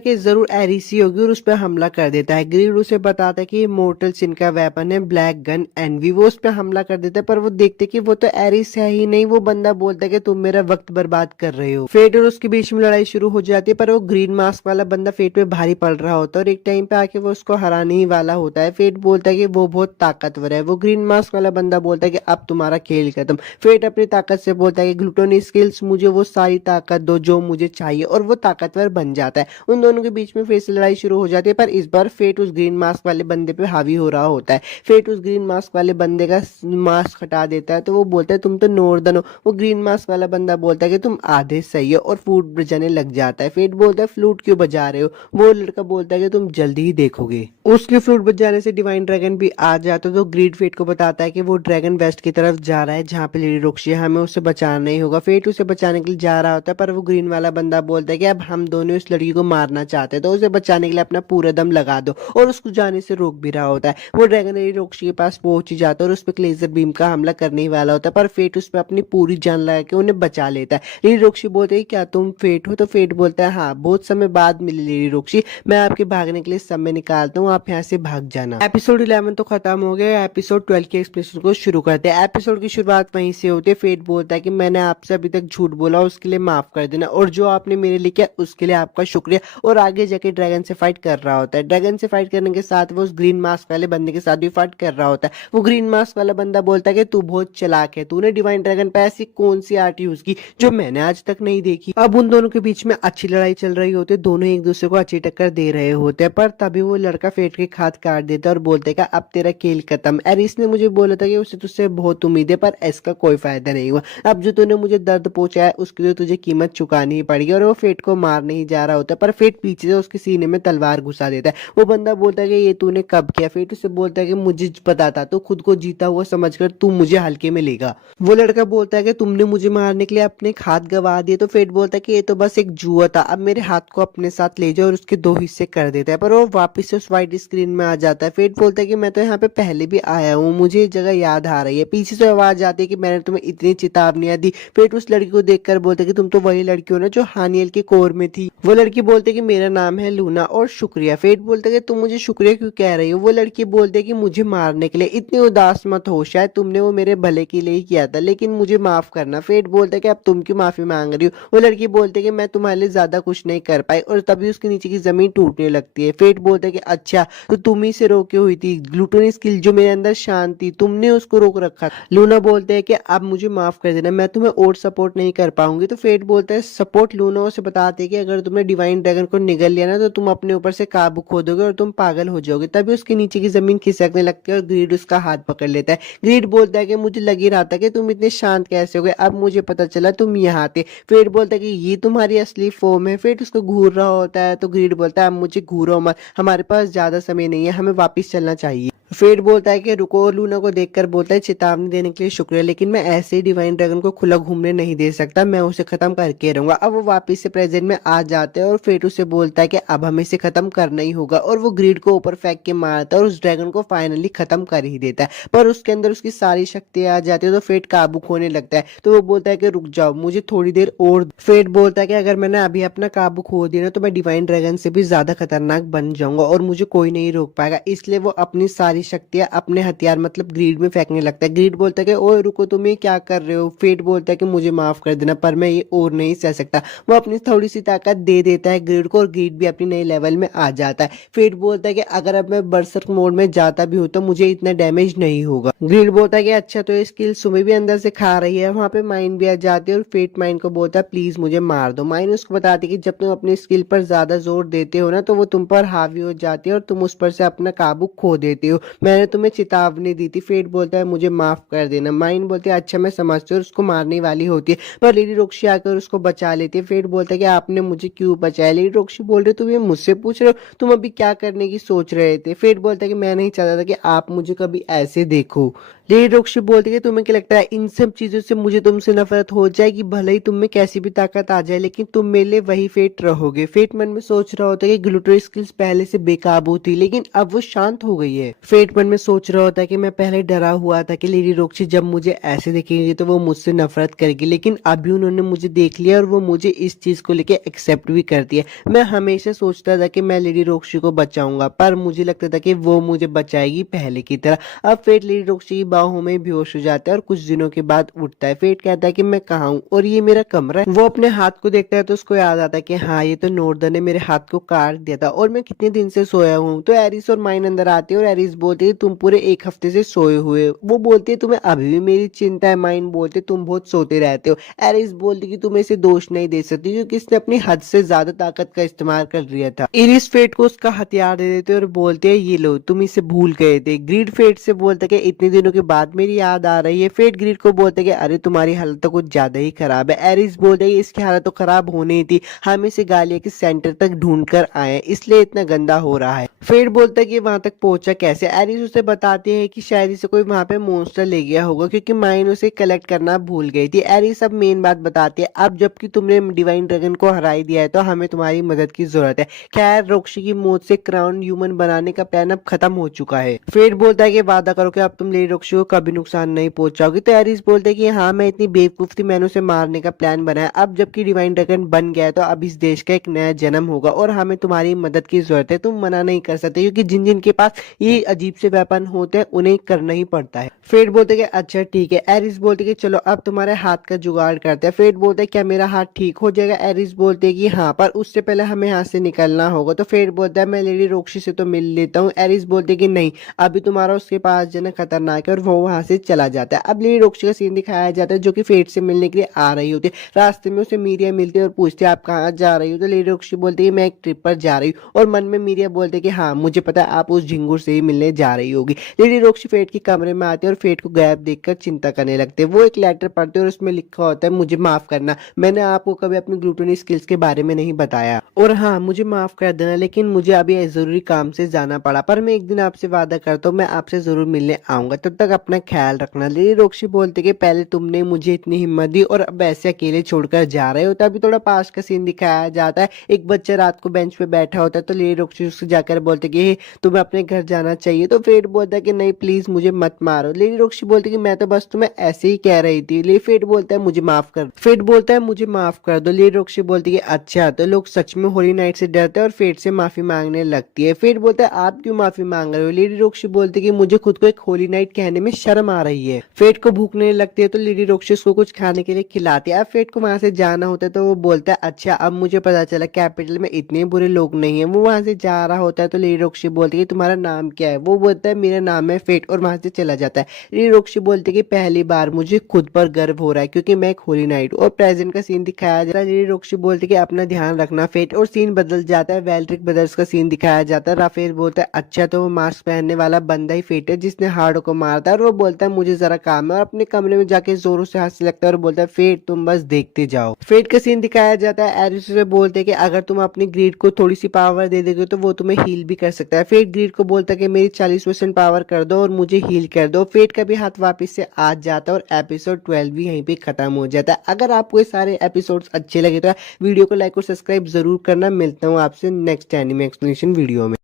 कि जरूर एरिसी होगी और उस पर हमला कर देता है। ग्रीड उसे बताता है कि ये मोर्टल सिन का वेपन है ब्लैक गन एनवी। वो उस पर हमला कर देता है, पर वो देखते कि वो तो एरिस है ही नहीं। वो बंदा बोलता है कि तुम मेरा वक्त बर्बाद कर रहे हो। फेट और उसके बीच में लड़ाई शुरू हो जाती है, पर वो ग्रीन मास्क वाला बंदा फेट पे भारी पड़ रहा होता है और एक टाइम पे आके वो उसको हराने ही वाला होता है। फेट बोलता है कि वो बहुत ताकतवर है। वो ग्रीन मास्क वाला बंदा बोलता है कि अब तुम्हारा खेल खत्म। फेट अपनी ताकत से बोलता है कि ग्लूटोनी स्किल्स, मुझे वो सारी ताकत दो जो मुझे चाहिए, और वो ताकतवर बन जाता है। उन दोनों के बीच में फिर से लड़ाई शुरू हो जाती है, पर इस बार फेट उस ग्रीन मास्क वाले बंदे पे हावी हो रहा होता है। फेट उस ग्रीन मास्क वाले बंदे का मास्क हटा देता है तो वो बोलता है तुम तो नॉर्दर्न हो। वो ग्रीन मास्क वाला बंदा बोलता है कि तुम आधे सही हो और फ्लूट बजाने लग जाता है। फेट बोलता है फ्लूट क्यों बजा रहे हो। वो लड़का बोलता है कि तुम जल्दी ही देखोगे। उसके फ्लूट बजाने से डिवाइन ड्रैगन भी आ जाता है तो ग्रीड फेट को बताता है कि वो ड्रैगन वेस्ट की तरफ जा रहा है जहाँ पे लेडी रोक्सी है, हमें उसे बचाना ही होगा। फेट उसे बचाने के लिए जा रहा होता है, पर वो ग्रीन वाला बंदा बोलता है कि अब हम दोनों इस लड़की को मारना चाहते हैं तो उसे बचाने के लिए अपना पूरा दम लगा दो, और उसको जाने से रोक भी रहा होता है। वो ड्रैगन लेडी रोक्सी के पास पहुंच ही जाता है और उस पर लेजर बीम का हमला करने ही वाला होता है, पर फेट उस पर अपनी पूरी जान लगा के उन्हें बचा लेता है। लेडी रोक्सी बोलते है क्या तुम फेट हो। तो फेट बोलता है हाँ, बहुत समय बाद मिली लेडी रोक्सी, मैं आपके भागने के लिए समय निकालता हूँ, आप यहाँ से भाग जाना। एपिसोड 11 तो खत्म हो गया, एपिसोड 12 के एक्सप्लेनेशन को शुरू करते हैं। एपिसोड की शुरुआत वहीं से होती है। फेट बोलता है कि मैंने आपसे अभी तक झूठ बोला उसके लिए माफ कर देना, और जो आपने मेरे लिए किया उसके लिए आपका शुक्रिया, और आगे जाके ड्रैगन से फाइट कर रहा होता है। ड्रैगन से फाइट करने के साथ वो उस ग्रीन मास्क वाले बंदे के साथ भी फाइट कर रहा होता है। वो ग्रीन मास्क वाला बंदा बोलता है कि तू बहुत चालाक है, तूने डिवाइन ड्रैगन पे ऐसी कौन सी आर्ट यूज की जो मैंने आज तक नहीं देखी। अब उन दोनों के बीच में अच्छी लड़ाई चल रही होती है, दोनों एक दूसरे को अच्छी टक्कर दे रहे होते हैं, पर तभी वो लड़का फेट के हाथ काट देता है और बोलते है अब तेरा खेल खत्म। एरिस ने मुझे बोला था कि उसे तुझसे बहुत उम्मीद है, पर इसका कोई फायदा नहीं हुआ। अब जो तूने मुझे दर्द पहुंचाया उसके लिए तुझे कीमत चुकानी ही पड़ेगी। और वो फेट को मार नहीं जा रहा होता, पर फेट पीछे से उसके सीने में तलवार घुसा देता है। वो बंदा बोलता है कि ये तूने कब किया। फेट उसे बोलता है कि मुझे पता था, तो खुद को जीता हुआ समझकर तू मुझे हल्के में लेगा। वो लड़का बोलता है कि तुमने मुझे मारने के लिए अपने हाथ गवा दिए। तो फेट बोलता है कि ये तो बस एक जुआ था, अब मेरे हाथ को अपने साथ ले जाओ, और उसके दो हिस्से कर देता है, पर वो वापस से उस व्हाइट स्क्रीन में आ जाता है। फेट बोलता है कि मैं तो यहाँ पे पहले भी आया हूँ, मुझे ये जगह याद आ रही है। पीछे से आवाज आती है कि मैंने तुम्हें इतनी चेतावनियां दी। फेट उस लड़की को देखकर बोलते कि तुम तो वही लड़की हो ना जो हानियल के कोर में थी। वो लड़की बोलते कि मेरा नाम है लूना और शुक्रिया। फेट बोलते कि तुम मुझे शुक्रिया क्यों कह रही हो। वो लड़की बोलते कि मुझे मारने के लिए। इतनी उदास मत हो, शायद तुमने वो मेरे भले के लिए ही किया था, लेकिन मुझे माफ करना। फेट बोलते कि अब तुम क्यों माफी मांग रही हो। वो लड़की बोलते कि मैं तुम्हारे लिए ज्यादा कुछ नहीं कर पाई, और तभी उसके नीचे की जमीन टूटने लगती है। फेट बोलते कि अच्छा, तो तुम ही से रोके हुई थी ग्लूटोनी स्किल जो मेरे अंदर शांत थी, तुमने उसको रोक रखा। लूना बोलते है कि अब मुझे माफ कर देना, मैं तुम्हें और सपोर्ट नहीं कर पाऊंगी। तो फेट बोलता है सपोर्ट। लूना उसे बताते कि अगर तुमने डिवाइन ड्रैगन को निगल लिया ना तो तुम अपने ऊपर से काबू खो दोगे और तुम पागल हो जाओगे। तभी उसके नीचे की जमीन खिसकने लगती है और ग्रीड उसका हाथ पकड़ लेता है। ग्रीड बोलता है कि मुझे लग ही रहा था कि तुम इतने शांत कैसे हो गए, अब मुझे पता चला तुम यहाँ थे। फेट बोलता है कि ये तुम्हारी असली फॉर्म है। फेट उसको घूर रहा होता है तो ग्रीड बोलता है अब मुझे घूरो मत, हमारे पास ज्यादा समय नहीं है, हमें वापिस चलना चाहिए। फेट बोलता है कि रुको, और लूना को देखकर बोलता है चेतावनी देने के लिए शुक्रिया, लेकिन मैं ऐसे ही डिवाइन ड्रैगन को खुला घूमने नहीं दे सकता, मैं उसे खत्म करके रहूंगा। अब वो वापस से प्रेजेंट में आ जाते हैं और फेट उसे बोलता है कि अब हमें इसे खत्म करना ही होगा, और वो ग्रीड को ऊपर फेंक के मारता है और उस ड्रैगन को फाइनली खत्म कर ही देता है। पर उसके अंदर उसकी सारी शक्तियां आ जाती है, तो फेट काबू खोने लगता है। तो वो बोलता है कि रुक जाओ, मुझे थोड़ी देर और। फेट बोलता है कि अगर मैंने अभी अपना काबू खो दिया ना, तो मैं डिवाइन ड्रैगन से भी ज्यादा खतरनाक बन जाऊंगा और मुझे कोई नहीं रोक पाएगा। इसलिए वो अपनी सारी शक्तियां अपने हथियार मतलब ग्रीड में फेंकने लगता है। ग्रीड बोलता है कि ओए रुको, तुम ये क्या कर रहे हो। फेट बोलता है कि मुझे माफ कर देना, पर मैं ये और नहीं सह सकता। वो अपनी थोड़ी सी ताकत दे देता है ग्रीड को, और ग्रीड भी अपनी नई लेवल में आ जाता है। फेट बोलता है कि अगर अब मैं बर्सर्क मोड में जाता भी हूँ तो मुझे इतना डैमेज नहीं होगा। ग्रीड बोलता है कि अच्छा, तो ये स्किल सुमी भी अंदर से खा रही है। वहां पे माइन भी आ जाती है और फेट माइन को बोलता है प्लीज मुझे मार दो। माइन उसको बताती है कि जब तुम अपनी स्किल पर ज्यादा जोर देते हो ना, तो वो तुम पर हावी हो जाती है और तुम उस पर से अपना काबू खो देते हो। मैंने तुम्हें चेतावनी दी थी। फेट बोलता है मुझे माफ कर देना। माइन बोलती है अच्छा, मैं समझती हूँ, उसको मारने वाली होती है, पर लेडी रोक्शी आकर उसको बचा लेती है। फेट बोलता है कि आपने मुझे क्यों बचाया। लेडी रोक्शी बोल रही तुम ये मुझसे पूछ रहे हो, तुम अभी क्या करने की सोच रहे थे। फेट बोलता है कि मैं नहीं चाहता था कि आप मुझे कभी ऐसे देखो। लेडी रोक्शी बोलती है कि तुम्हें क्या लगता है इन सब चीजों से मुझे तुमसे नफरत हो जाएगी, भले ही तुम में कैसी भी ताकत आ जाए, लेकिन तुम मेरे लिए वही फेट रहोगे। फेट मन में सोच रहा होता है कि ग्लूटो स्किल्स पहले से बेकाबू थी, लेकिन अब वो शांत हो गई है। फेट मन में सोच रहा होता है कि मैं पहले डरा हुआ था कि लेडी रोक्शी जब मुझे ऐसे देखेंगे तो वो मुझसे नफरत करेगी, लेकिन अभी उन्होंने मुझे देख लिया और वो मुझे इस चीज को लेके एक्सेप्ट भी करती है। मैं हमेशा सोचता था कि मैं लेडी रोक्शी को बचाऊंगा, पर मुझे लगता था कि वो मुझे बचाएगी पहले की तरह। अब फेट लेडी रोक्शी की बाहों में बेहोश हो जाता है और कुछ दिनों के बाद उठता है। फेट कहता है कि मैं कहाँ हूँ और ये मेरा कमरा है। वो अपने हाथ को देखता है तो उसको याद आता है कि हाँ, ये तो नॉर्दन ने मेरे हाथ को काट दिया था और मैं कितने दिन से सोया हूँ। तो एरिस और माइन अंदर आती है और एरिस बोलती है तुम पूरे एक हफ्ते से सोए हुए हो। वो बोलती है तुम्हें अभी भी मेरी चिंता है। माइन बोलते तुम बहुत सोते रहते हो। एरिस बोलती कि तुम इसे दोष नहीं दे सकती क्योंकि इसने अपनी हद से ज्यादा ताकत का इस्तेमाल कर लिया था। इरिस फेट को उसका हथियार दे देते और बोलते हैं ये लो, तुम इसे भूल गए थे। ग्रीड फेट से बोलते कि इतने दिनों के बाद मेरी याद आ रही है। फेट ग्रीड को बोलते कि अरे तुम्हारी हालत तो कुछ ज्यादा ही खराब है। एरिस बोलते कि इसकी हालत तो खराब होनी ही थी, हम इसे गालिया के सेंटर तक ढूंढ कर आए इसलिए इतना गंदा हो रहा है। फेट बोलता है कि वहां तक पहुंचा कैसे। एरिस उसे बताते हैं कि शायद इसे कोई वहां पे मॉन्स्टर ले गया होगा क्योंकि माइन उसे कलेक्ट करना भूल गई थी। एरिस अब मेन बात बताती है, अब जबकि तुमने डिवाइन ड्रैगन को हराई दिया है तो हमें तुम्हारी मदद की जरूरत है। खैर, रोक्शी की मौत से क्राउन ह्यूमन बनाने का प्लान अब खत्म हो चुका है। फेट बोलता है कि वादा करो कि अब तुम लेडी रोक्शी को कभी नुकसान नहीं पहुंचाओगी। तो एरिस बोलते हैं कि हाँ, मैं इतनी बेवकूफ थी, मैंने उसे मारने का प्लान बनाया। अब जबकि डिवाइन ड्रैगन बन गया है तो अब इस देश का एक नया जन्म होगा और हमें तुम्हारी मदद की जरूरत है। तुम मना नहीं कर सकते क्योंकि जिन जिन के पास ये अजीब से वेपन होते हैं उन्हें करना ही पड़ता है। फेट बोलते कि अच्छा ठीक है। एरिस बोलते कि चलो अब तुम्हारे हाथ का जुगाड़ करते हैं। फेट बोलते क्या मेरा हाथ ठीक हो जाएगा। एरिस बोलते कि हाँ, पर उससे पहले हमें यहाँ से निकलना होगा। तो फेट बोलता है मैं लेडी रोक्शी से तो मिल लेता हूँ। एरिस बोलते कि नहीं, अभी तुम्हारा उसके पास जाना खतरनाक है और वो वहां से चला जाता है। अब लेडी रोक्शी का सीन दिखाया जाता है जो कि फेट से मिलने के लिए आ रही होती है। रास्ते में उसे मीरिया मिलती है और पूछती है आप कहाँ जा रही हो। तो लेडी रोक्शी बोलती है मैं एक ट्रिप पर जा रही हूँ, और मन में मीरिया बोलते कि हाँ, मुझे पता है आप उस झिंगुर से ही मिलने जा रही होगी। लेडी रोक्शी फेट के कमरे में आती है और फेट को गायब देखकर चिंता करने लगते हैं। वो एक लेटर पढ़ते हैं और उसमें लिखा होता है मुझे माफ करना, मैंने आपको कभी अपनी ग्लूटनी स्किल्स के बारे में नहीं बताया, और हाँ, मुझे माफ कर देना, लेकिन मुझे अभी जरूरी काम से जाना पड़ा, पर मैं एक दिन आपसे वादा करता हूँ मैं आपसे जरूर मिलने आऊंगा, तब तक अपना ख्याल रखना। लेडी रोक्शी बोलते कि पहले तुमने मुझे इतनी हिम्मत दी और अब ऐसे अकेले छोड़कर जा रहे हो। तभी थोड़ा पास का सीन दिखाया जाता है। एक बच्चा रात को बेंच पे बैठा होता है तो लेडी रोक्शी उससे जाकर बोलते कि तुम्हें अपने घर जाना चाहिए। तो फेट बोलता है कि नहीं प्लीज मुझे मत मारो। लेडी रोक्शी बोलती कि मैं तो बस तुम्हें ऐसे ही कह रही थी। ले फेट बोलता है मुझे माफ कर। फेट बोलता है मुझे माफ कर दो। लेडी रोक्शी बोलती है अच्छा, तो लोग सच में होली नाइट से डरते हैं और फेट से माफी मांगने लगती है। फेट बोलता है आप क्यों माफी मांग रहे हो। लेडी रोक्शी बोलती है कि मुझे खुद को एक होली नाइट कहने में शर्म आ रही है। फेट को भूख नहीं लगती है तो लेडी रोक्शी उसको कुछ खाने के लिए खिलाती है। अब फेट को वहां से जाना होता है तो वो बोलता है अच्छा, अब मुझे पता चला कैपिटल में इतने बुरे लोग नहीं है। वो वहां से जा रहा होता है तो लेडी रोक्शी बोलती है तुम्हारा नाम क्या है। वो बोलता है मेरा नाम है फेट, और वहां से चला जाता है। लेडी रोक्शी बोलती है कि पहली बार मुझे खुद पर गर्व हो रहा है क्योंकि मैं एक होली नाइट। और प्रेजेंट का सीन दिखाया जाता है। लेडी रोक्शी बोलती है कि अपना ध्यान रखना फेट, और सीन बदल जाता है। वेल्ड्रिक ब्रदर्स का सीन दिखाया जाता है। राफेल बोलता है अच्छा, तो वो मास्क पहनने वाला बंदा ही फेट है जिसने हार्डो को मारा था। आता है और वो बोलता है मुझे जरा काम है, और अपने कमरे में जाके जोरों से हंसने लगता है और बोलता है फेट तुम बस देखते जाओ। फेट का सीन दिखाया जाता है। एरिस से बोलते हैं कि अगर तुम अपनी ग्रीड को थोड़ी सी पावर दे दोगे तो वो तुम्हें हील भी कर सकता है। फेट ग्रीड को बोलता है कि मेरी 40% पावर कर दो और मुझे हील कर दो। फेट का भी हाथ वापस से आ जाता है और एपिसोड 12 भी यहीं पे खत्म हो जाता है। अगर आपको ये सारे एपिसोड्स अच्छे लगे तो वीडियो को लाइक और सब्सक्राइब जरूर करना। मिलता हूँ आपसे नेक्स्ट एनिमे एक्सप्लेनेशन वीडियो में।